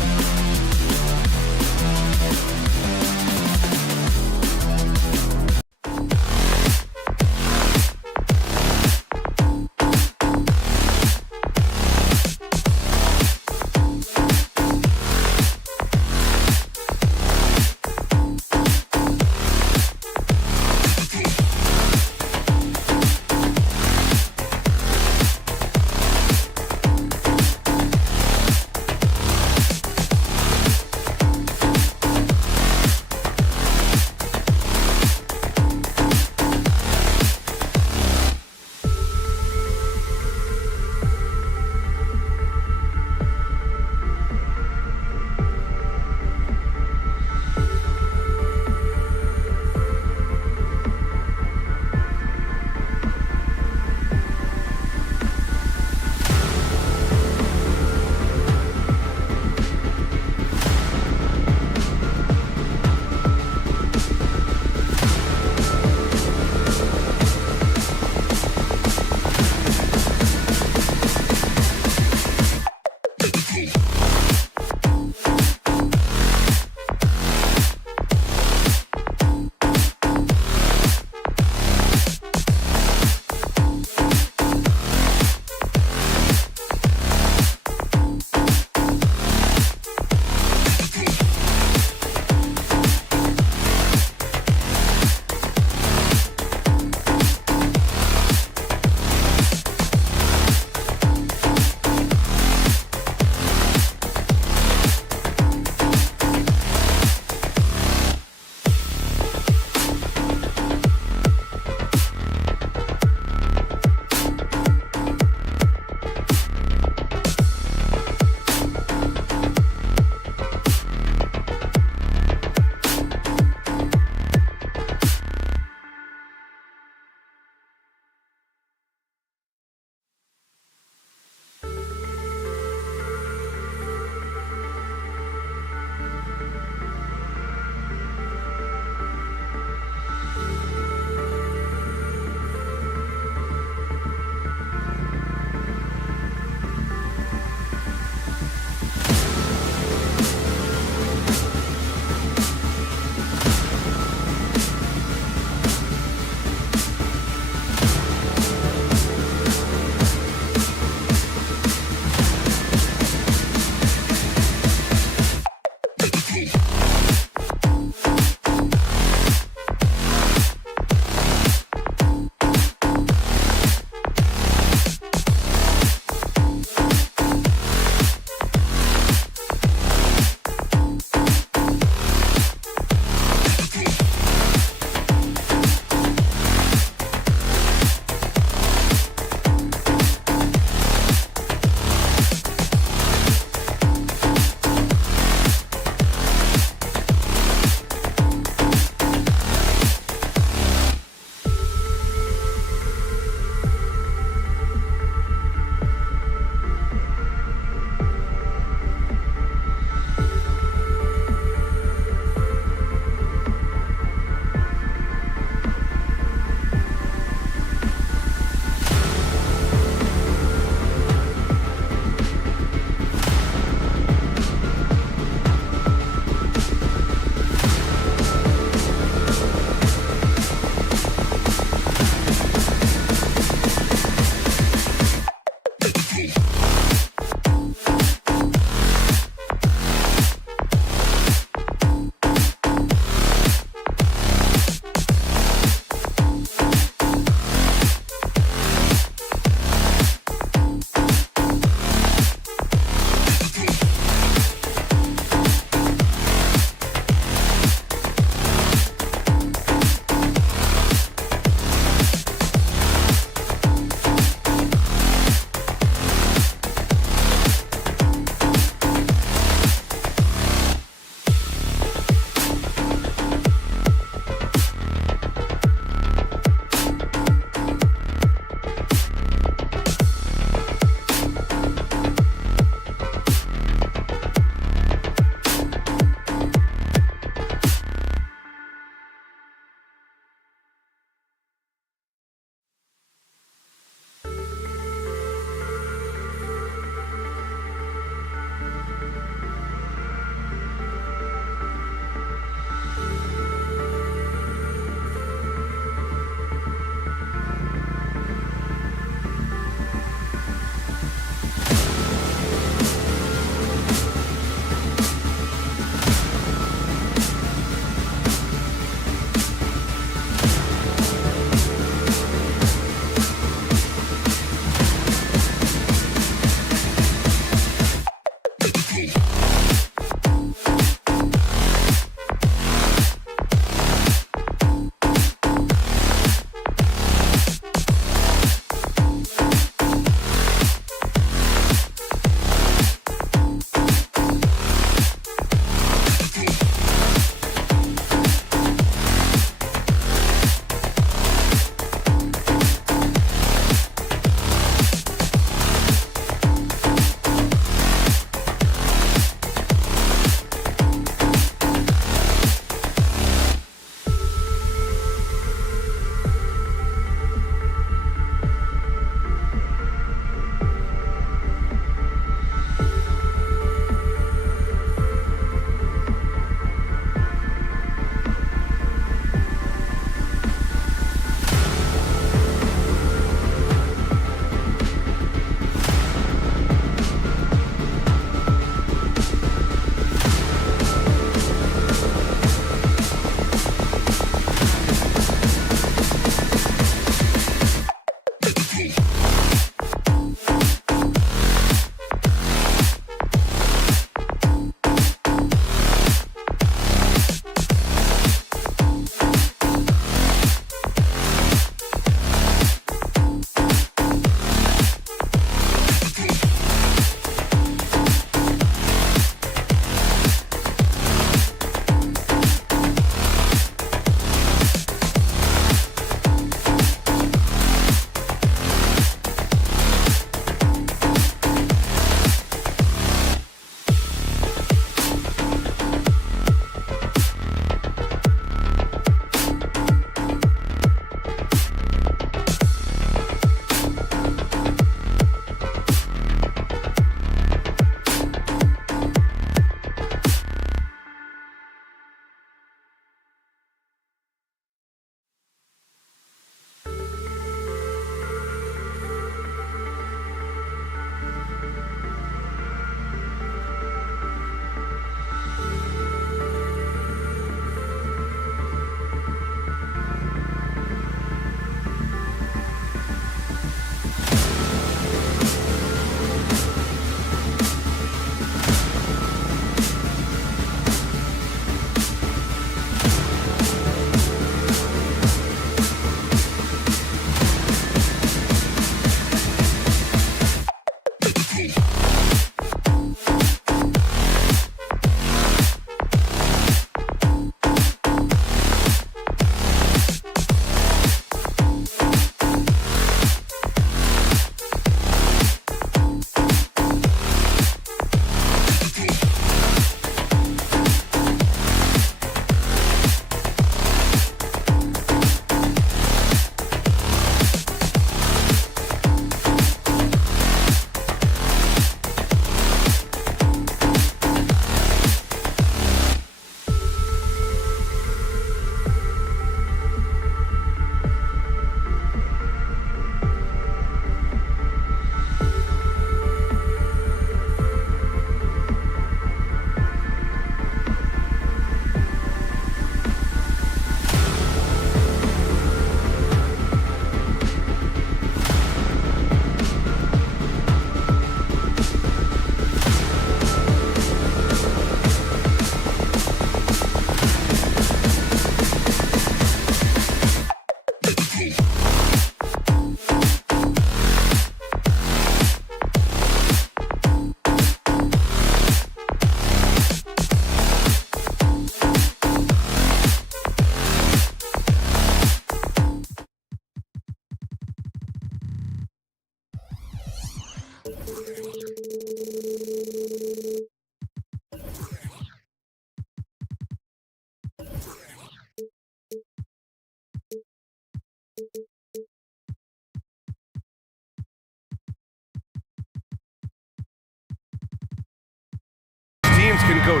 Teams can go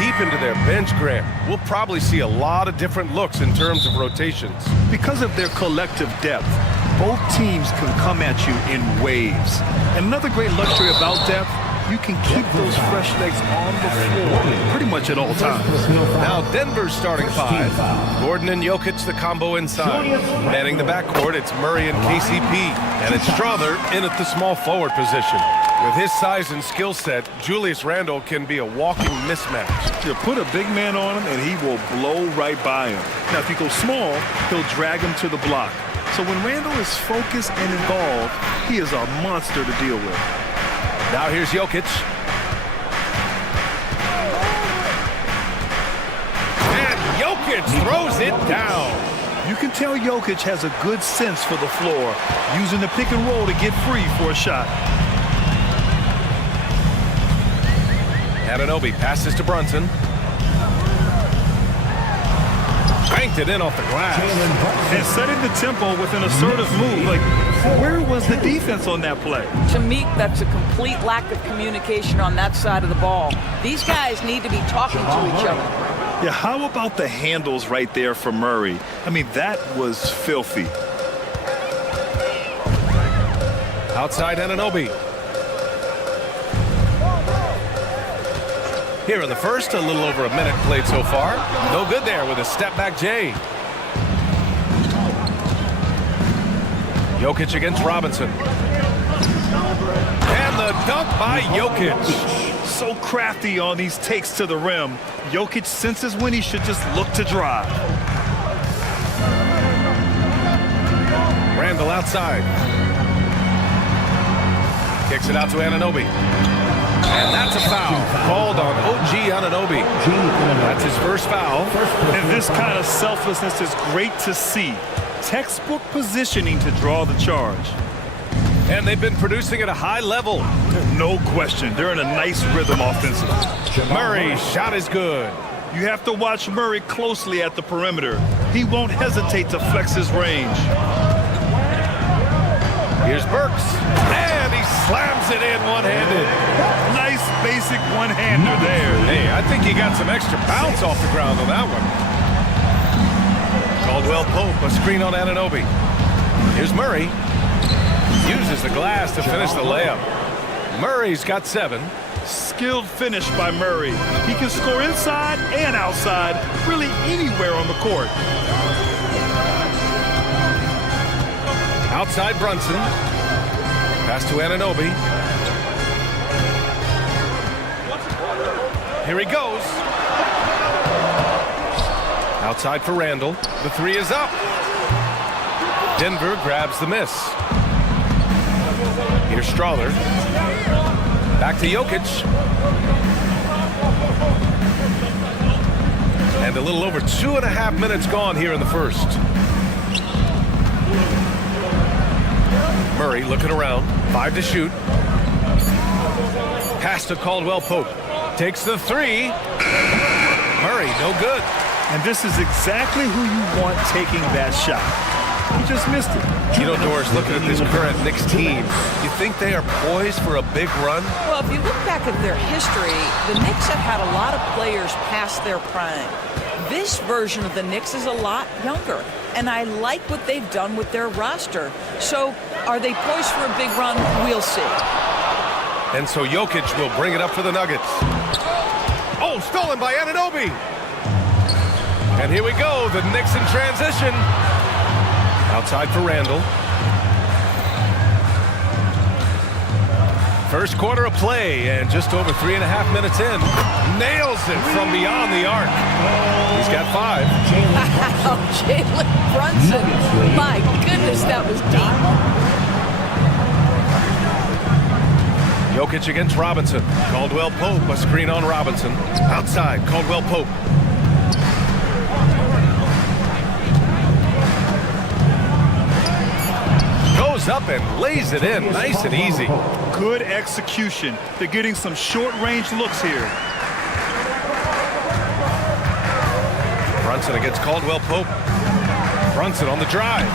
deep into their bench, Grant. We'll probably see a lot of different looks in terms of rotations. Because of their collective depth, both teams can come at you in waves. And another great luxury about depth, you can keep those fresh legs on the floor pretty much at all times. Now Denver's starting five. Gordon and Jokic, the combo inside. Manning the backcourt, it's Murray and KCP. And it's Strother in at the small forward position. With his size and skill set, Julius Randle can be a walking mismatch. You put a big man on him, and he will blow right by him. Now, if he goes small, he'll drag him to the block. So when Randle is focused and involved, he is a monster to deal with. Now here's Jokic. And Jokic throws it down. You can tell Jokic has a good sense for the floor, using the pick and roll to get free for a shot. Anunoby passes to Brunson. Banked it in off the glass. And setting the tempo with an assertive move. Like, where was the defense on that play? To me, that's a complete lack of communication on that side of the ball. These guys need to be talking to each other. Yeah, how about the handles right there for Murray? I mean, that was filthy. Outside Anunoby. Here in the first, a little over a minute played so far. No good there with a step-back J. Jokic against Robinson. And the dunk by Jokic. So crafty on these takes to the rim. Jokic senses when he should just look to drive. Randle outside. Kicks it out to Anunoby. And that's a foul called on OG Anunoby. That's his first foul. And this kind of selflessness is great to see. Textbook positioning to draw the charge. And they've been producing at a high level. No question. They're in a nice rhythm offensively. Murray's shot is good. You have to watch Murray closely at the perimeter. He won't hesitate to flex his range. Here's Burks. And he slams it in one-handed. Nice basic one-hander there. Hey, I think he got some extra bounce off the ground on that one. Caldwell Pope, a screen on Anunoby. Here's Murray. Uses the glass to finish the layup. Murray's got 7. Skilled finish by Murray. He can score inside and outside, really anywhere on the court. Outside Brunson. Pass to Anunoby. Here he goes. Outside for Randle. The 3 is up. Denver grabs the miss. Here's Strother. Back to Jokic. And a little over 2.5 minutes gone here in the first. Murray looking around. 5 to shoot. Pass to Caldwell Pope. Takes the 3. Murray, no good. And this is exactly who you want taking that shot. He just missed it. You know, Doris, looking at this current Knicks team, you think they are poised for a big run? Well, if you look back at their history, the Knicks have had a lot of players past their prime. This version of the Knicks is a lot younger, and I like what they've done with their roster. So, are they poised for a big run? We'll see. And so Jokic will bring it up for the Nuggets. Oh, stolen by Anunoby. And here we go, the Knicks in transition. Outside for Randle. First quarter of play, and just over 3.5 minutes in. Nails it from beyond the arc. He's got 5. Wow, Jalen Brunson. My goodness, that was deep. Jokic against Robinson. Caldwell Pope, a screen on Robinson. Outside, Caldwell Pope. Goes up and lays it in, nice and easy. Good execution. They're getting some short-range looks here. Brunson against Caldwell Pope. Brunson on the drive.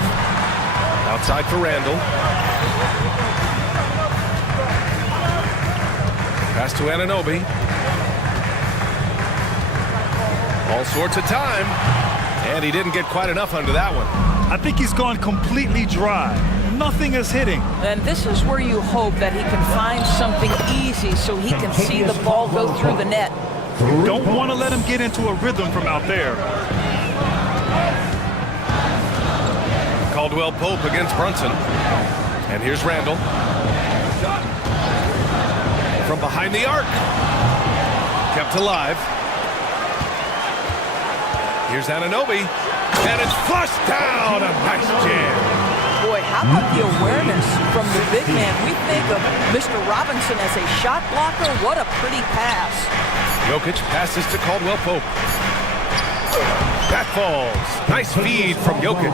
Outside for Randle. Pass to Anunoby. All sorts of time. And he didn't get quite enough under that one. I think he's gone completely dry. Nothing is hitting. And this is where you hope that he can find something easy so he can see the ball go through the net. You don't want to let him get into a rhythm from out there. Caldwell Pope against Brunson. And here's Randall. From behind the arc. Kept alive. Here's Anunoby. And it's flushed down. A nice jam. Boy, how about the awareness from the big man? We think of Mr. Robinson as a shot blocker. What a pretty pass. Jokic passes to Caldwell Pope. That falls. Nice feed from Jokic.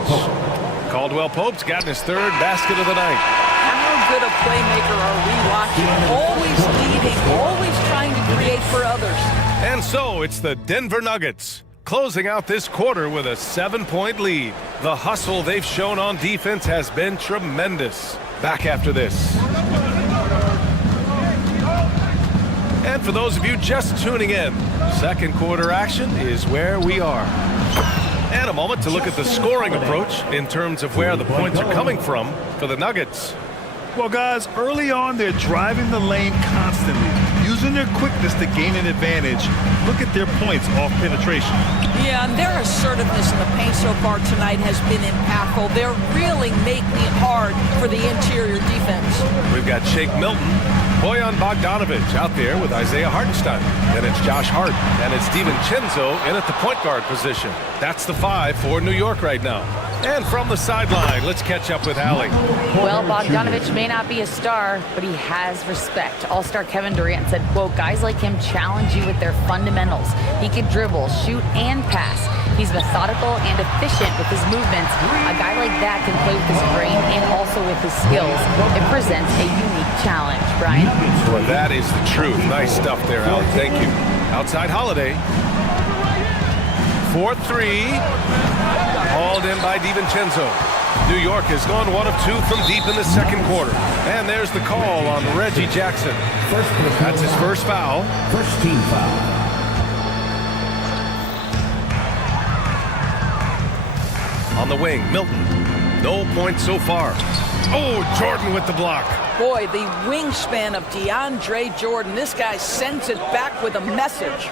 Caldwell Pope's gotten his third basket of the night. How good a playmaker are we watching? Always leading, always trying to create for others. And so it's the Denver Nuggets closing out this quarter with a 7-point lead. The hustle they've shown on defense has been tremendous. Back after this. And for those of you just tuning in, second quarter action is where we are. And a moment to look at the scoring approach in terms of where the points are coming from for the Nuggets. Well, guys, early on, they're driving the lane constantly, using their quickness to gain an advantage. Look at their points off penetration. Yeah, and their assertiveness in the paint so far tonight has been impactful. They're really making it hard for the interior defense. We've got Shake Milton, Bojan Bogdanovic out there with Isaiah Hartenstein. Then it's Josh Hart, and it's DiVincenzo in at the point guard position. That's the 5 for New York right now. And from the sideline, let's catch up with Allie. Well, Bogdanovic may not be a star, but he has respect. All-star Kevin Durant said, quote, guys like him challenge you with their fundamentals. He can dribble, shoot, and pass. He's methodical and efficient with his movements. A guy like that can play with his brain and also with his skills. It presents a unique challenge. Brian? Well, that is the truth. Nice stuff there, Allie. Thank you. Outside Holiday. 4-3. Hauled in by DiVincenzo. New York has gone 1 of 2 from deep in the second quarter. And there's the call on Reggie Jackson. That's his first foul. First team foul. On the wing, Milton. No points so far. Oh, Jordan with the block. Boy, the wingspan of DeAndre Jordan. This guy sends it back with a message.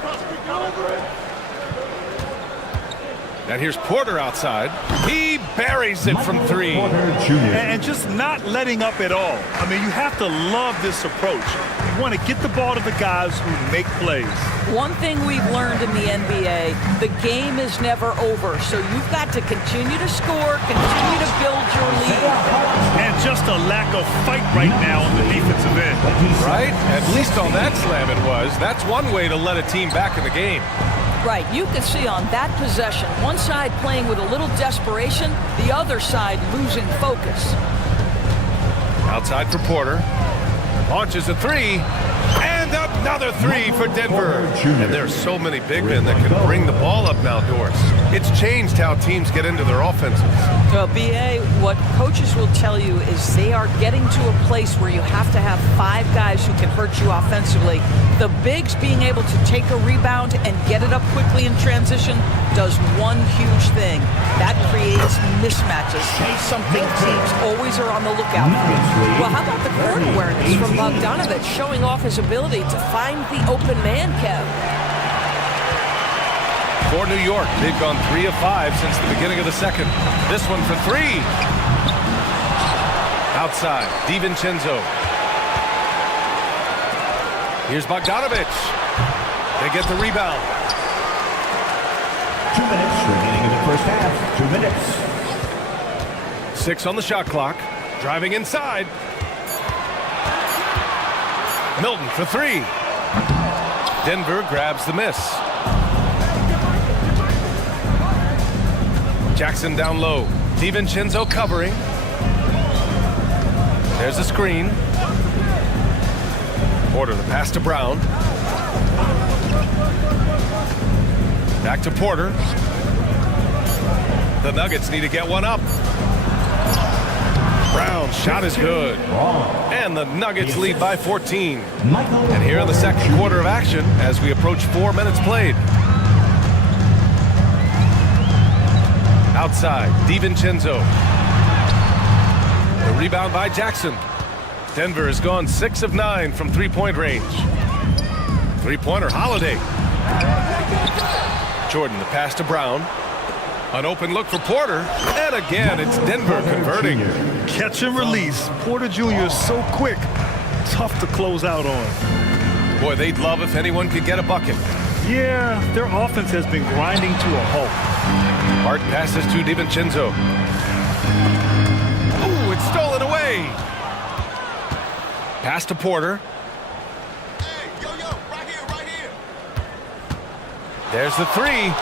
And here's Porter outside. He buries it from 3. And just not letting up at all. I mean, you have to love this approach. You want to get the ball to the guys who make plays. One thing we've learned in the NBA, the game is never over. So you've got to continue to score, continue to build your lead. And just a lack of fight right now on the defensive end. Right? At least on that slam it was. That's one way to let a team back in the game. Right, you can see on that possession, one side playing with a little desperation, the other side losing focus. Outside for Porter. Launches a 3. And another 3 for Denver. And there's so many big men that can bring the ball up now, Doris. It's changed how teams get into their offenses. Well, BA, what coaches will tell you is they are getting to a place where you have to have 5 guys who can hurt you offensively. The bigs being able to take a rebound and get it up quickly in transition does one huge thing. That creates mismatches, something teams always are on the lookout for. Well, how about the court awareness from Bogdanovic showing off his ability to find the open man, Kev? For New York, they've gone 3 of 5 since the beginning of the second. This one for 3. Outside, DiVincenzo. Here's Bogdanovic. They get the rebound. 2 minutes remaining in the first half. 2 minutes. 6 on the shot clock. Driving inside. Milton for 3. Denver grabs the miss. Jackson down low. DiVincenzo covering. There's a screen. Porter the pass to Brown. Back to Porter. The Nuggets need to get one up. Brown's shot is good. And the Nuggets lead by 14. And here in the second quarter of action as we approach 4 minutes played. Outside, DiVincenzo. The The rebound by Jackson. Denver has gone 6 of 9 from three-point range. Three-pointer, Holiday. Jordan, the pass to Brown. An open look for Porter. And again, it's Denver converting. Catch and release. Porter Jr. is so quick. Tough to close out on. Boy, they'd love if anyone could get a bucket. Yeah, their offense has been grinding to a halt. Hart passes to DiVincenzo. Ooh, it's stolen away. Pass to Porter. Hey, yo, right here. There's the three.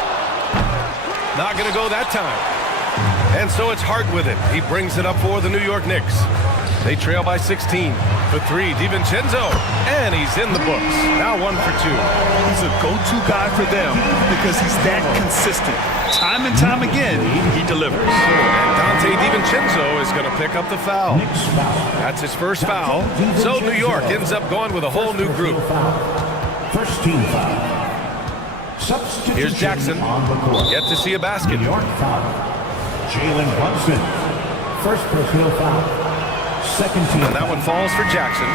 Not going to go that time. And so it's Hart with it. He brings it up for the New York Knicks. They trail by 16. For three, DiVincenzo. And he's in the books. Now 1 for 2. He's a go-to guy for them because he's that consistent. Time and time again, he delivers. And Dante DiVincenzo is going to pick up the foul. That's his first foul. So New York ends up going with a whole new group. First team foul. Here's Jackson. Yet to see a basket. New York foul. Jalen Brunson. First personal foul. Second team. And that one falls for Jackson.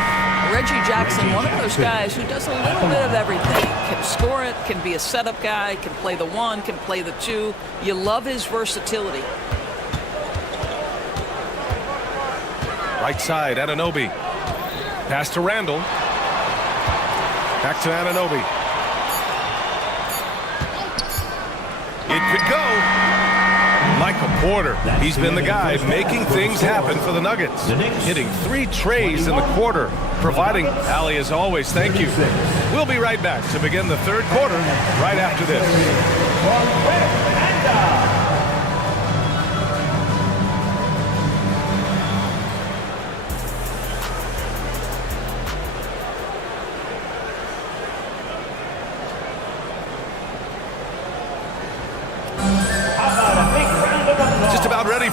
Reggie Jackson, one of those guys who does a little bit of everything. Can score it, can be a setup guy, can play the 1, can play the 2. You love his versatility. Right side, Anunoby. Pass to Randall. Back to Anunoby. It could go. Michael Porter, he's been the guy making things happen for the Nuggets. Hitting 3 trays in the quarter, providing Allie as always. Thank you. We'll be right back to begin the third quarter right after this.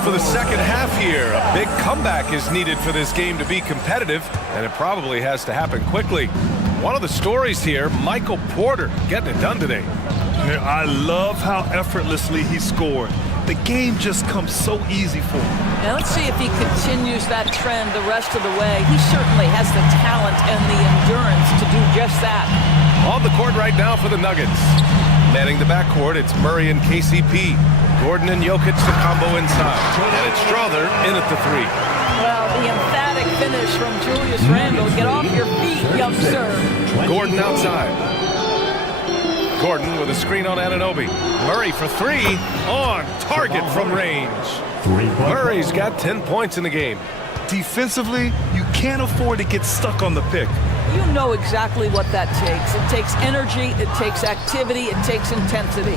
For the second half here, a big comeback is needed for this game to be competitive, and it probably has to happen quickly. One of the stories here, Michael Porter getting it done today. I love how effortlessly he scored. The game just comes so easy for him. Now let's see if he continues that trend the rest of the way. He certainly has the talent and the endurance to do just that. On the court right now for the Nuggets. Manning the backcourt, it's Murray and KCP. Gordon and Jokic the combo inside. And it's Strother in at the 3. Well, the emphatic finish from Julius Randle. Get off your feet, young sir. Gordon outside. Gordon with a screen on Anunoby. Murray for 3. On target from range. Murray's got 10 points in the game. Defensively, you can't afford to get stuck on the pick. You know exactly what that takes. It takes energy, it takes activity, it takes intensity.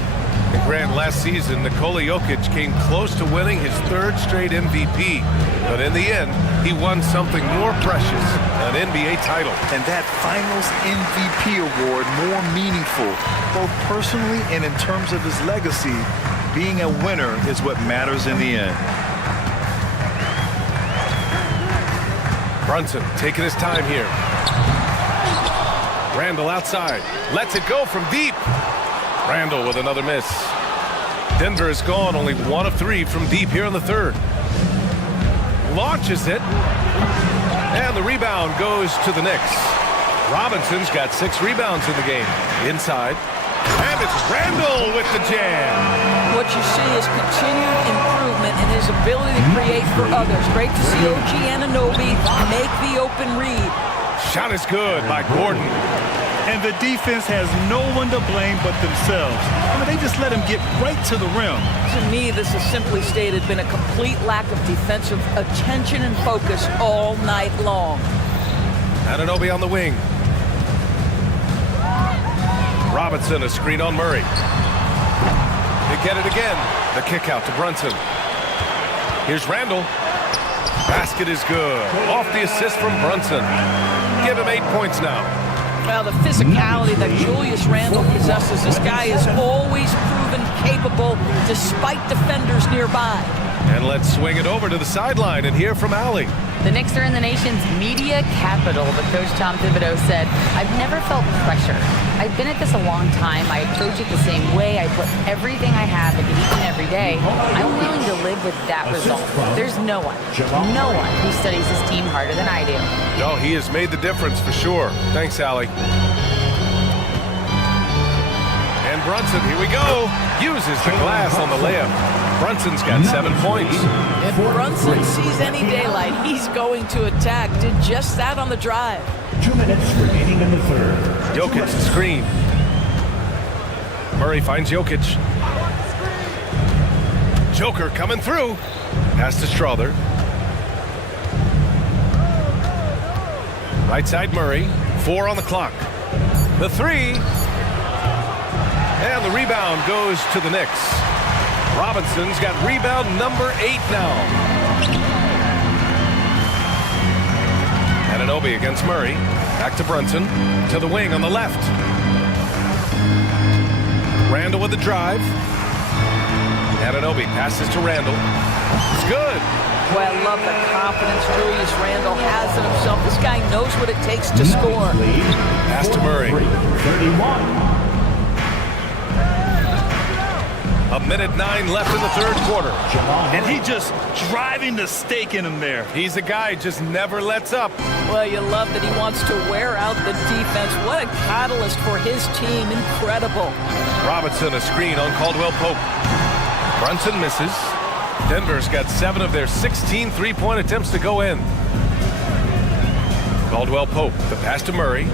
And Grant, last season, Nikola Jokic came close to winning his 3rd straight MVP. But in the end, he won something more precious, an NBA title. And that Finals MVP award more meaningful, both personally and in terms of his legacy. Being a winner is what matters in the end. Brunson taking his time here. Randall outside. Lets it go from deep. Randall with another miss. Denver has gone only 1 of 3 from deep here in the 3rd. Launches it. And the rebound goes to the Knicks. Robinson's got 6 rebounds in the game. Inside. And it's Randall with the jam. What you see is continued improvement in his ability to create for others. Great to see OG Anunoby make the open read. Shot is good by Gordon. And the defense has no one to blame but themselves. I mean, they just let him get right to the rim. To me, this has simply stated been a complete lack of defensive attention and focus all night long. Anunoby on the wing. Robinson, a screen on Murray. They get it again. The kick out to Brunson. Here's Randall. Basket is good. Off the assist from Brunson. Give him 8 points now. Well, the physicality that Julius Randle possesses, this guy is always proven capable despite defenders nearby. And let's swing it over to the sideline and hear from Allie. The Knicks are in the nation's media capital, but Coach Tom Thibodeau said, "I've never felt pressure. I've been at this a long time. I approach it the same way. I put everything I have into each and every day. I'm willing to live with that result. There's no one who studies his team harder than I do." No, he has made the difference for sure. Thanks, Allie. And Brunson, here we go. Uses the glass on the layup. Brunson's got 7 points. If Brunson sees any daylight, he's going to attack. Did just that on the drive. 2 minutes remaining in the third. Jokic the screen. Murray finds Jokic. Joker coming through. Pass to Strother. Right side Murray. 4 on the clock. The three. And the rebound goes to the Knicks. Robinson's got rebound number 8 now. Anunoby against Murray. Back to Brunson. To the wing on the left. Randall with the drive. Anunoby passes to Randall. It's good. Boy, I love the confidence Julius Randle has in himself. This guy knows what it takes to score. Pass to Murray. 31. A minute 9 left in the third quarter. And he just driving the stake in him there. He's a guy just never lets up. Well, you love that he wants to wear out the defense. What a catalyst for his team. Incredible. Robinson a screen on Caldwell Pope. Brunson misses. Denver's got 7 of their 16 three-point attempts to go in. Caldwell Pope, the pass to Murray.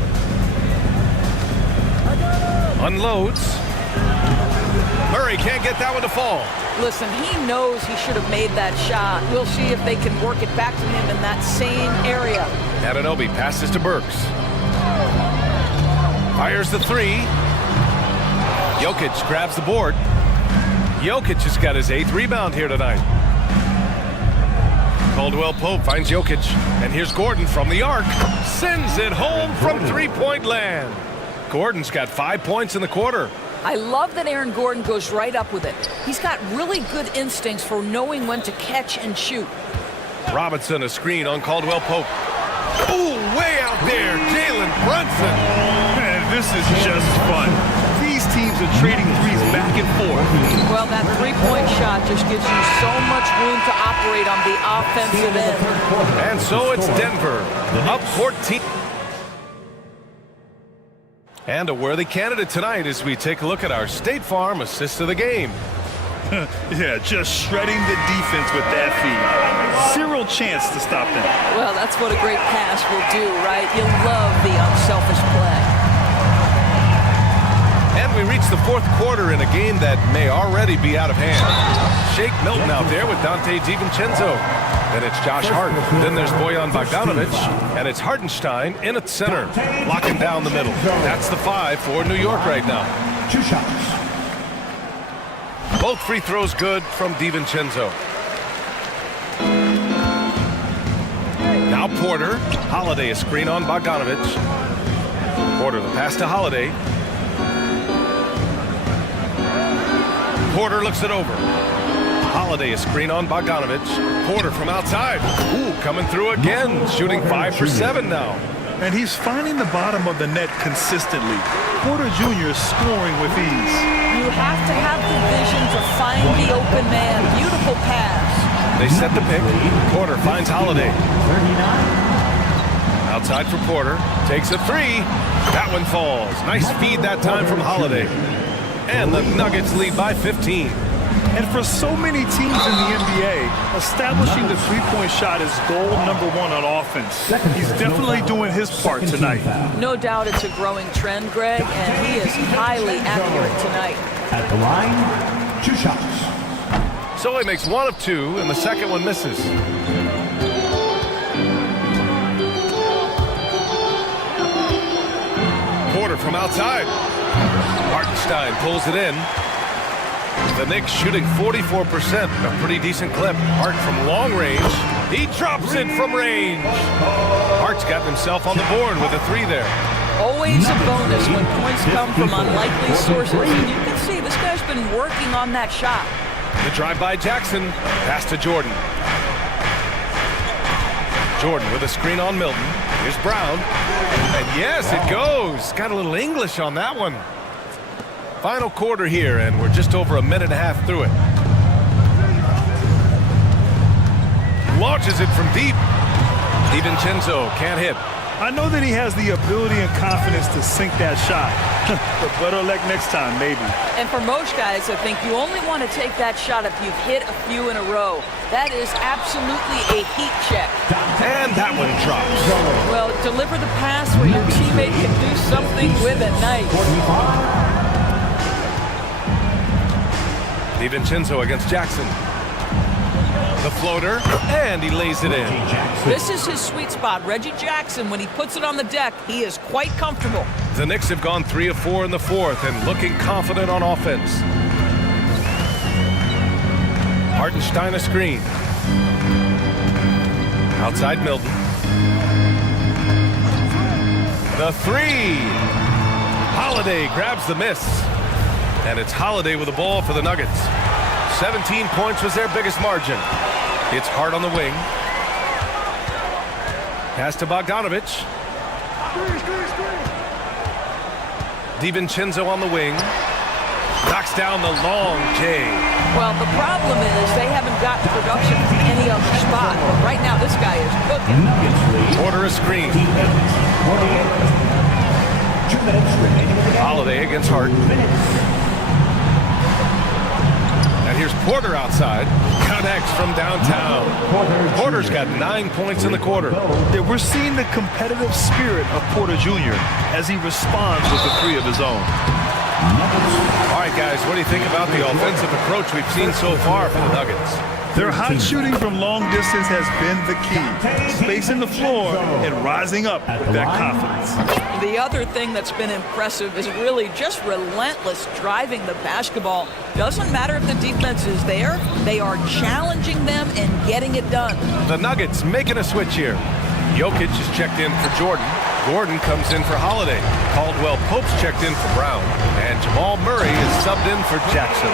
Unloads. Murray can't get that one to fall. Listen, he knows he should have made that shot. We'll see if they can work it back to him in that same area. Anunoby passes to Burks. Fires the three. Jokic grabs the board. Jokic has got his 8th rebound here tonight. Caldwell Pope finds Jokic. And here's Gordon from the arc. Sends it home from three-point land. Gordon's got 5 points in the quarter. I love that Aaron Gordon goes right up with it. He's got really good instincts for knowing when to catch and shoot. Robinson a screen on Caldwell Pope. Ooh, way out there, Jalen Brunson. Man, this is just fun. These teams are trading threes back and forth. Well, that three-point shot just gives you so much room to operate on the offensive end. And so it's Denver, up 14. And a worthy candidate tonight as we take a look at our State Farm assist of the game. Yeah, just shredding the defense with that feed. Zero chance to stop them. Well, that's what a great pass will do, right? You love the unselfish play. And we reach the fourth quarter in a game that may already be out of hand. Shake Milton out there with Dante DiVincenzo. Then it's Josh Hart. Then there's Bojan Bogdanovic. And it's Hartenstein in at center, locking down the middle. That's the 5 for New York right now. 2 shots. Both free throws good from DiVincenzo. Now Porter. Holiday a screen on Bogdanovic. Porter the pass to Holiday. Porter looks it over. Holiday a screen on Bogdanovic. Porter from outside. Ooh, coming through again. Shooting 5 for 7 now. And he's finding the bottom of the net consistently. Porter Jr. scoring with ease. You have to have the vision to find the open man. Beautiful pass. They set the pick. Porter finds Holiday. 39. Outside for Porter. Takes a 3. That one falls. Nice feed that time from Holiday. And the Nuggets lead by 15. And for so many teams in the NBA, establishing the three-point shot is goal number 1 on offense. He's definitely doing his part tonight. No doubt it's a growing trend, Greg, and he is highly accurate tonight. At the line, 2 shots. So he makes 1 of 2, and the second one misses. Porter from outside. Hartenstein pulls it in. The Knicks shooting 44%, a pretty decent clip. Hart from long range. He drops it from range. Hart's got himself on the board with a 3 there. Always a bonus when points come from unlikely sources. And you can see this guy's been working on that shot. The drive by Jackson. Pass to Jordan. Jordan with a screen on Milton. Here's Brown. And yes, it goes. Got a little English on that one. Final quarter here, and we're just over a minute and a half through it. Launches it from deep. DiVincenzo can't hit. I know that he has the ability and confidence to sink that shot. But better luck next time, maybe. And for most guys, I think you only want to take that shot if you've hit a few in a row. That is absolutely a heat check. And that one drops. Well, deliver the pass where your teammate can do something with it. Nice. DiVincenzo against Jackson. The floater, and he lays it in. This is his sweet spot. Reggie Jackson, when he puts it on the deck, he is quite comfortable. The Knicks have gone 3 of 4 in the fourth and looking confident on offense. Hartenstein a screen. Outside Milton. The three. Holiday grabs the miss. And it's Holiday with the ball for the Nuggets. 17 points was their biggest margin. It's Hart on the wing. Pass to Bogdanovich. DiVincenzo on the wing. Knocks down the long J. Well, the problem is they haven't gotten production from any other spot. But right now, this guy is cooking. Porter a screen. Holiday against Hart. And here's Porter outside. Connects from downtown. Porter's got 9 points in the quarter. Yeah, we're seeing the competitive spirit of Porter Jr. as he responds with the three of his own. All right, guys, what do you think about the offensive approach we've seen so far for the Nuggets? Their hot shooting from long distance has been the key. Spacing the floor and rising up with that confidence. The other thing that's been impressive is really just relentless driving the basketball. Doesn't matter if the defense is there, they are challenging them and getting it done. The Nuggets making a switch here. Jokic is checked in for Jordan. Gordon comes in for Holiday. Caldwell Pope's checked in for Brown. And Jamal Murray is subbed in for Jackson.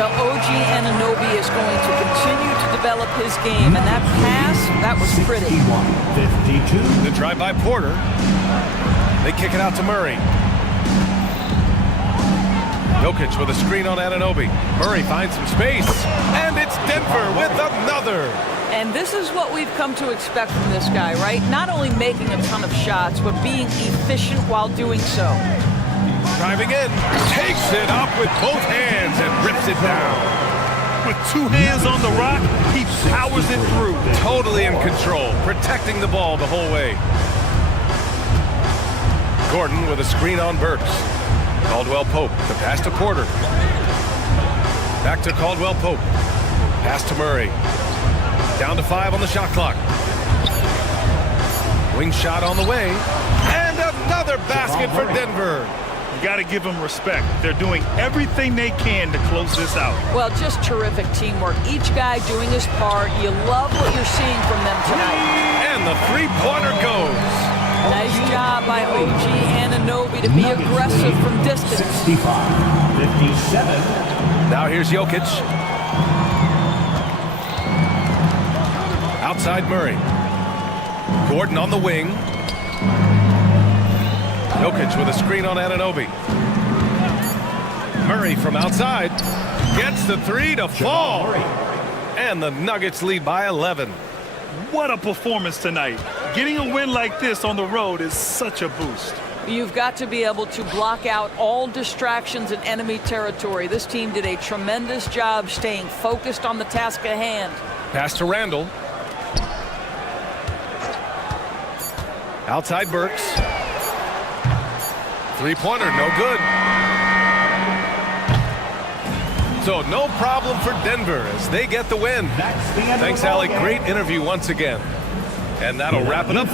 Well, OG Anunoby is going to continue to develop his game. And that pass, that was pretty. 51-52. The drive by Porter. They kick it out to Murray. Jokic with a screen on Anunoby. Murray finds some space. And it's Denver with another. And this is what we've come to expect from this guy, right? Not only making a ton of shots, but being efficient while doing so. Driving in, takes it up with both hands and rips it down. With two hands on the rock, he powers it through. Totally in control, protecting the ball the whole way. Gordon with a screen on Burks. Caldwell Pope, the pass to Porter. Back to Caldwell Pope. Pass to Murray. Down to 5 on the shot clock. Wing shot on the way. And another basket for Denver. You got to give them respect. They're doing everything they can to close this out. Well, just terrific teamwork. Each guy doing his part. You love what you're seeing from them tonight. And the three-pointer goes. Nice job by OG Anunoby to be aggressive from distance. 65-57. Now here's Jokic. Outside Murray. Gordon on the wing. Jokic with a screen on Anunoby. Murray from outside. Gets the three to fall. And the Nuggets lead by 11. What a performance tonight. Getting a win like this on the road is such a boost. You've got to be able to block out all distractions in enemy territory. This team did a tremendous job staying focused on the task at hand. Pass to Randall. Outside Burks. Three-pointer, no good. So no problem for Denver as they get the win. Thanks, Alec. Great interview once again. And that'll wrap it up